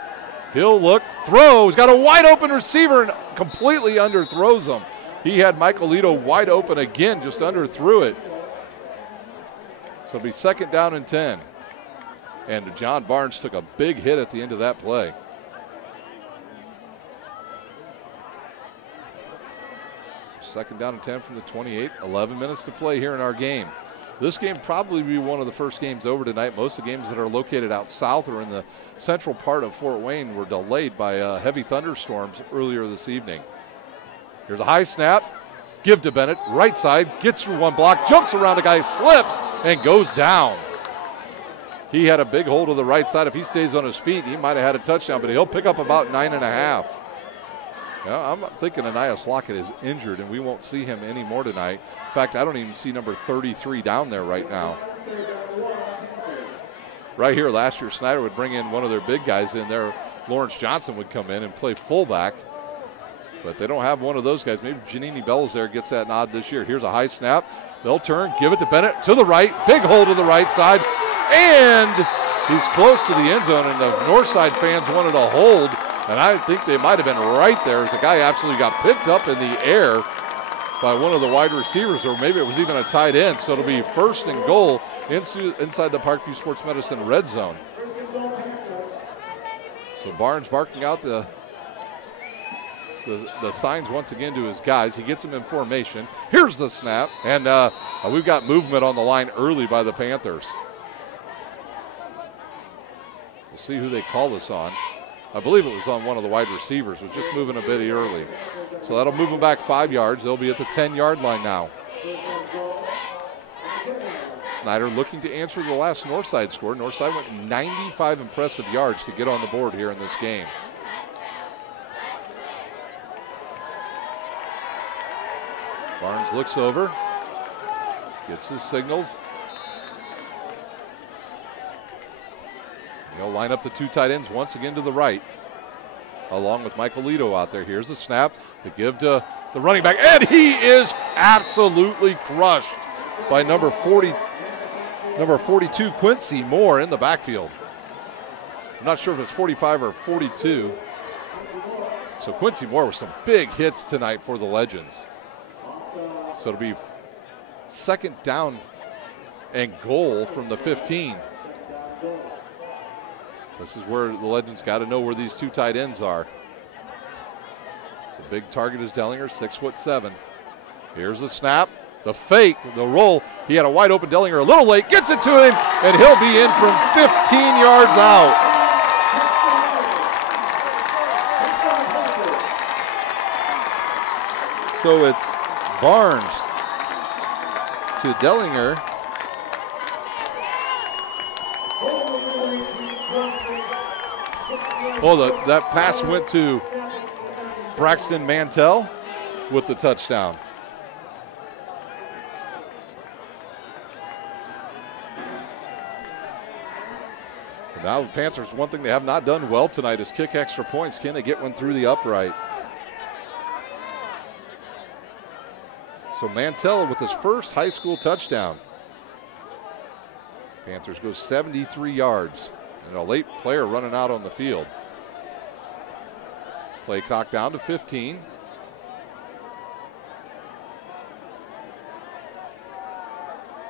He'll look, throw. He's got a wide open receiver and completely underthrows him. He had Michael Lito wide open again, just underthrew it. So it'll be 2nd down and 10. And John Barnes took a big hit at the end of that play. So 2nd down and 10 from the 28. 11 minutes to play here in our game. This game probably be one of the first games over tonight. Most of the games that are located out south or in the central part of Fort Wayne were delayed by heavy thunderstorms earlier this evening. Here's a high snap. Give to Bennett. Right side. Gets through one block. Jumps around a guy. Slips and goes down. He had a big hold of the right side. If he stays on his feet, he might have had a touchdown, but he'll pick up about 9.5. Yeah, I'm thinking Anias Lockett is injured, and we won't see him anymore tonight. In fact, I don't even see number 33 down there right now. Right here, last year, Snider would bring in one of their big guys in there. Lawrence Johnson would come in and play fullback, but they don't have one of those guys. Maybe Janini Bellizaire gets that nod this year. Here's a high snap. They'll turn, give it to Bennett to the right. Big hold to the right side, and he's close to the end zone, and the Northside fans wanted a hold, and I think they might have been right there as the guy absolutely got picked up in the air by one of the wide receivers, or maybe it was even a tight end. So it'll be 1st and goal inside the Parkview Sports Medicine red zone. So Barnes barking out the signs once again to his guys. He gets them in formation. Here's the snap, and we've got movement on the line early by the Panthers. We'll see who they call this on. I believe it was on one of the wide receivers. Was just moving a bit early. So that'll move them back 5 yards. They'll be at the 10-yard line now. Snider looking to answer the last Northside score. Northside went 95 impressive yards to get on the board here in this game. Barnes looks over, gets his signals. He'll line up the 2 tight ends once again to the right, along with Michael Lito out there. Here's the snap to give to the running back, and he is absolutely crushed by number 42, Quincy Moore, in the backfield. I'm not sure if it's 45 or 42. So Quincy Moore with some big hits tonight for the Legends. So it'll be 2nd down and goal from the 15. This is where the Legends got to know where these 2 tight ends are. The big target is Dellinger, 6'7". Here's the snap, the fake, the roll. He had a wide open Dellinger a little late, gets it to him, and he'll be in from 15 yards out. So it's Barnes to Dellinger. Oh, that pass went to Braxton Mantell with the touchdown. And now the Panthers, one thing they have not done well tonight is kick extra points. Can they get one through the upright? So Mantell with his first high school touchdown. Panthers go 73 yards. And a late player running out on the field. Play clock down to 15.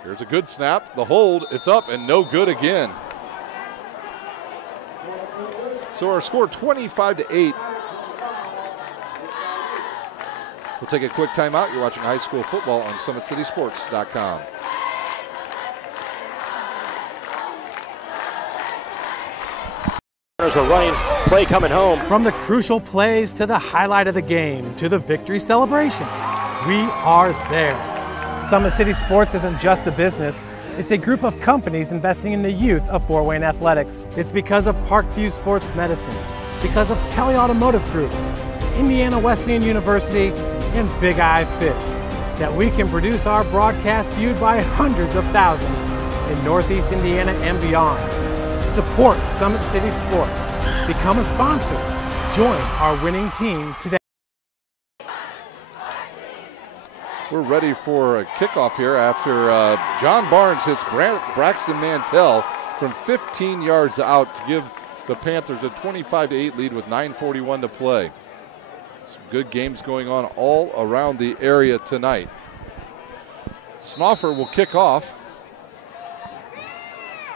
Here's a good snap. The hold, it's up and no good again. So our score 25-8. We'll take a quick timeout. You're watching high school football on SummitCitySports.com. A running play coming home. From the crucial plays to the highlight of the game to the victory celebration, we are there. Summit City Sports isn't just a business, it's a group of companies investing in the youth of Fort Wayne athletics. It's because of Parkview Sports Medicine, because of Kelly Automotive Group, Indiana Wesleyan University, and Big Eye Fish, that we can produce our broadcast viewed by hundreds of thousands in Northeast Indiana and beyond. Support Summit City Sports. Become a sponsor. Join our winning team today. We're ready for a kickoff here after John Barnes hits Braxton Mantell from 15 yards out to give the Panthers a 25-8 lead with 9:41 to play. Some good games going on all around the area tonight. Snoffer will kick off.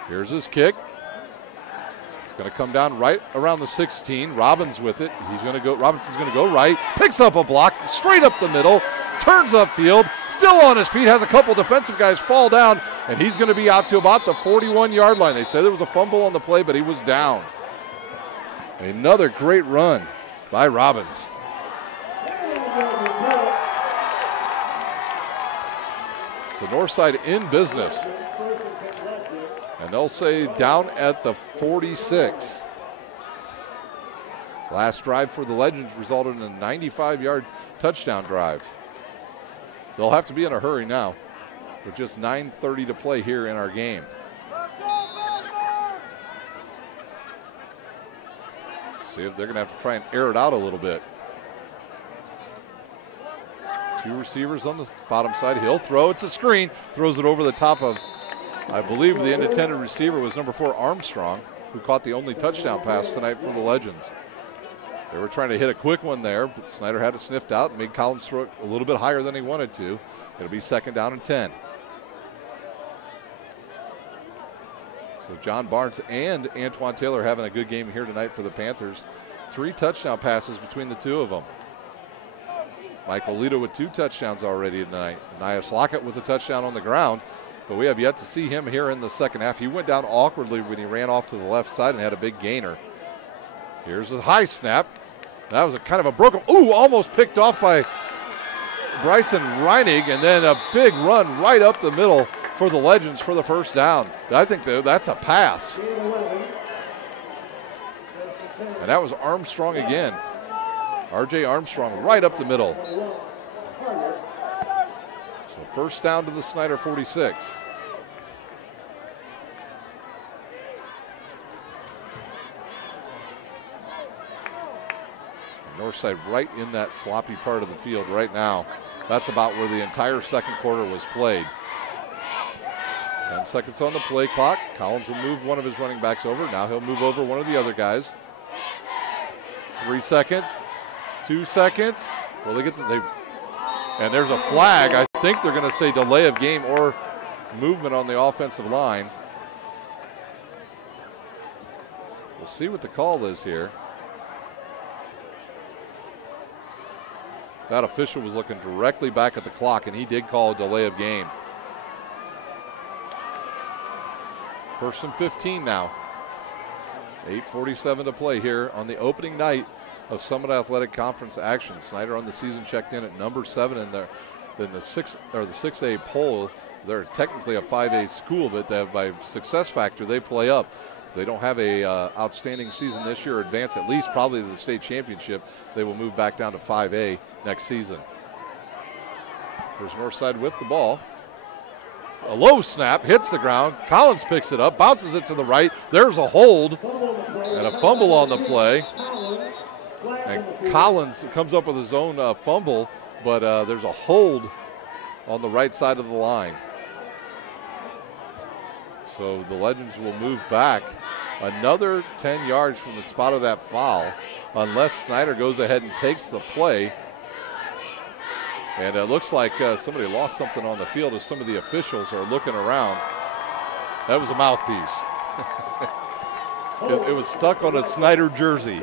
Here's his kick. Going to come down right around the 16. Robbins with it. Robinson's going to go right. Picks up a block straight up the middle. Turns upfield. Still on his feet. Has a couple defensive guys fall down. And he's going to be out to about the 41-yard line. They said there was a fumble on the play, but he was down. Another great run by Robbins. So Northside in business. And they'll say down at the 46. Last drive for the Legends resulted in a 95-yard touchdown drive. They'll have to be in a hurry now with just 9:30 to play here in our game. See if they're going to have to try and air it out a little bit. Two receivers on the bottom side. He'll throw. It's a screen. Throws it over the top of, I believe the intended receiver was number 4, Armstrong, who caught the only touchdown pass tonight for the Legends. They were trying to hit a quick one there, but Snider had it sniffed out and made Collins throw it a little bit higher than he wanted to. It'll be 2nd down and 10. So John Barnes and Antoine Taylor having a good game here tonight for the Panthers. 3 touchdown passes between the two of them. Michael Lito with 2 touchdowns already tonight. Nias Lockett with a touchdown on the ground, but we have yet to see him here in the second half. He went down awkwardly when he ran off to the left side and had a big gainer. Here's a high snap. That was a kind of a broken, almost picked off by Bryson Reinig, and then a big run right up the middle for the Legends for the first down. I think that's a pass. And that was Armstrong again. R.J. Armstrong right up the middle. So first down to the Snider 46. Northside right in that sloppy part of the field right now. That's about where the entire second quarter was played. 10 seconds on the play clock. Collins will move one of his running backs over. Now he'll move over one of the other guys. 3 seconds. 2 seconds. Will they get to, and there's a flag. I think they're going to say delay of game or movement on the offensive line. We'll see what the call is here. That official was looking directly back at the clock, and he did call a delay of game. 1st and 15 now. 8:47 to play here on the opening night of Summit Athletic Conference action. Snider on the season checked in at number 7 in the 6A poll. They're technically a 5A school, but by success factor they play up. If they don't have a outstanding season this year, or advance at least probably to the state championship, they will move back down to 5A next season. There's Northside with the ball. A low snap, hits the ground. Collins picks it up, bounces it to the right. There's a hold and a fumble on the play. And Collins comes up with his own fumble, but there's a hold on the right side of the line. So the Legends will move back another 10 yards from the spot of that foul, unless Snider goes ahead and takes the play. And it looks like somebody lost something on the field as some of the officials are looking around. That was a mouthpiece. It was stuck on a Snider jersey.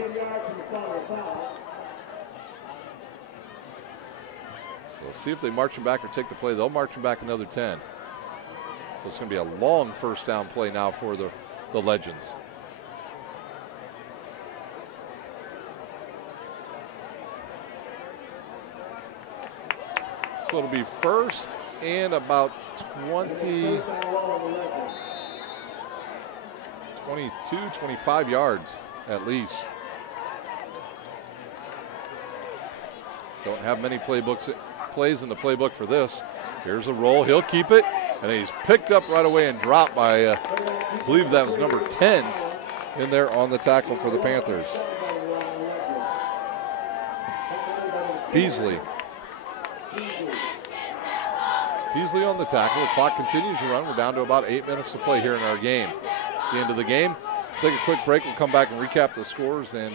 So let's see if they march him back or take the play. They'll march him back another 10. So it's going to be a long first down play now for the Legends. So it'll be first and about 22, 25 yards at least. Don't have many plays in the playbook for this. Here's a roll. He'll keep it. And he's picked up right away and dropped by, I believe that was number 10 in there on the tackle for the Panthers. Beasley on the tackle. The clock continues to run. We're down to about 8 minutes to play here in our game. At the end of the game, take a quick break. We'll come back and recap the scores and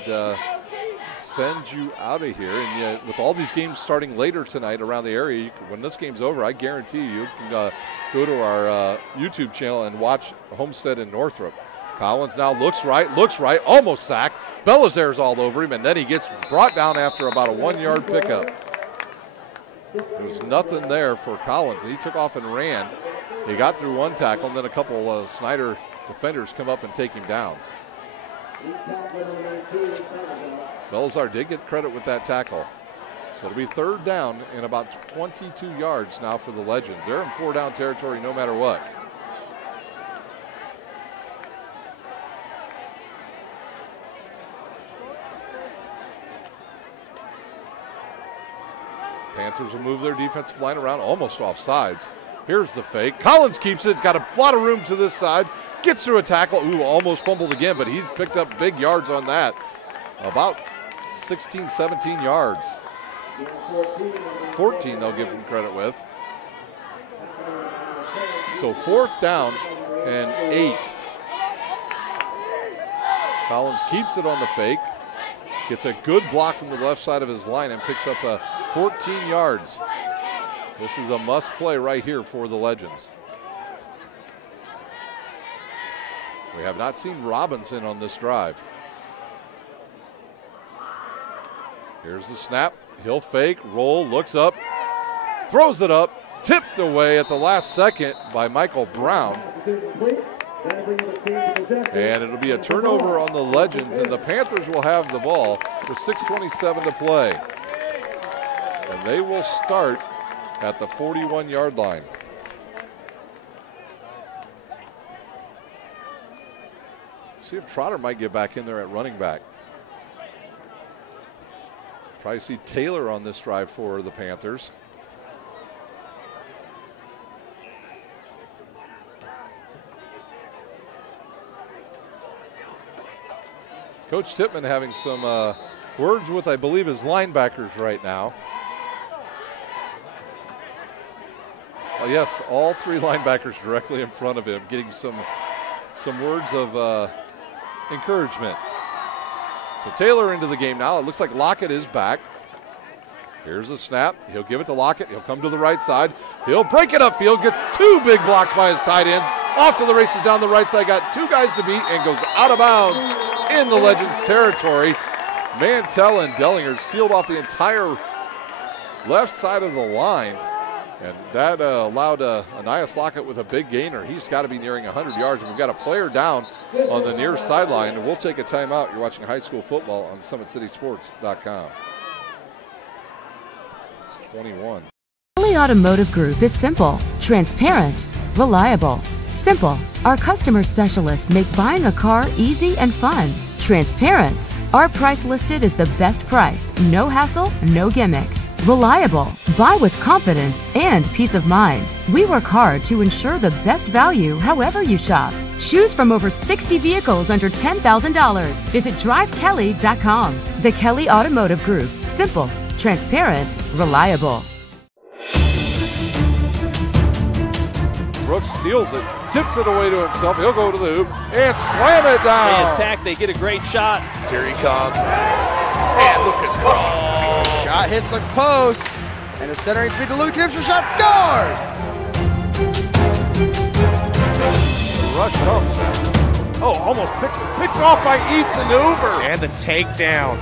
send you out of here. And with all these games starting later tonight around the area, when this game's over, I guarantee you can go to our YouTube channel and watch Homestead and Northrop. Collins now looks right, almost sacked. Belizair's all over him, and then he gets brought down after about a 1-yard pickup. There was nothing there for Collins. He took off and ran. He got through one tackle, and then a couple Snider defenders come up and take him down. Belizair did get credit with that tackle. So it'll be third down and about 22 yards now for the Legends. They're in 4-down territory no matter what. Panthers will move their defensive line around, almost off sides. Here's the fake. Collins keeps it. It's got a lot of room to this side. Gets through a tackle. Ooh, almost fumbled again, but he's picked up big yards on that. About 16, 17 yards. 14 they'll give him credit with. So 4th down and 8. Collins keeps it on the fake. Gets a good block from the left side of his line and picks up 14 yards. This is a must play right here for the Legends. We have not seen Robinson on this drive. Here's the snap. He'll fake, roll, looks up, throws it up, tipped away at the last second by Michael Brown. And it'll be a turnover on the Legends, and the Panthers will have the ball with 6:27 to play. And they will start at the 41-yard line. See if Trotter might get back in there at running back. Probably see Taylor on this drive for the Panthers. Coach Tippmann having some words with, I believe, his linebackers right now. Yes, all 3 linebackers directly in front of him, getting some words of encouragement. So Taylor into the game now. It looks like Lockett is back. Here's the snap. He'll give it to Lockett. He'll come to the right side. He'll break it upfield. Gets 2 big blocks by his tight ends. Off to the races down the right side. Got 2 guys to beat and goes out of bounds in the Legends territory. Mantell and Dellinger sealed off the entire left side of the line. And that allowed Anias Lockett with a big gainer. He's got to be nearing 100 yards. And we've got a player down on the near sideline. And we'll take a timeout. You're watching high school football on SummitCitySports.com. It's 21. Kelly Automotive Group is simple, transparent, reliable. Simple. Our customer specialists make buying a car easy and fun. Transparent. Our price listed is the best price. No hassle, no gimmicks. Reliable. Buy with confidence and peace of mind. We work hard to ensure the best value however you shop. Choose from over 60 vehicles under $10,000. Visit drivekelly.com. The Kelly Automotive Group. Simple, transparent, reliable. Brooks steals it, tips it away to himself. He'll go to the hoop and slam it down. They attack, they get a great shot. Here he comes. And Lucas Cross. Shot hits the post. And a centering feed to Luke Knipscher. Shot scores. The rush comes. Oh, almost picked off by Ethan Hoover. And the takedown.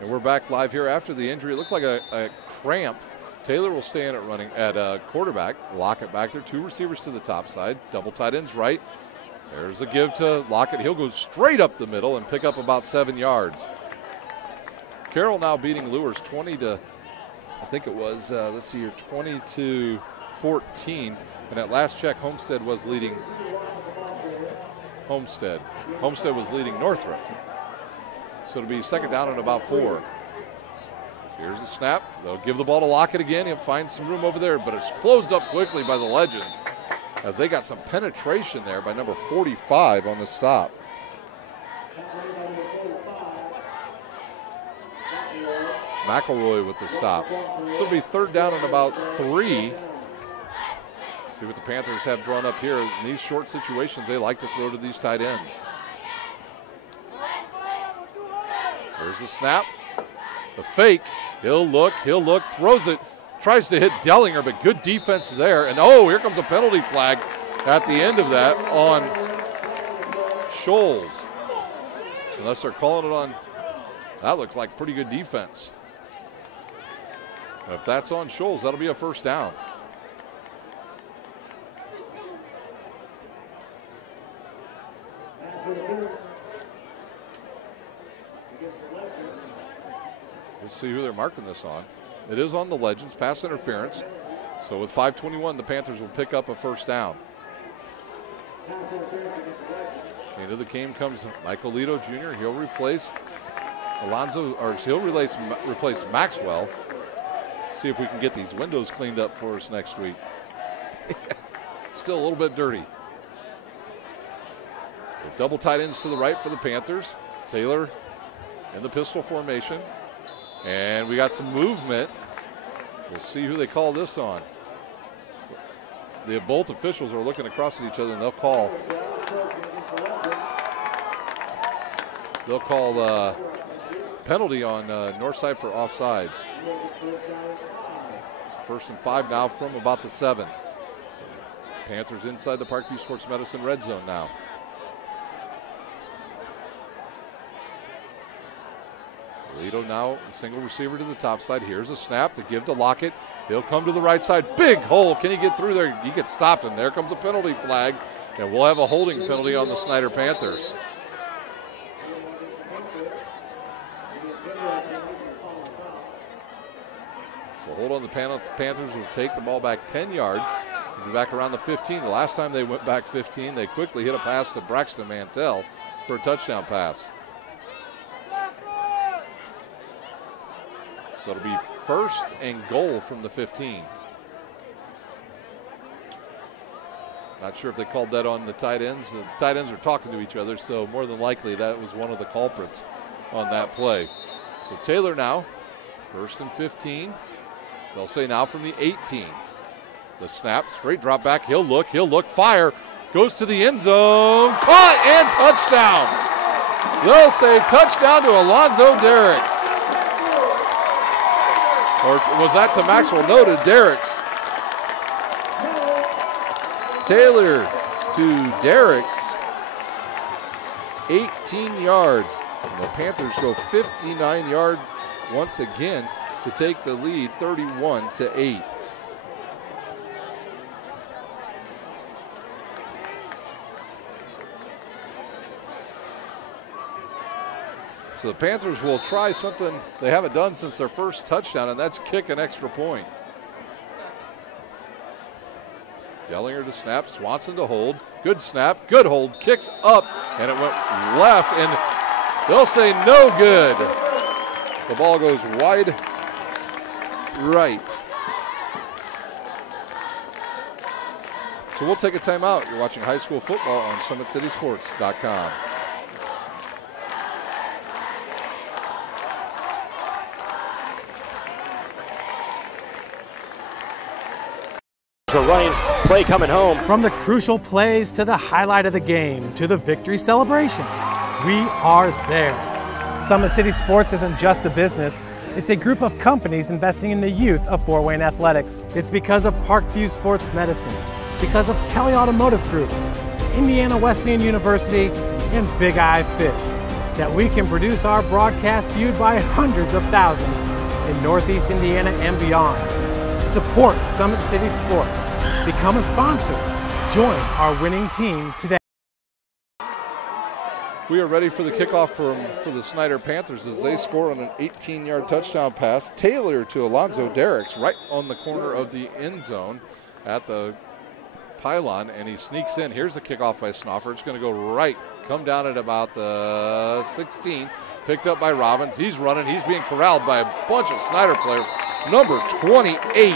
And we're back live here after the injury. It looked like a cramp. Taylor will stay in at running at quarterback. Lockett back there. 2 receivers to the top side. Double tight ends right. There's a give to Lockett. He'll go straight up the middle and pick up about 7 yards. Carroll now beating Lures 20 to, I think it was, let's see here, 20 to 14. And at last check, Homestead was leading Homestead. Homestead was leading Northrop. So it'll be 2nd down and about 4. Here's the snap. They'll give the ball to Lockett again. He'll find some room over there, but it's closed up quickly by the Legends as they got some penetration there by number 45 on the stop. McElroy with the stop. So it'll be 3rd down and about 3. See what the Panthers have drawn up here. In these short situations, they like to throw to these tight ends. There's the snap. The fake. He'll look, throws it. Tries to hit Dellinger, but good defense there. And oh, here comes a penalty flag at the end of that on Scholes. Unless they're calling it on, that looks like pretty good defense. If that's on Scholes, that'll be a 1st down. Let's see who they're marking this on. It is on the Legends, pass interference. So with 5:21, the Panthers will pick up a 1st down. Into the game comes Michael Lito Jr. He'll replace he'll replace Maxwell. See if we can get these windows cleaned up for us next week. Still a little bit dirty. So double tight ends to the right for the Panthers. Taylor in the pistol formation. And we got some movement. We'll see who they call this on. Both officials are looking across at each other, and they'll call penalty on north side for offsides. First and 5 now from about the 7. Panthers inside the Parkview Sports Medicine red zone now. Lito now single receiver to the top side. Here's a snap to give to Lockett. He'll come to the right side. Big hole. Can he get through there? He gets stopped, and there comes a penalty flag. And we'll have a holding penalty on the Snider Panthers. So hold on, the Panthers will take the ball back 10 yards. They'll be back around the 15. The last time they went back 15, they quickly hit a pass to Braxton Mantell for a touchdown pass. So it'll be first and goal from the 15. Not sure if they called that on the tight ends. The tight ends are talking to each other, so more than likely that was one of the culprits on that play. So Taylor now, first and 15. They'll say now from the 18. The snap, straight drop back. He'll look, fire. Goes to the end zone. Caught and touchdown. They'll say touchdown to Alonzo Derricks. Or was that to Maxwell? No, to Derricks. Taylor to Derricks. 18 yards. And the Panthers go 59 yards once again to take the lead 31-8. So the Panthers will try something they haven't done since their first touchdown, and that's kick an extra point. Dellinger to snap, Swanson to hold. Good snap, good hold, kicks up, and it went left, and they'll say no good. The ball goes wide right. So we'll take a timeout. You're watching high school football on SummitCitySports.com. A running play coming home. From the crucial plays to the highlight of the game to the victory celebration, we are there. Summit City Sports isn't just a business, it's a group of companies investing in the youth of Fort Wayne athletics. It's because of Parkview Sports Medicine, because of Kelly Automotive Group, Indiana Wesleyan University, and Big Eye Fish that we can produce our broadcast viewed by hundreds of thousands in Northeast Indiana and beyond. Support Summit City Sports. Become a sponsor. Join our winning team today. We are ready for the kickoff for the Snider Panthers as they score on an 18-yard touchdown pass. Taylor to Alonzo Derricks right on the corner of the end zone at the pylon, and he sneaks in. Here's the kickoff by Snoffer. It's going to go right, come down at about the 16. Picked up by Robbins. He's running. He's being corralled by a bunch of Snider players. Number 28,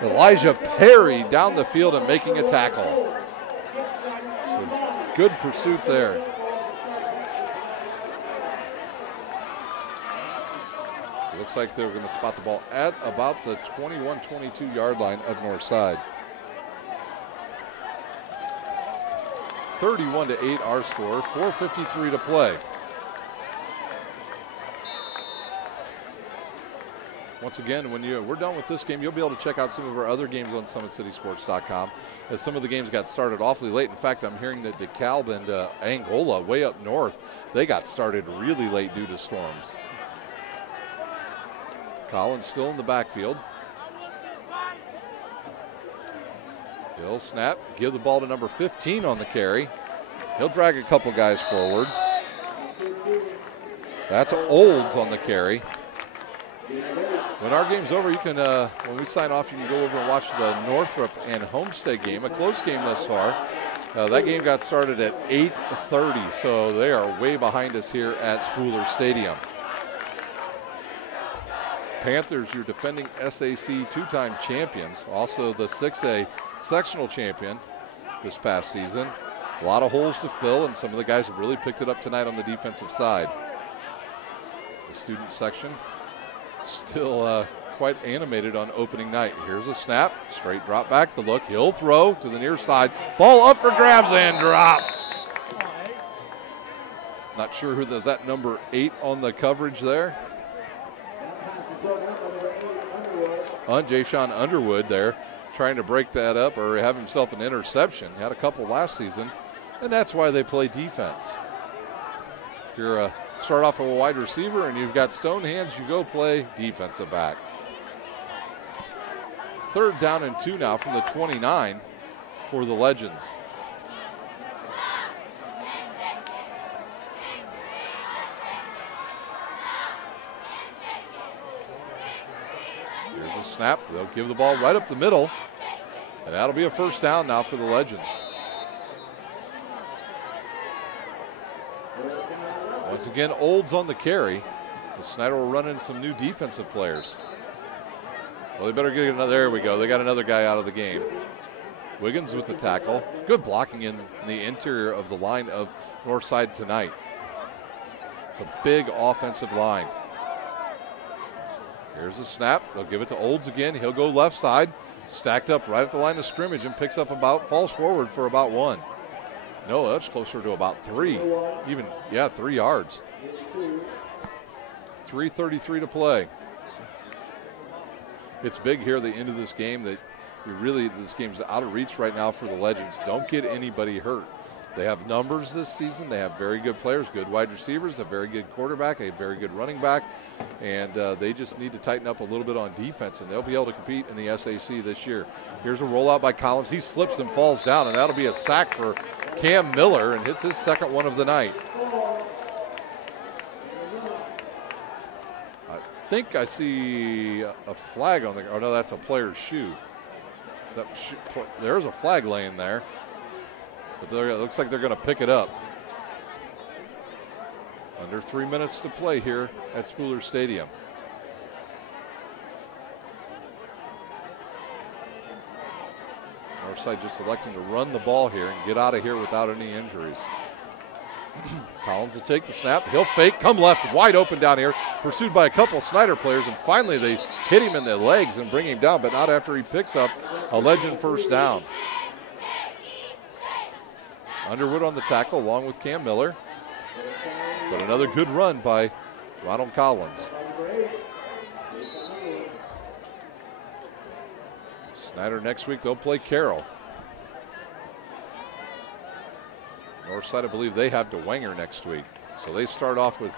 Elijah Perry down the field and making a tackle. So good pursuit there. Looks like they're going to spot the ball at about the 21-22 yard line of north side. 31-8 our score, 4:53 to play. Once again, when we're done with this game, you'll be able to check out some of our other games on SummitCitySports.com. As some of the games got started awfully late. In fact, I'm hearing that DeKalb and Angola, way up north, they got started really late due to storms. Collins still in the backfield. He'll snap, give the ball to number 15 on the carry. He'll drag a couple guys forward. That's Olds on the carry. When our game's over, you can, when we sign off, you can go over and watch the Northrop and Homestead game, a close game thus far. That game got started at 8:30, so they are way behind us here at Spooler Stadium. Panthers, your defending SAC two-time champions, also the 6A sectional champion this past season. A lot of holes to fill, and some of the guys have really picked it up tonight on the defensive side. The student section still quite animated on opening night. Here's a snap, straight drop back, the look, he'll throw to the near side. Ball up for grabs and dropped. Not sure who does that, number 8 on the coverage there. Jay-Sean Underwood there trying to break that up or have himself an interception. Had a couple last season, and that's why they play defense. If you're start off with a wide receiver and you've got stone hands, you go play defensive back. 3rd down and 2 now from the 29 for the Legends. Here's a snap. They'll give the ball right up the middle, and that'll be a 1st down now for the Legends. Once again, Olds on the carry. The Snider will run in some new defensive players. Well, they better get another. There we go. They got another guy out of the game. Wiggins with the tackle. Good blocking in the interior of the line of Northside tonight. It's a big offensive line. Here's the snap. They'll give it to Olds again. He'll go left side. Stacked up right at the line of scrimmage and picks up falls forward for about 1. No, that's closer to about 3. Even, 3 yards. 3:33 to play. It's big here at the end of this game that this game's out of reach right now for the Legends. Don't get anybody hurt. They have numbers this season. They have very good players, good wide receivers, a very good quarterback, a very good running back, and they just need to tighten up a little bit on defense, and they'll be able to compete in the SAC this year. Here's a rollout by Collins. He slips and falls down, and that'll be a sack for Cam Miller, and hits his 2nd one of the night. I think I see a flag on the, oh no, that's a player's shoe. There's a flag laying there. But it looks like they're going to pick it up. Under 3 minutes to play here at Spooler Stadium. Northside just electing to run the ball here and get out of here without any injuries. Collins will take the snap. He'll fake, come left, wide open down here. Pursued by a couple Snider players, and finally they hit him in the legs and bring him down, but not after he picks up a Legend 1st down. Underwood on the tackle along with Cam Miller. But another good run by Ronald Collins. Snider next week, they'll play Carroll. Northside, I believe they have DeWanger next week. So they start off with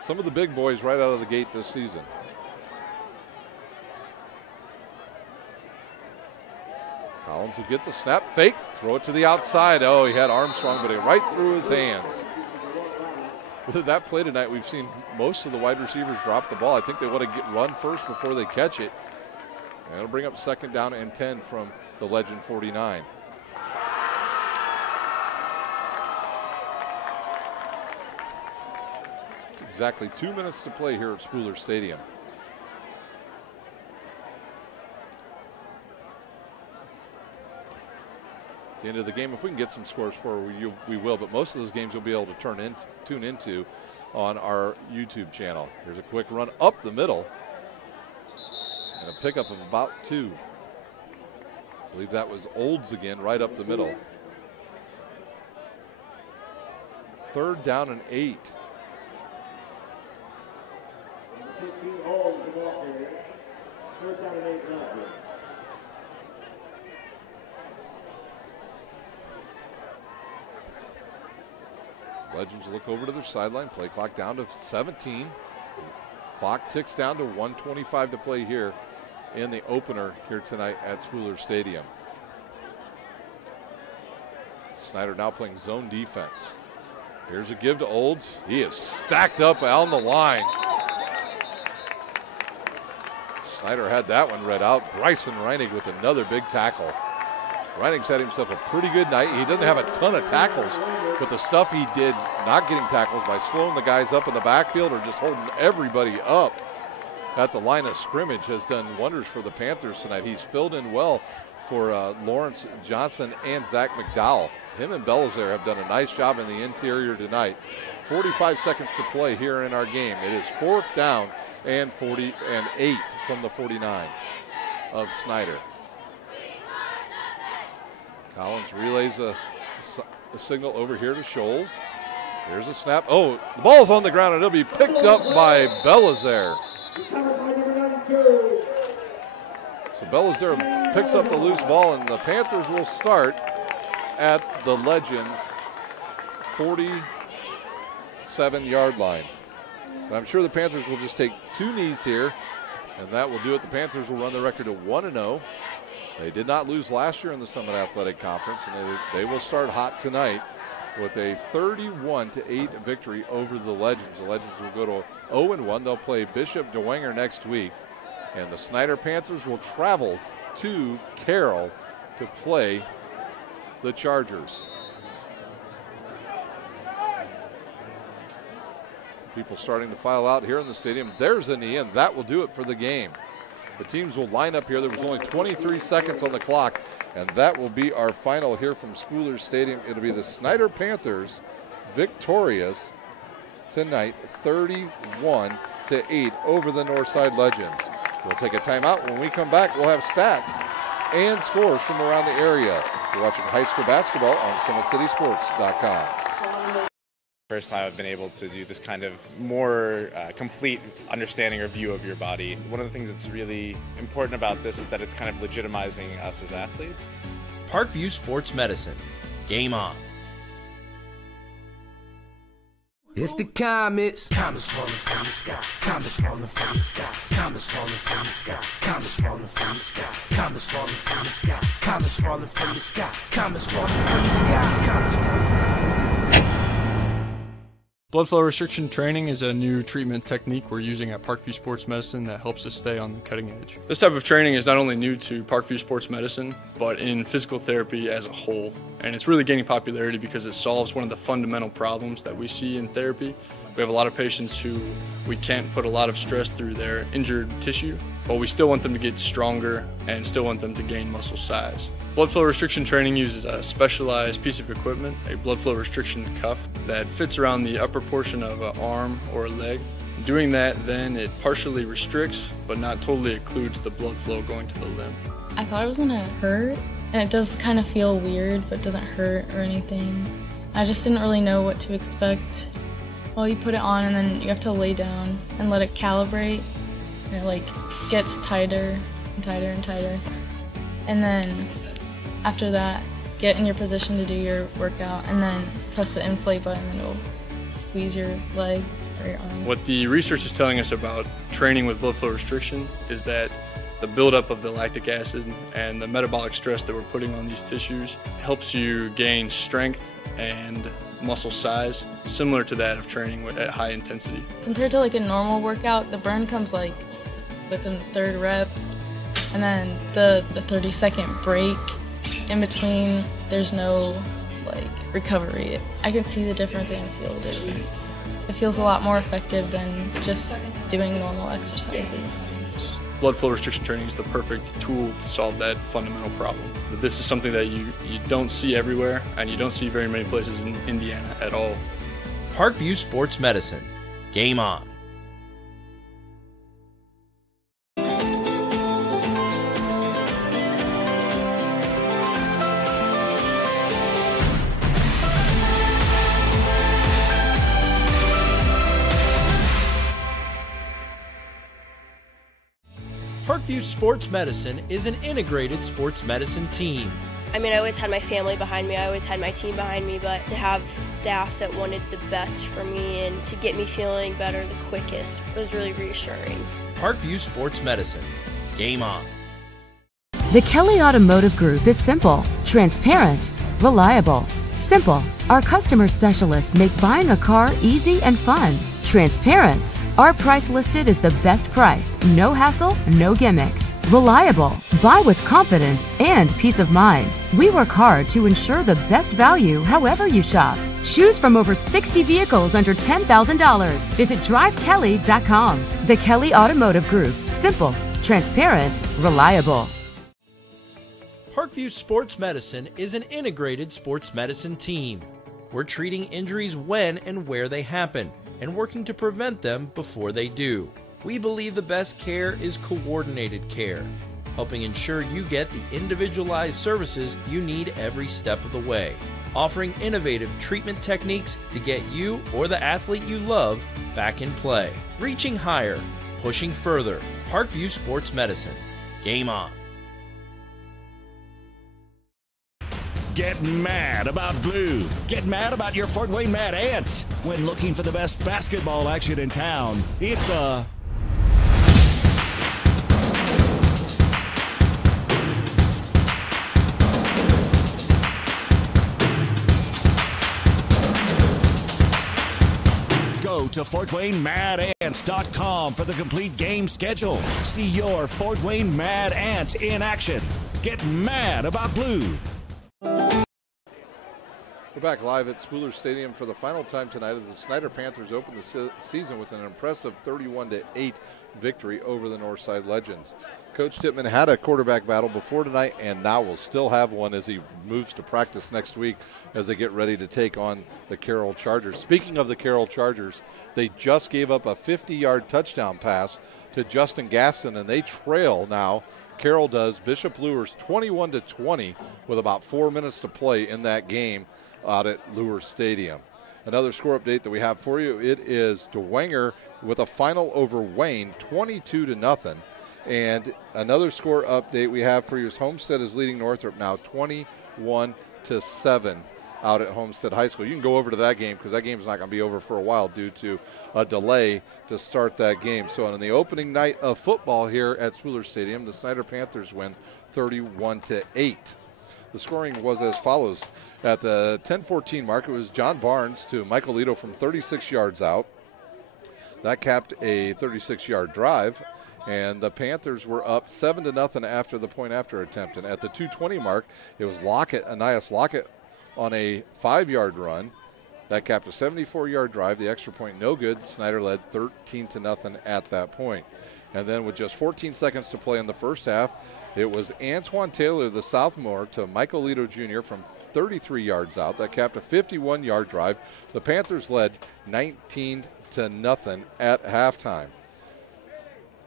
some of the big boys right out of the gate this season. Collins will get the snap, fake, throw it to the outside. Oh, he had Armstrong, but it right through his hands. With that play tonight, we've seen most of the wide receivers drop the ball. I think they want to run first before they catch it. And it'll bring up 2nd down and 10 from the Legend 49. Exactly 2 minutes to play here at Spooler Stadium. The end of the game, if we can get some scores for we will, but most of those games you'll be able to tune into on our YouTube channel. Here's a quick run up the middle and a pickup of about 2. I believe that was Olds again, right up the middle. 3rd down and 8. Legends look over to their sideline. Play clock down to 17. Clock ticks down to 1:25 to play here in the opener here tonight at Spooler Stadium. Snider now playing zone defense. Here's a give to Olds. He is stacked up on the line. Snider had that one read out. Bryson Reinig with another big tackle. Reinig's had himself a pretty good night. He doesn't have a ton of tackles, but the stuff he did not getting tackles by slowing the guys up in the backfield or just holding everybody up at the line of scrimmage has done wonders for the Panthers tonight. He's filled in well for Lawrence Johnson and Zach McDowell. Him and Belizaire have done a nice job in the interior tonight. 45 seconds to play here in our game. It is 4th down and 8 from the 49 of Snider. Collins relays a signal over here to Scholes. Here's a snap. Oh, the ball's on the ground and it'll be picked up by Belizaire. So Belizaire picks up the loose ball and the Panthers will start at the Legends 47-yard line. But I'm sure the Panthers will just take 2 knees here, and that will do it. The Panthers will run the record to 1-0. They did not lose last year in the Summit Athletic Conference, and they will start hot tonight with a 31-8 victory over the Legends. The Legends will go to 0-1. They'll play Bishop Dwenger next week, and the Snider Panthers will travel to Carroll to play the Chargers. People starting to file out here in the stadium. There's a knee, and that will do it for the game. The teams will line up here. There was only 23 seconds on the clock, and that will be our final here from Spooler Stadium. It'll be the Snider Panthers victorious tonight, 31-8 over the Northside Legends. We'll take a timeout. When we come back, we'll have stats and scores from around the area. You're watching high school basketball on SummitCitySports.com. First time I've been able to do this kind of more complete understanding or view of your body. One of the things that's really important about this is that it's kind of legitimizing us as athletes. Parkview Sports Medicine. Game on. It's the comets. Comets falling from the sky. Comets falling from the sky. Comets falling from the sky. Comets falling from the sky. Comets falling from the sky. Comets falling from the sky. Comets falling from the sky. Comets falling from the sky. Blood flow restriction training is a new treatment technique we're using at Parkview Sports Medicine that helps us stay on the cutting edge. This type of training is not only new to Parkview Sports Medicine, but in physical therapy as a whole. And it's really gaining popularity because it solves one of the fundamental problems that we see in therapy. We have a lot of patients who we can't put a lot of stress through their injured tissue, but we still want them to get stronger and still want them to gain muscle size. Blood flow restriction training uses a specialized piece of equipment, a blood flow restriction cuff that fits around the upper portion of an arm or a leg. Doing that, then it partially restricts, but not totally occludes the blood flow going to the limb. I thought it was gonna hurt, and it does kind of feel weird, but doesn't hurt or anything. I just didn't really know what to expect. Well, you put it on and then you have to lay down and let it calibrate, and it like gets tighter and tighter and tighter. And then after that, get in your position to do your workout and then press the inflate button and it'll squeeze your leg or your arm. What the research is telling us about training with blood flow restriction is that the buildup of the lactic acid and the metabolic stress that we're putting on these tissues helps you gain strength and muscle size, similar to that of training at high intensity. Compared to like a normal workout, the burn comes like within the 3rd rep, and then the 30-second break in between, there's no like recovery. I can see the difference and feel the difference. It feels a lot more effective than just doing normal exercises. Blood flow restriction training is the perfect tool to solve that fundamental problem. But this is something that you don't see everywhere, and you don't see very many places in Indiana at all. Parkview Sports Medicine. Game on. Parkview Sports Medicine is an integrated sports medicine team. I mean, I always had my family behind me, I always had my team behind me, but to have staff that wanted the best for me and to get me feeling better the quickest was really reassuring. Parkview Sports Medicine. Game on. The Kelly Automotive Group is simple, transparent, reliable, Simple. Our customer specialists make buying a car easy and fun. Transparent. Our price listed is the best price. No hassle, no gimmicks. Reliable. Buy with confidence and peace of mind. We work hard to ensure the best value however you shop. Choose from over 60 vehicles under $10,000. Visit drivekelly.com. The Kelly Automotive Group. Simple, transparent, reliable. Parkview Sports Medicine is an integrated sports medicine team. We're treating injuries when and where they happen and working to prevent them before they do. We believe the best care is coordinated care, helping ensure you get the individualized services you need every step of the way, offering innovative treatment techniques to get you or the athlete you love back in play. Reaching higher, pushing further. Parkview Sports Medicine. Game on. Get mad about blue. Get mad about your Fort Wayne Mad Ants. When looking for the best basketball action in town, it's the Go to FortWayneMadAnts.com for the complete game schedule. See your Fort Wayne Mad Ants in action. Get mad about blue. We're back live at Spooler Stadium for the final time tonight as the Snider Panthers open the season with an impressive 31-8 victory over the Northside Legends. Coach Tittman had a quarterback battle before tonight and now will still have one as he moves to practice next week as they get ready to take on the Carroll Chargers. Speaking of the Carroll Chargers, they just gave up a 50-yard touchdown pass to Justin Gaston, and they trail now. Carroll does. Bishop Luers 21-20 with about 4 minutes to play in that game out at Luers Stadium. Another score update that we have for you, it is Dwenger with a final over Wayne, 22-0. And another score update we have for you is Homestead is leading Northrop now 21-7 out at Homestead High School. You can go over to that game because that game's not going to be over for a while due to a delay to start that game. So on the opening night of football here at Spooler Stadium, the Snider Panthers win 31-8. The scoring was as follows. At the 10-14 mark, it was John Barnes to Michael Lito from 36 yards out. That capped a 36-yard drive, and the Panthers were up 7-0 after the point-after attempt. And at the 2:20 mark, it was Anias Lockett on a 5-yard run. That capped a 74-yard drive. The extra point no good. Snider led 13-0 at that point. And then with just 14 seconds to play in the first half, it was Antoine Taylor, the sophomore, to Michael Lito Jr. from 33 yards out. That capped a 51-yard drive. The Panthers led 19-0 at halftime.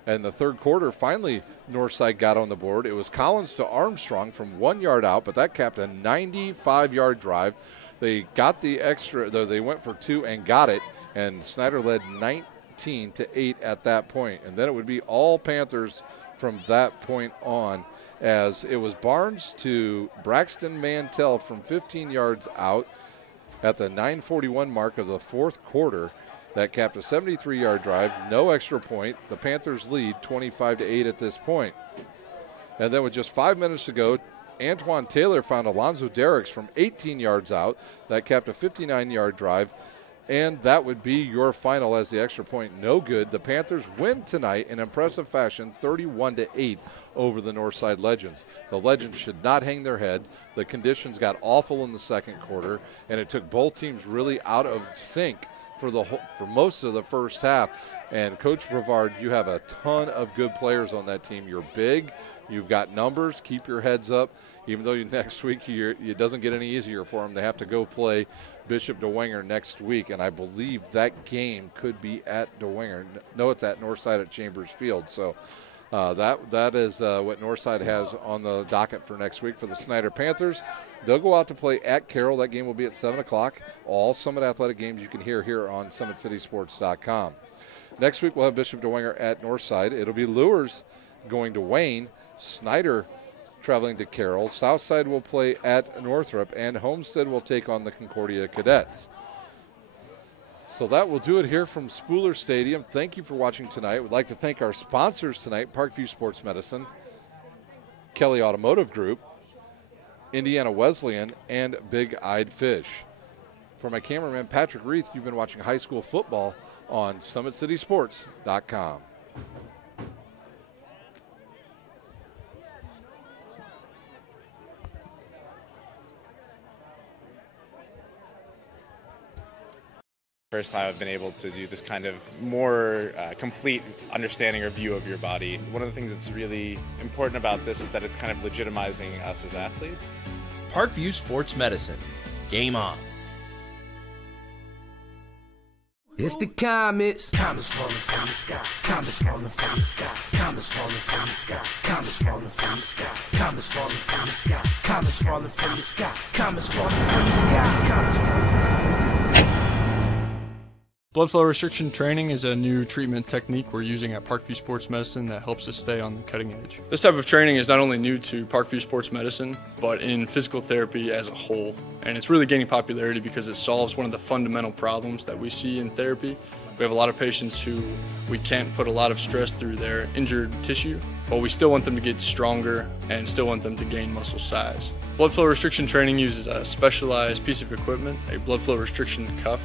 And the third quarter, finally, Northside got on the board. It was Collins to Armstrong from 1 yard out, but that capped a 95-yard drive. They got the extra, though they went for 2 and got it, and Snider led 19-8 at that point. And then it would be all Panthers from that point on, as it was Barnes to Braxton Mantell from 15 yards out at the 9:41 mark of the fourth quarter. That capped a 73-yard drive, no extra point. The Panthers lead 25-8 at this point. And then with just 5 minutes to go, Antoine Taylor found Alonzo Derricks from 18 yards out. That capped a 59-yard drive. And that would be your final as the extra point no good. The Panthers win tonight in impressive fashion, 31-8 over the Northside Legends. The Legends should not hang their head. The conditions got awful in the second quarter, and it took both teams really out of sync for most of the first half. And Coach Brevard, you have a ton of good players on that team. You're big. You've got numbers. Keep your heads up. Even though next week it doesn't get any easier for them. They have to go play Bishop Dwenger next week, and I believe that game could be at Dwenger. No, it's at Northside at Chambers Field. So that is what Northside has on the docket for next week for the Snider Panthers. They'll go out to play at Carroll. That game will be at 7 o'clock. All Summit Athletic games you can hear here on SummitCitySports.com. Next week we'll have Bishop Dwenger at Northside. It'll be Luers going to Wayne, Snider traveling to Carroll. Southside will play at Northrop, and Homestead will take on the Concordia Cadets. So that will do it here from Spooler Stadium. Thank you for watching tonight. We'd like to thank our sponsors tonight, Parkview Sports Medicine, Kelly Automotive Group, Indiana Wesleyan, and Big Eyed Fish. For my cameraman, Patrick Reith, you've been watching high school football on SummitCitySports.com. First time I've been able to do this kind of more complete understanding or view of your body. One of the things that's really important about this is that it's kind of legitimizing us as athletes. Parkview Sports Medicine. Game on. It's the comets. Comets falling from the sky. Comets falling from the sky. Comets falling from the sky. Comets falling from the sky. Comets falling from the sky. Comets falling from the sky. Comets falling from the sky. Comets falling from the sky. Blood flow restriction training is a new treatment technique we're using at Parkview Sports Medicine that helps us stay on the cutting edge. This type of training is not only new to Parkview Sports Medicine, but in physical therapy as a whole. And it's really gaining popularity because it solves one of the fundamental problems that we see in therapy. We have a lot of patients who we can't put a lot of stress through their injured tissue, but we still want them to get stronger and still want them to gain muscle size. Blood flow restriction training uses a specialized piece of equipment, a blood flow restriction cuff.